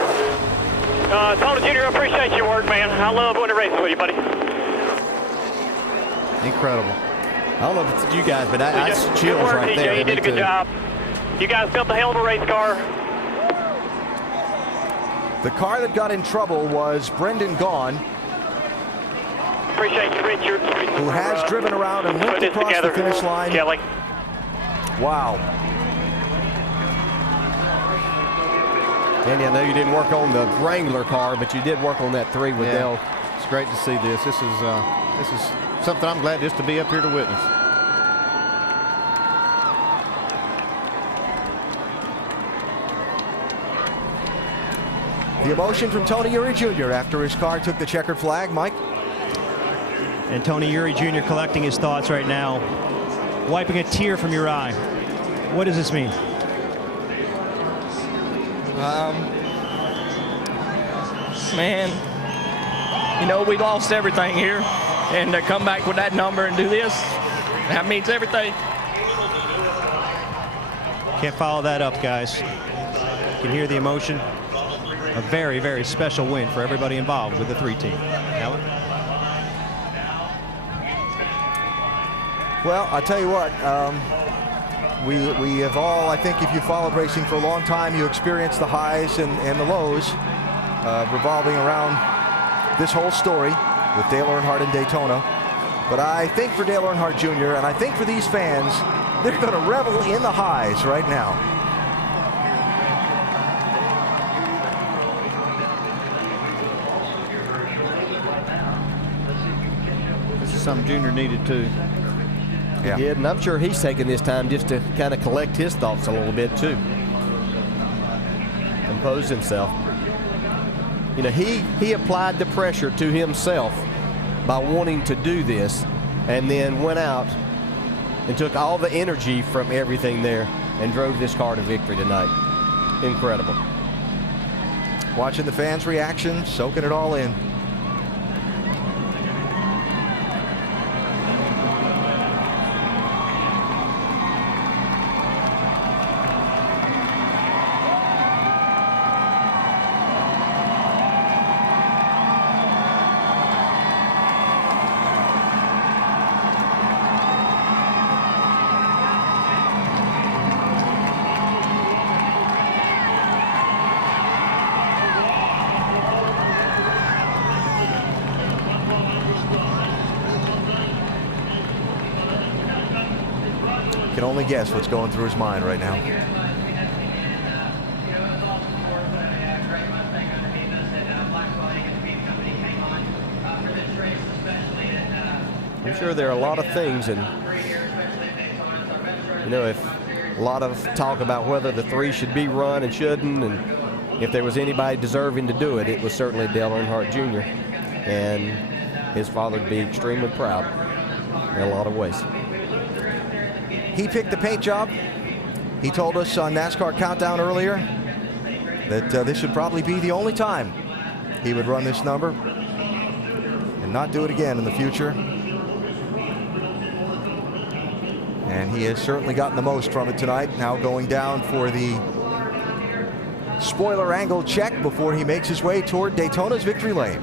Tony Jr., I appreciate your work, man. I love winning races with you, buddy. Incredible. I don't know if it's you guys, but that's chills good work, right TJ. there. You did a good job. You guys built a hell of a race car. The car that got in trouble was Brendan Gaughan, Appreciate you, Richard. who has driven around and limped across the finish line. Kelly. Wow. Andy, I know you didn't work on the Wrangler car, but you did work on that 3 with Dale. It's great to see this. This is something I'm glad just to be up here to witness. The emotion from Tony Eury Jr. after his car took the checkered flag, Mike. And Tony Eury Jr. collecting his thoughts right now, wiping a tear from your eye. What does this mean? Man, you know, we lost everything here, and to come back with that number and do this, that means everything. Can't follow that up, guys. You can hear the emotion. A very, very special win for everybody involved with the 3 team. Alan? Well, I'll tell you what, we have all, I think if you followed racing for a long time, you experienced the highs and the lows revolving around this whole story with Dale Earnhardt in Daytona. But I think for Dale Earnhardt Jr. and I think for these fans, they're going to revel in the highs right now. This is something Junior needed too. He did, and I'm sure he's taking this time just to kind of collect his thoughts a little bit too. Compose himself. You know, he applied the pressure to himself by wanting to do this, and then went out and took all the energy from everything there and drove this car to victory tonight. Incredible. Watching the fans' reaction, soaking it all in. Can only guess what's going through his mind right now. I'm sure there are a lot of things, and you know, if a lot of talk about whether the 3 should be run and shouldn't, and if there was anybody deserving to do it, it was certainly Dale Earnhardt Jr. and his father would be extremely proud in a lot of ways. He picked the paint job. He told us on NASCAR Countdown earlier that this would probably be the only time he would run this number and not do it again in the future. And he has certainly gotten the most from it tonight. Now going down for the spoiler angle check before he makes his way toward Daytona's victory lane.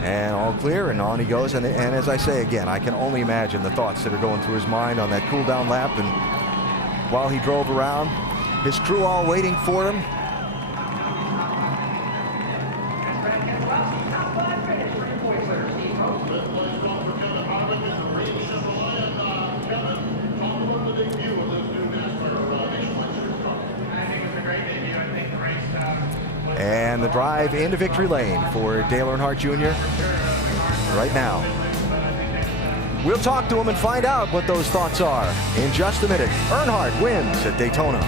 And all clear, and on he goes. And as I say again, I can only imagine the thoughts that are going through his mind on that cool down lap. And while he drove around, his crew all waiting for him. And the drive into victory lane for Dale Earnhardt Jr. right now. We'll talk to him and find out what those thoughts are in just a minute. Earnhardt wins at Daytona.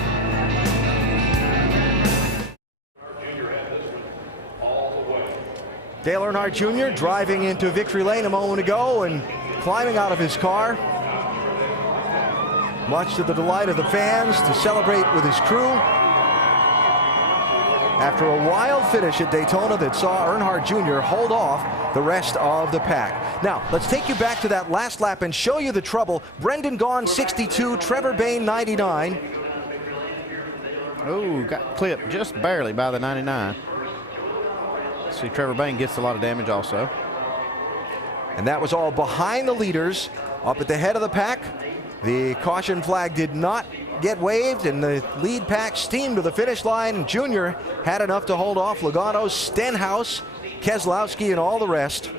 Dale Earnhardt Jr. driving into victory lane a moment ago and climbing out of his car, much to the delight of the fans, to celebrate with his crew. After a wild finish at Daytona that saw Earnhardt Jr. hold off the rest of the pack. Now, let's take you back to that last lap and show you the trouble. Brendan Gaughan, 62, Trevor Bayne, 99. Oh, got clipped just barely by the 99. See, Trevor Bayne gets a lot of damage also. And that was all behind the leaders, up at the head of the pack. The caution flag did not get waved, and the lead pack steamed to the finish line. Junior had enough to hold off Logano, Stenhouse, Keselowski, and all the rest.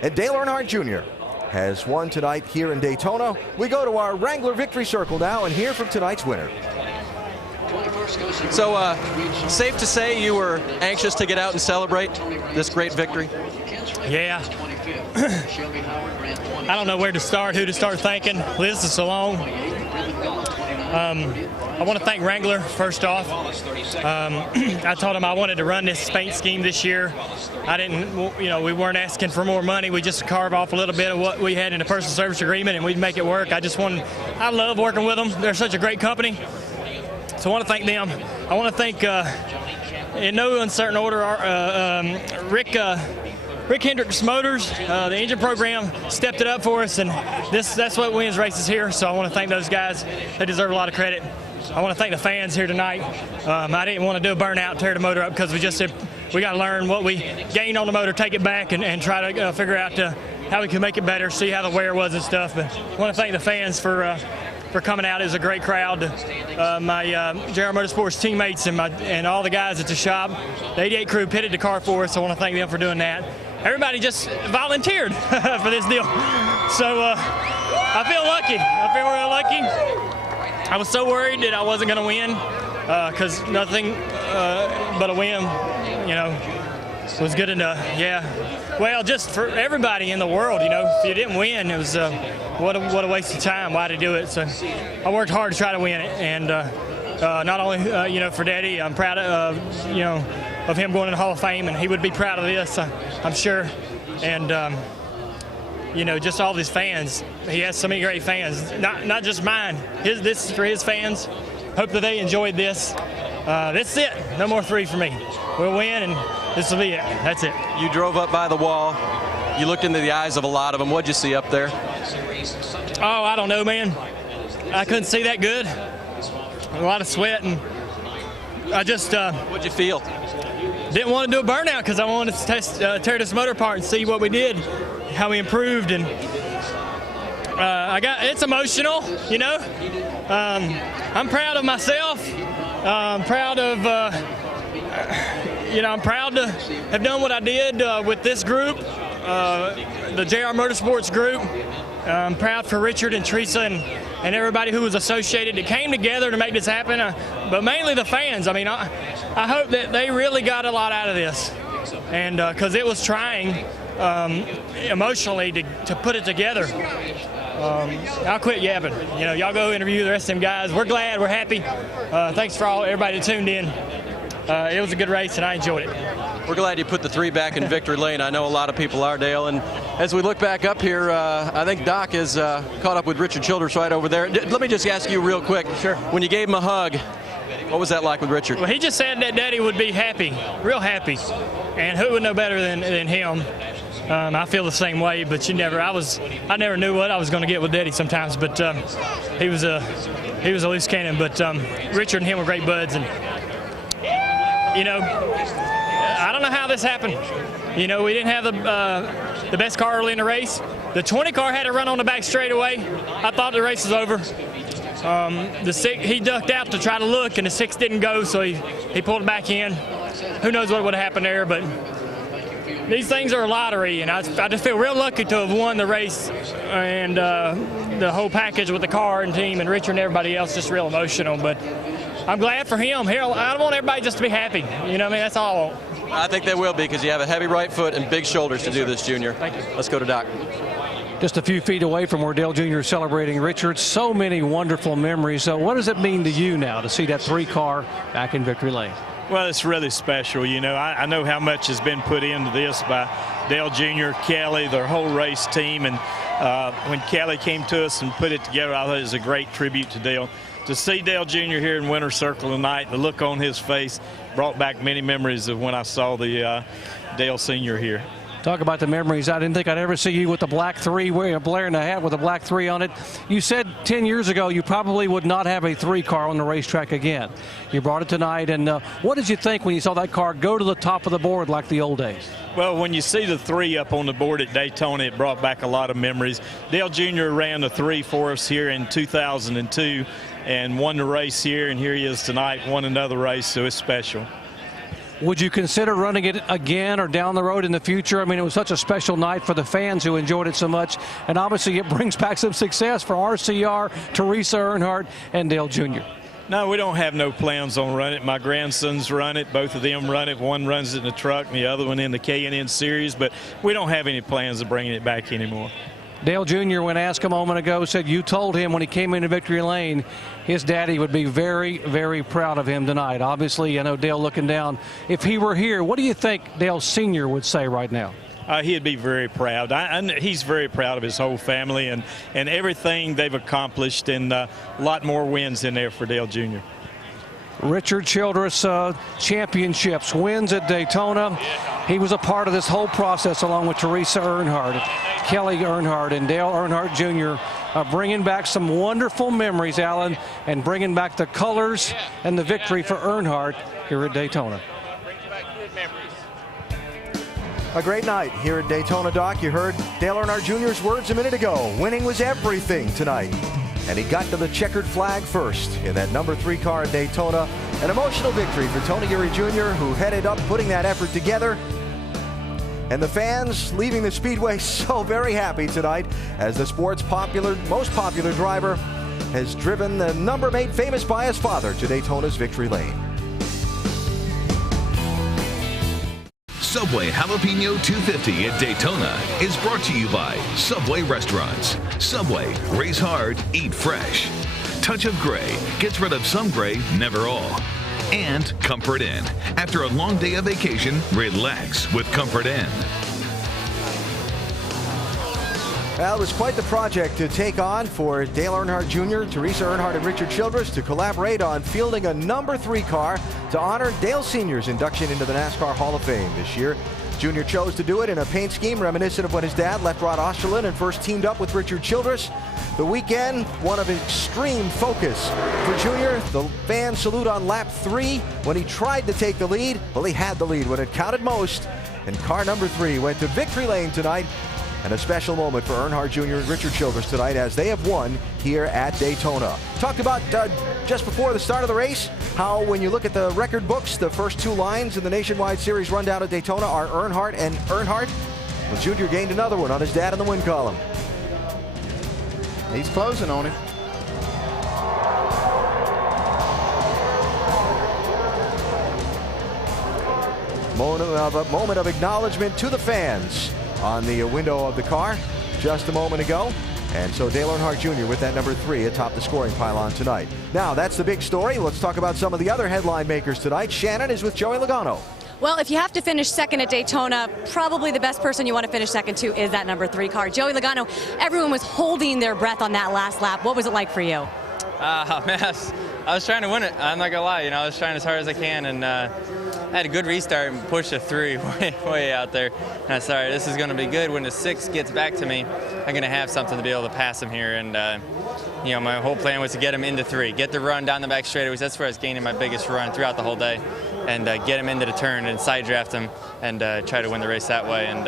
And Dale Earnhardt Jr. has won tonight here in Daytona. We go to our Wrangler Victory Circle now and hear from tonight's winner. So, safe to say you were anxious to get out and celebrate this great victory? Yeah. I don't know where to start, who to start thanking. Liz is so long. I want to thank Wrangler first off. I told him I wanted to run this paint scheme this year. I didn't, we weren't asking for more money. We just carve off a little bit of what we had in the personal service agreement and we'd make it work. I love working with them. They're such a great company. So I want to thank them. I want to thank, in no uncertain order, Rick Hendricks Motors, the engine program stepped it up for us, and that's what wins races here. So I want to thank those guys. They deserve a lot of credit. I want to thank the fans here tonight. I didn't want to do a burnout, tear the motor up, because we just said we got to learn what we gained on the motor, take it back, and try to figure out how we can make it better, see how the wear was and stuff. But I want to thank the fans for coming out. It was a great crowd. My JR Motorsports teammates and all the guys at the shop, the 88 crew pitted the car for us. I want to thank them for doing that. Everybody just volunteered for this deal. So I feel lucky. I feel real lucky. I was so worried that I wasn't going to win because nothing but a win, was good enough. Yeah. Well, just for everybody in the world, if you didn't win, it was what a waste of time. Why to do it? So I worked hard to try to win it, and not only for Daddy, I'm proud of him going in the Hall of Fame, and he would be proud of this, I'm sure. And just all of his fans. He has so many great fans, not just mine. This is for his fans. Hope that they enjoyed this. This is it. No more three for me. We'll win, and this will be it. That's it. You drove up by the wall. You looked into the eyes of a lot of them. What'd you see up there? Oh, I don't know, man. I couldn't see that good. A lot of sweat, and I just... What'd you feel? Didn't want to do a burnout because I wanted to tear this motor apart and see what we did, how we improved, and it's emotional, I'm proud of myself. I'm proud of, I'm proud to have done what I did with this group, the JR Motorsports group. I'm proud for Richard and Teresa and everybody who was associated that came together to make this happen, but mainly the fans. I mean, I hope that they really got a lot out of this. and because it was trying emotionally to put it together. I'll quit yapping. You know, y'all go interview the rest of them guys. We're glad, we're happy. Thanks for everybody that tuned in. It was a good race, and I enjoyed it. We're glad you put the 3 back in victory lane. I know a lot of people are, Dale. And as we look back up here, I think Doc is caught up with Richard Childress right over there. Let me just ask you real quick. Sure. When you gave him a hug, what was that like with Richard? Well, he just said that Daddy would be happy, real happy. And who would know better than him? I feel the same way, but I never knew what I was going to get with Daddy sometimes. But he was a loose cannon. But Richard and him were great buds, and you know, I don't know how this happened. You know, we didn't have the best car early in the race. The 20 car had to run on the back straightaway. I thought the race was over. The 6, he ducked out to try to look, and the 6 didn't go, so he pulled it back in. Who knows what would have happened there, but these things are a lottery, and I just feel real lucky to have won the race and the whole package with the car and team and Richard and everybody else, just real emotional. But I'm glad for him. Here, I want everybody just to be happy. You know what I mean? That's all I want. I think they will be, because you have a heavy right foot and big shoulders to do this, Junior. Thank you. Let's go to Doc. Just a few feet away from where Dale Jr. is celebrating Richard. So many wonderful memories. So what does it mean to you now to see that 3 car back in victory lane? Well, it's really special. You know, I know how much has been put into this by Dale Jr., Kelly, their whole race team. And when Kelly came to us and put it together, I thought it was a great tribute to Dale. To see Dale Jr. here in Winter Circle tonight, the look on his face brought back many memories of when I saw the Dale Sr. here. Talk about the memories. I didn't think I'd ever see you with the black 3, blaring a hat with a black 3 on it. You said 10 years ago you probably would not have a 3 car on the racetrack again. You brought it tonight, and what did you think when you saw that car go to the top of the board like the old days? Well, when you see the 3 up on the board at Daytona, it brought back a lot of memories. Dale Jr. ran the 3 for us here in 2002 and won the race here, and here he is tonight, won another race, so it's special. Would you consider running it again or down the road in the future? I mean, it was such a special night for the fans who enjoyed it so much, and obviously it brings back some success for RCR, Teresa Earnhardt, and Dale Jr. No, we don't have no plans on running it. My grandsons run it. Both of them run it. One runs it in the truck and the other one in the K&N series, but we don't have any plans of bringing it back anymore. Dale Jr., when asked a moment ago, said you told him when he came into victory lane his daddy would be very, very proud of him tonight. Obviously, I know Dale looking down. If he were here, what do you think Dale Sr. would say right now? He'd be very proud. He's very proud of his whole family and everything they've accomplished, and a lot more wins in there for Dale Jr. Richard Childress, championships, wins at Daytona. He was a part of this whole process along with Teresa Earnhardt, Kelly Earnhardt, and Dale Earnhardt Jr. Bringing back some wonderful memories, Alan, and bringing back the colors and the victory for Earnhardt here at Daytona. A great night here at Daytona, Doc. You heard Dale Earnhardt Jr.'s words a minute ago. Winning was everything tonight. And he got to the checkered flag first in that number 3 car at Daytona. An emotional victory for Tony Geary Jr., who headed up putting that effort together. And the fans leaving the speedway so very happy tonight as the sport's most popular driver has driven the number made famous by his father to Daytona's victory lane. Subway Jalapeno 250 at Daytona is brought to you by Subway Restaurants. Subway, race hard, eat fresh. Touch of Gray gets rid of some gray, never all. And Comfort Inn. After a long day of vacation, relax with Comfort Inn. Well, it was quite the project to take on for Dale Earnhardt Jr., Teresa Earnhardt, and Richard Childress to collaborate on fielding a number 3 car to honor Dale Sr.'s induction into the NASCAR Hall of Fame this year. Jr. chose to do it in a paint scheme reminiscent of when his dad left Rod Osterlund and first teamed up with Richard Childress. The weekend, one of extreme focus for Jr. The fan salute on lap 3 when he tried to take the lead. Well, he had the lead when it counted most, and car number 3 went to victory lane tonight. And a special moment for Earnhardt Jr. and Richard Childress tonight as they have won here at Daytona. Talked about just before the start of the race how when you look at the record books, the first 2 lines in the Nationwide Series rundown at Daytona are Earnhardt and Earnhardt. Well, Jr. gained another one on his dad in the win column. He's closing on him. moment of acknowledgement to the fans on the window of the car just a moment ago. And so Dale Earnhardt Jr. with that number 3 atop the scoring pylon tonight. Now, that's the big story. Let's talk about some of the other headline makers tonight. Shannon is with Joey Logano. Well, if you have to finish second at Daytona, probably the best person you want to finish second to is that number 3 car. Joey Logano, everyone was holding their breath on that last lap. What was it like for you? Man, I was trying to win it. I'm not gonna lie. I was trying as hard as I can, and I had a good restart and pushed a 3 way out there. And I said, all right, this is gonna be good. When the 6 gets back to me, I'm gonna have something to be able to pass him here. And my whole plan was to get him into 3, get the run down the back straightaways. That's where I was gaining my biggest run throughout the whole day, and get him into the turn and side draft him and try to win the race that way. And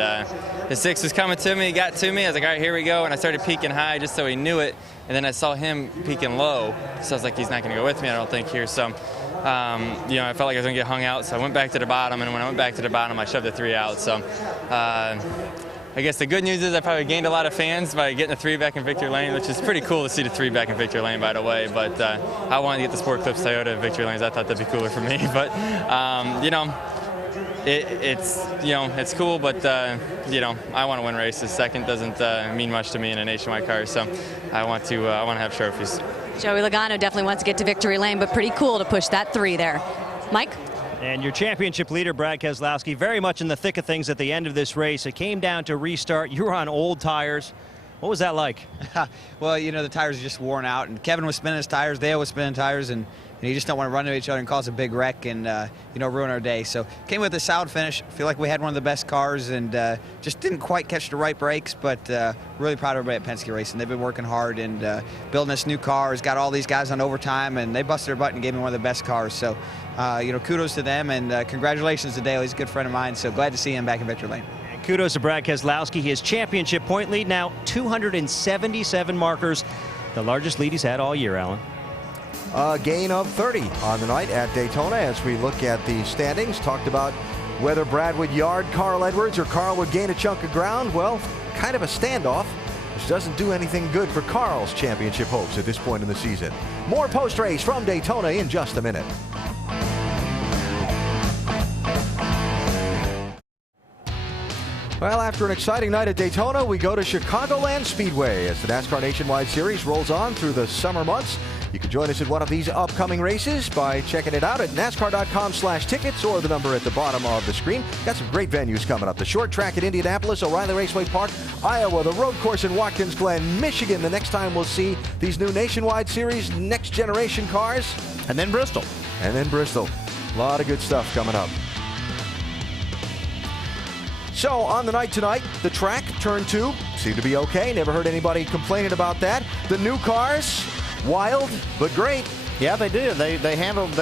the 6 was coming to me, got to me. I was like, all right, here we go. And I started peaking high just so he knew it. And then I saw him peaking low, so I was like, he's not going to go with me, I don't think, here. So, I felt like I was going to get hung out, so I went back to the bottom. And when I went back to the bottom, I shoved the 3 out. So, I guess the good news is I probably gained a lot of fans by getting the 3 back in victory lane, which is pretty cool to see the 3 back in victory lane, by the way. But I wanted to get the Sport Clips Toyota in victory lanes. I thought that'd be cooler for me. But, it's cool, but I want to win races. Second doesn't mean much to me in a nationwide car, so I want to have trophies. Joey Logano definitely wants to get to victory lane, but pretty cool to push that 3 there. Mike? And your championship leader, Brad Keselowski, very much in the thick of things at the end of this race. It came down to restart. You were on old tires. What was that like? Well, the tires are just worn out, and Kevin was spinning his tires, Dale was spinning tires, and you just don't want to run into each other and cause a big wreck and ruin our day. So came with a solid finish. Feel like we had one of the best cars, and just didn't quite catch the right brakes, but really proud of everybody at Penske Racing. They've been working hard and building this new car. Has got all these guys on overtime, and they busted their butt and gave me one of the best cars. So kudos to them, and congratulations to Dale. He's a good friend of mine, so glad to see him back in victory lane. Kudos to Brad Keselowski. His championship point lead now 277 markers, the largest lead he's had all year, Alan. A gain of 30 on the night at Daytona. As we look at the standings, talked about whether Brad would yard Carl Edwards or Carl would gain a chunk of ground. Well, kind of a standoff, which doesn't do anything good for Carl's championship hopes at this point in the season. More post-race from Daytona in just a minute. Well, after an exciting night at Daytona, we go to Chicagoland Speedway as the NASCAR Nationwide Series rolls on through the summer months. You can join us at one of these upcoming races by checking it out at NASCAR.com/tickets or the number at the bottom of the screen. Got some great venues coming up. The short track at Indianapolis, O'Reilly Raceway Park, Iowa, the road course in Watkins Glen, Michigan. The next time we'll see these new Nationwide Series next generation cars. And then Bristol. And then Bristol. A lot of good stuff coming up. So on the night tonight, the track, turn 2, seemed to be okay. Never heard anybody complaining about that. The new cars, wild but great. Yeah, they did. They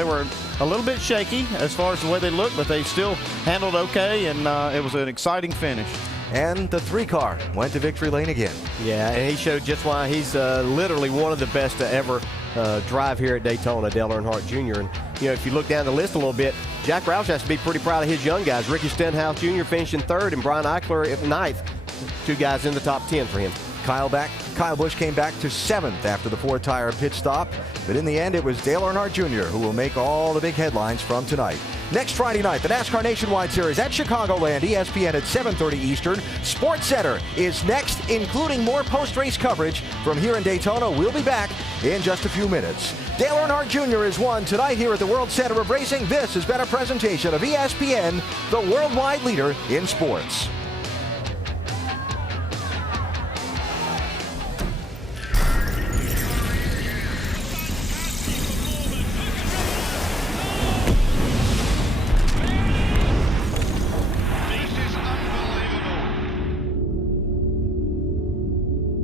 were a little bit shaky as far as the way they looked, but they still handled okay, and it was an exciting finish. And the 3 car went to victory lane again. Yeah, and he showed just why he's literally one of the best to ever drive here at Daytona, Dale Earnhardt Jr. And, if you look down the list a little bit, Jack Roush has to be pretty proud of his young guys. Ricky Stenhouse Jr. finishing 3rd and Brian Eichler at 9th. 2 guys in the top 10 for him. Kyle Busch came back to 7th after the 4-tire pit stop. But in the end, it was Dale Earnhardt Jr. who will make all the big headlines from tonight. Next Friday night, the NASCAR Nationwide Series at Chicagoland, ESPN at 7:30 Eastern. Sports Center is next, including more post-race coverage from here in Daytona. We'll be back in just a few minutes. Dale Earnhardt Jr. is won tonight here at the World Center of Racing. This has been a presentation of ESPN, the worldwide leader in sports.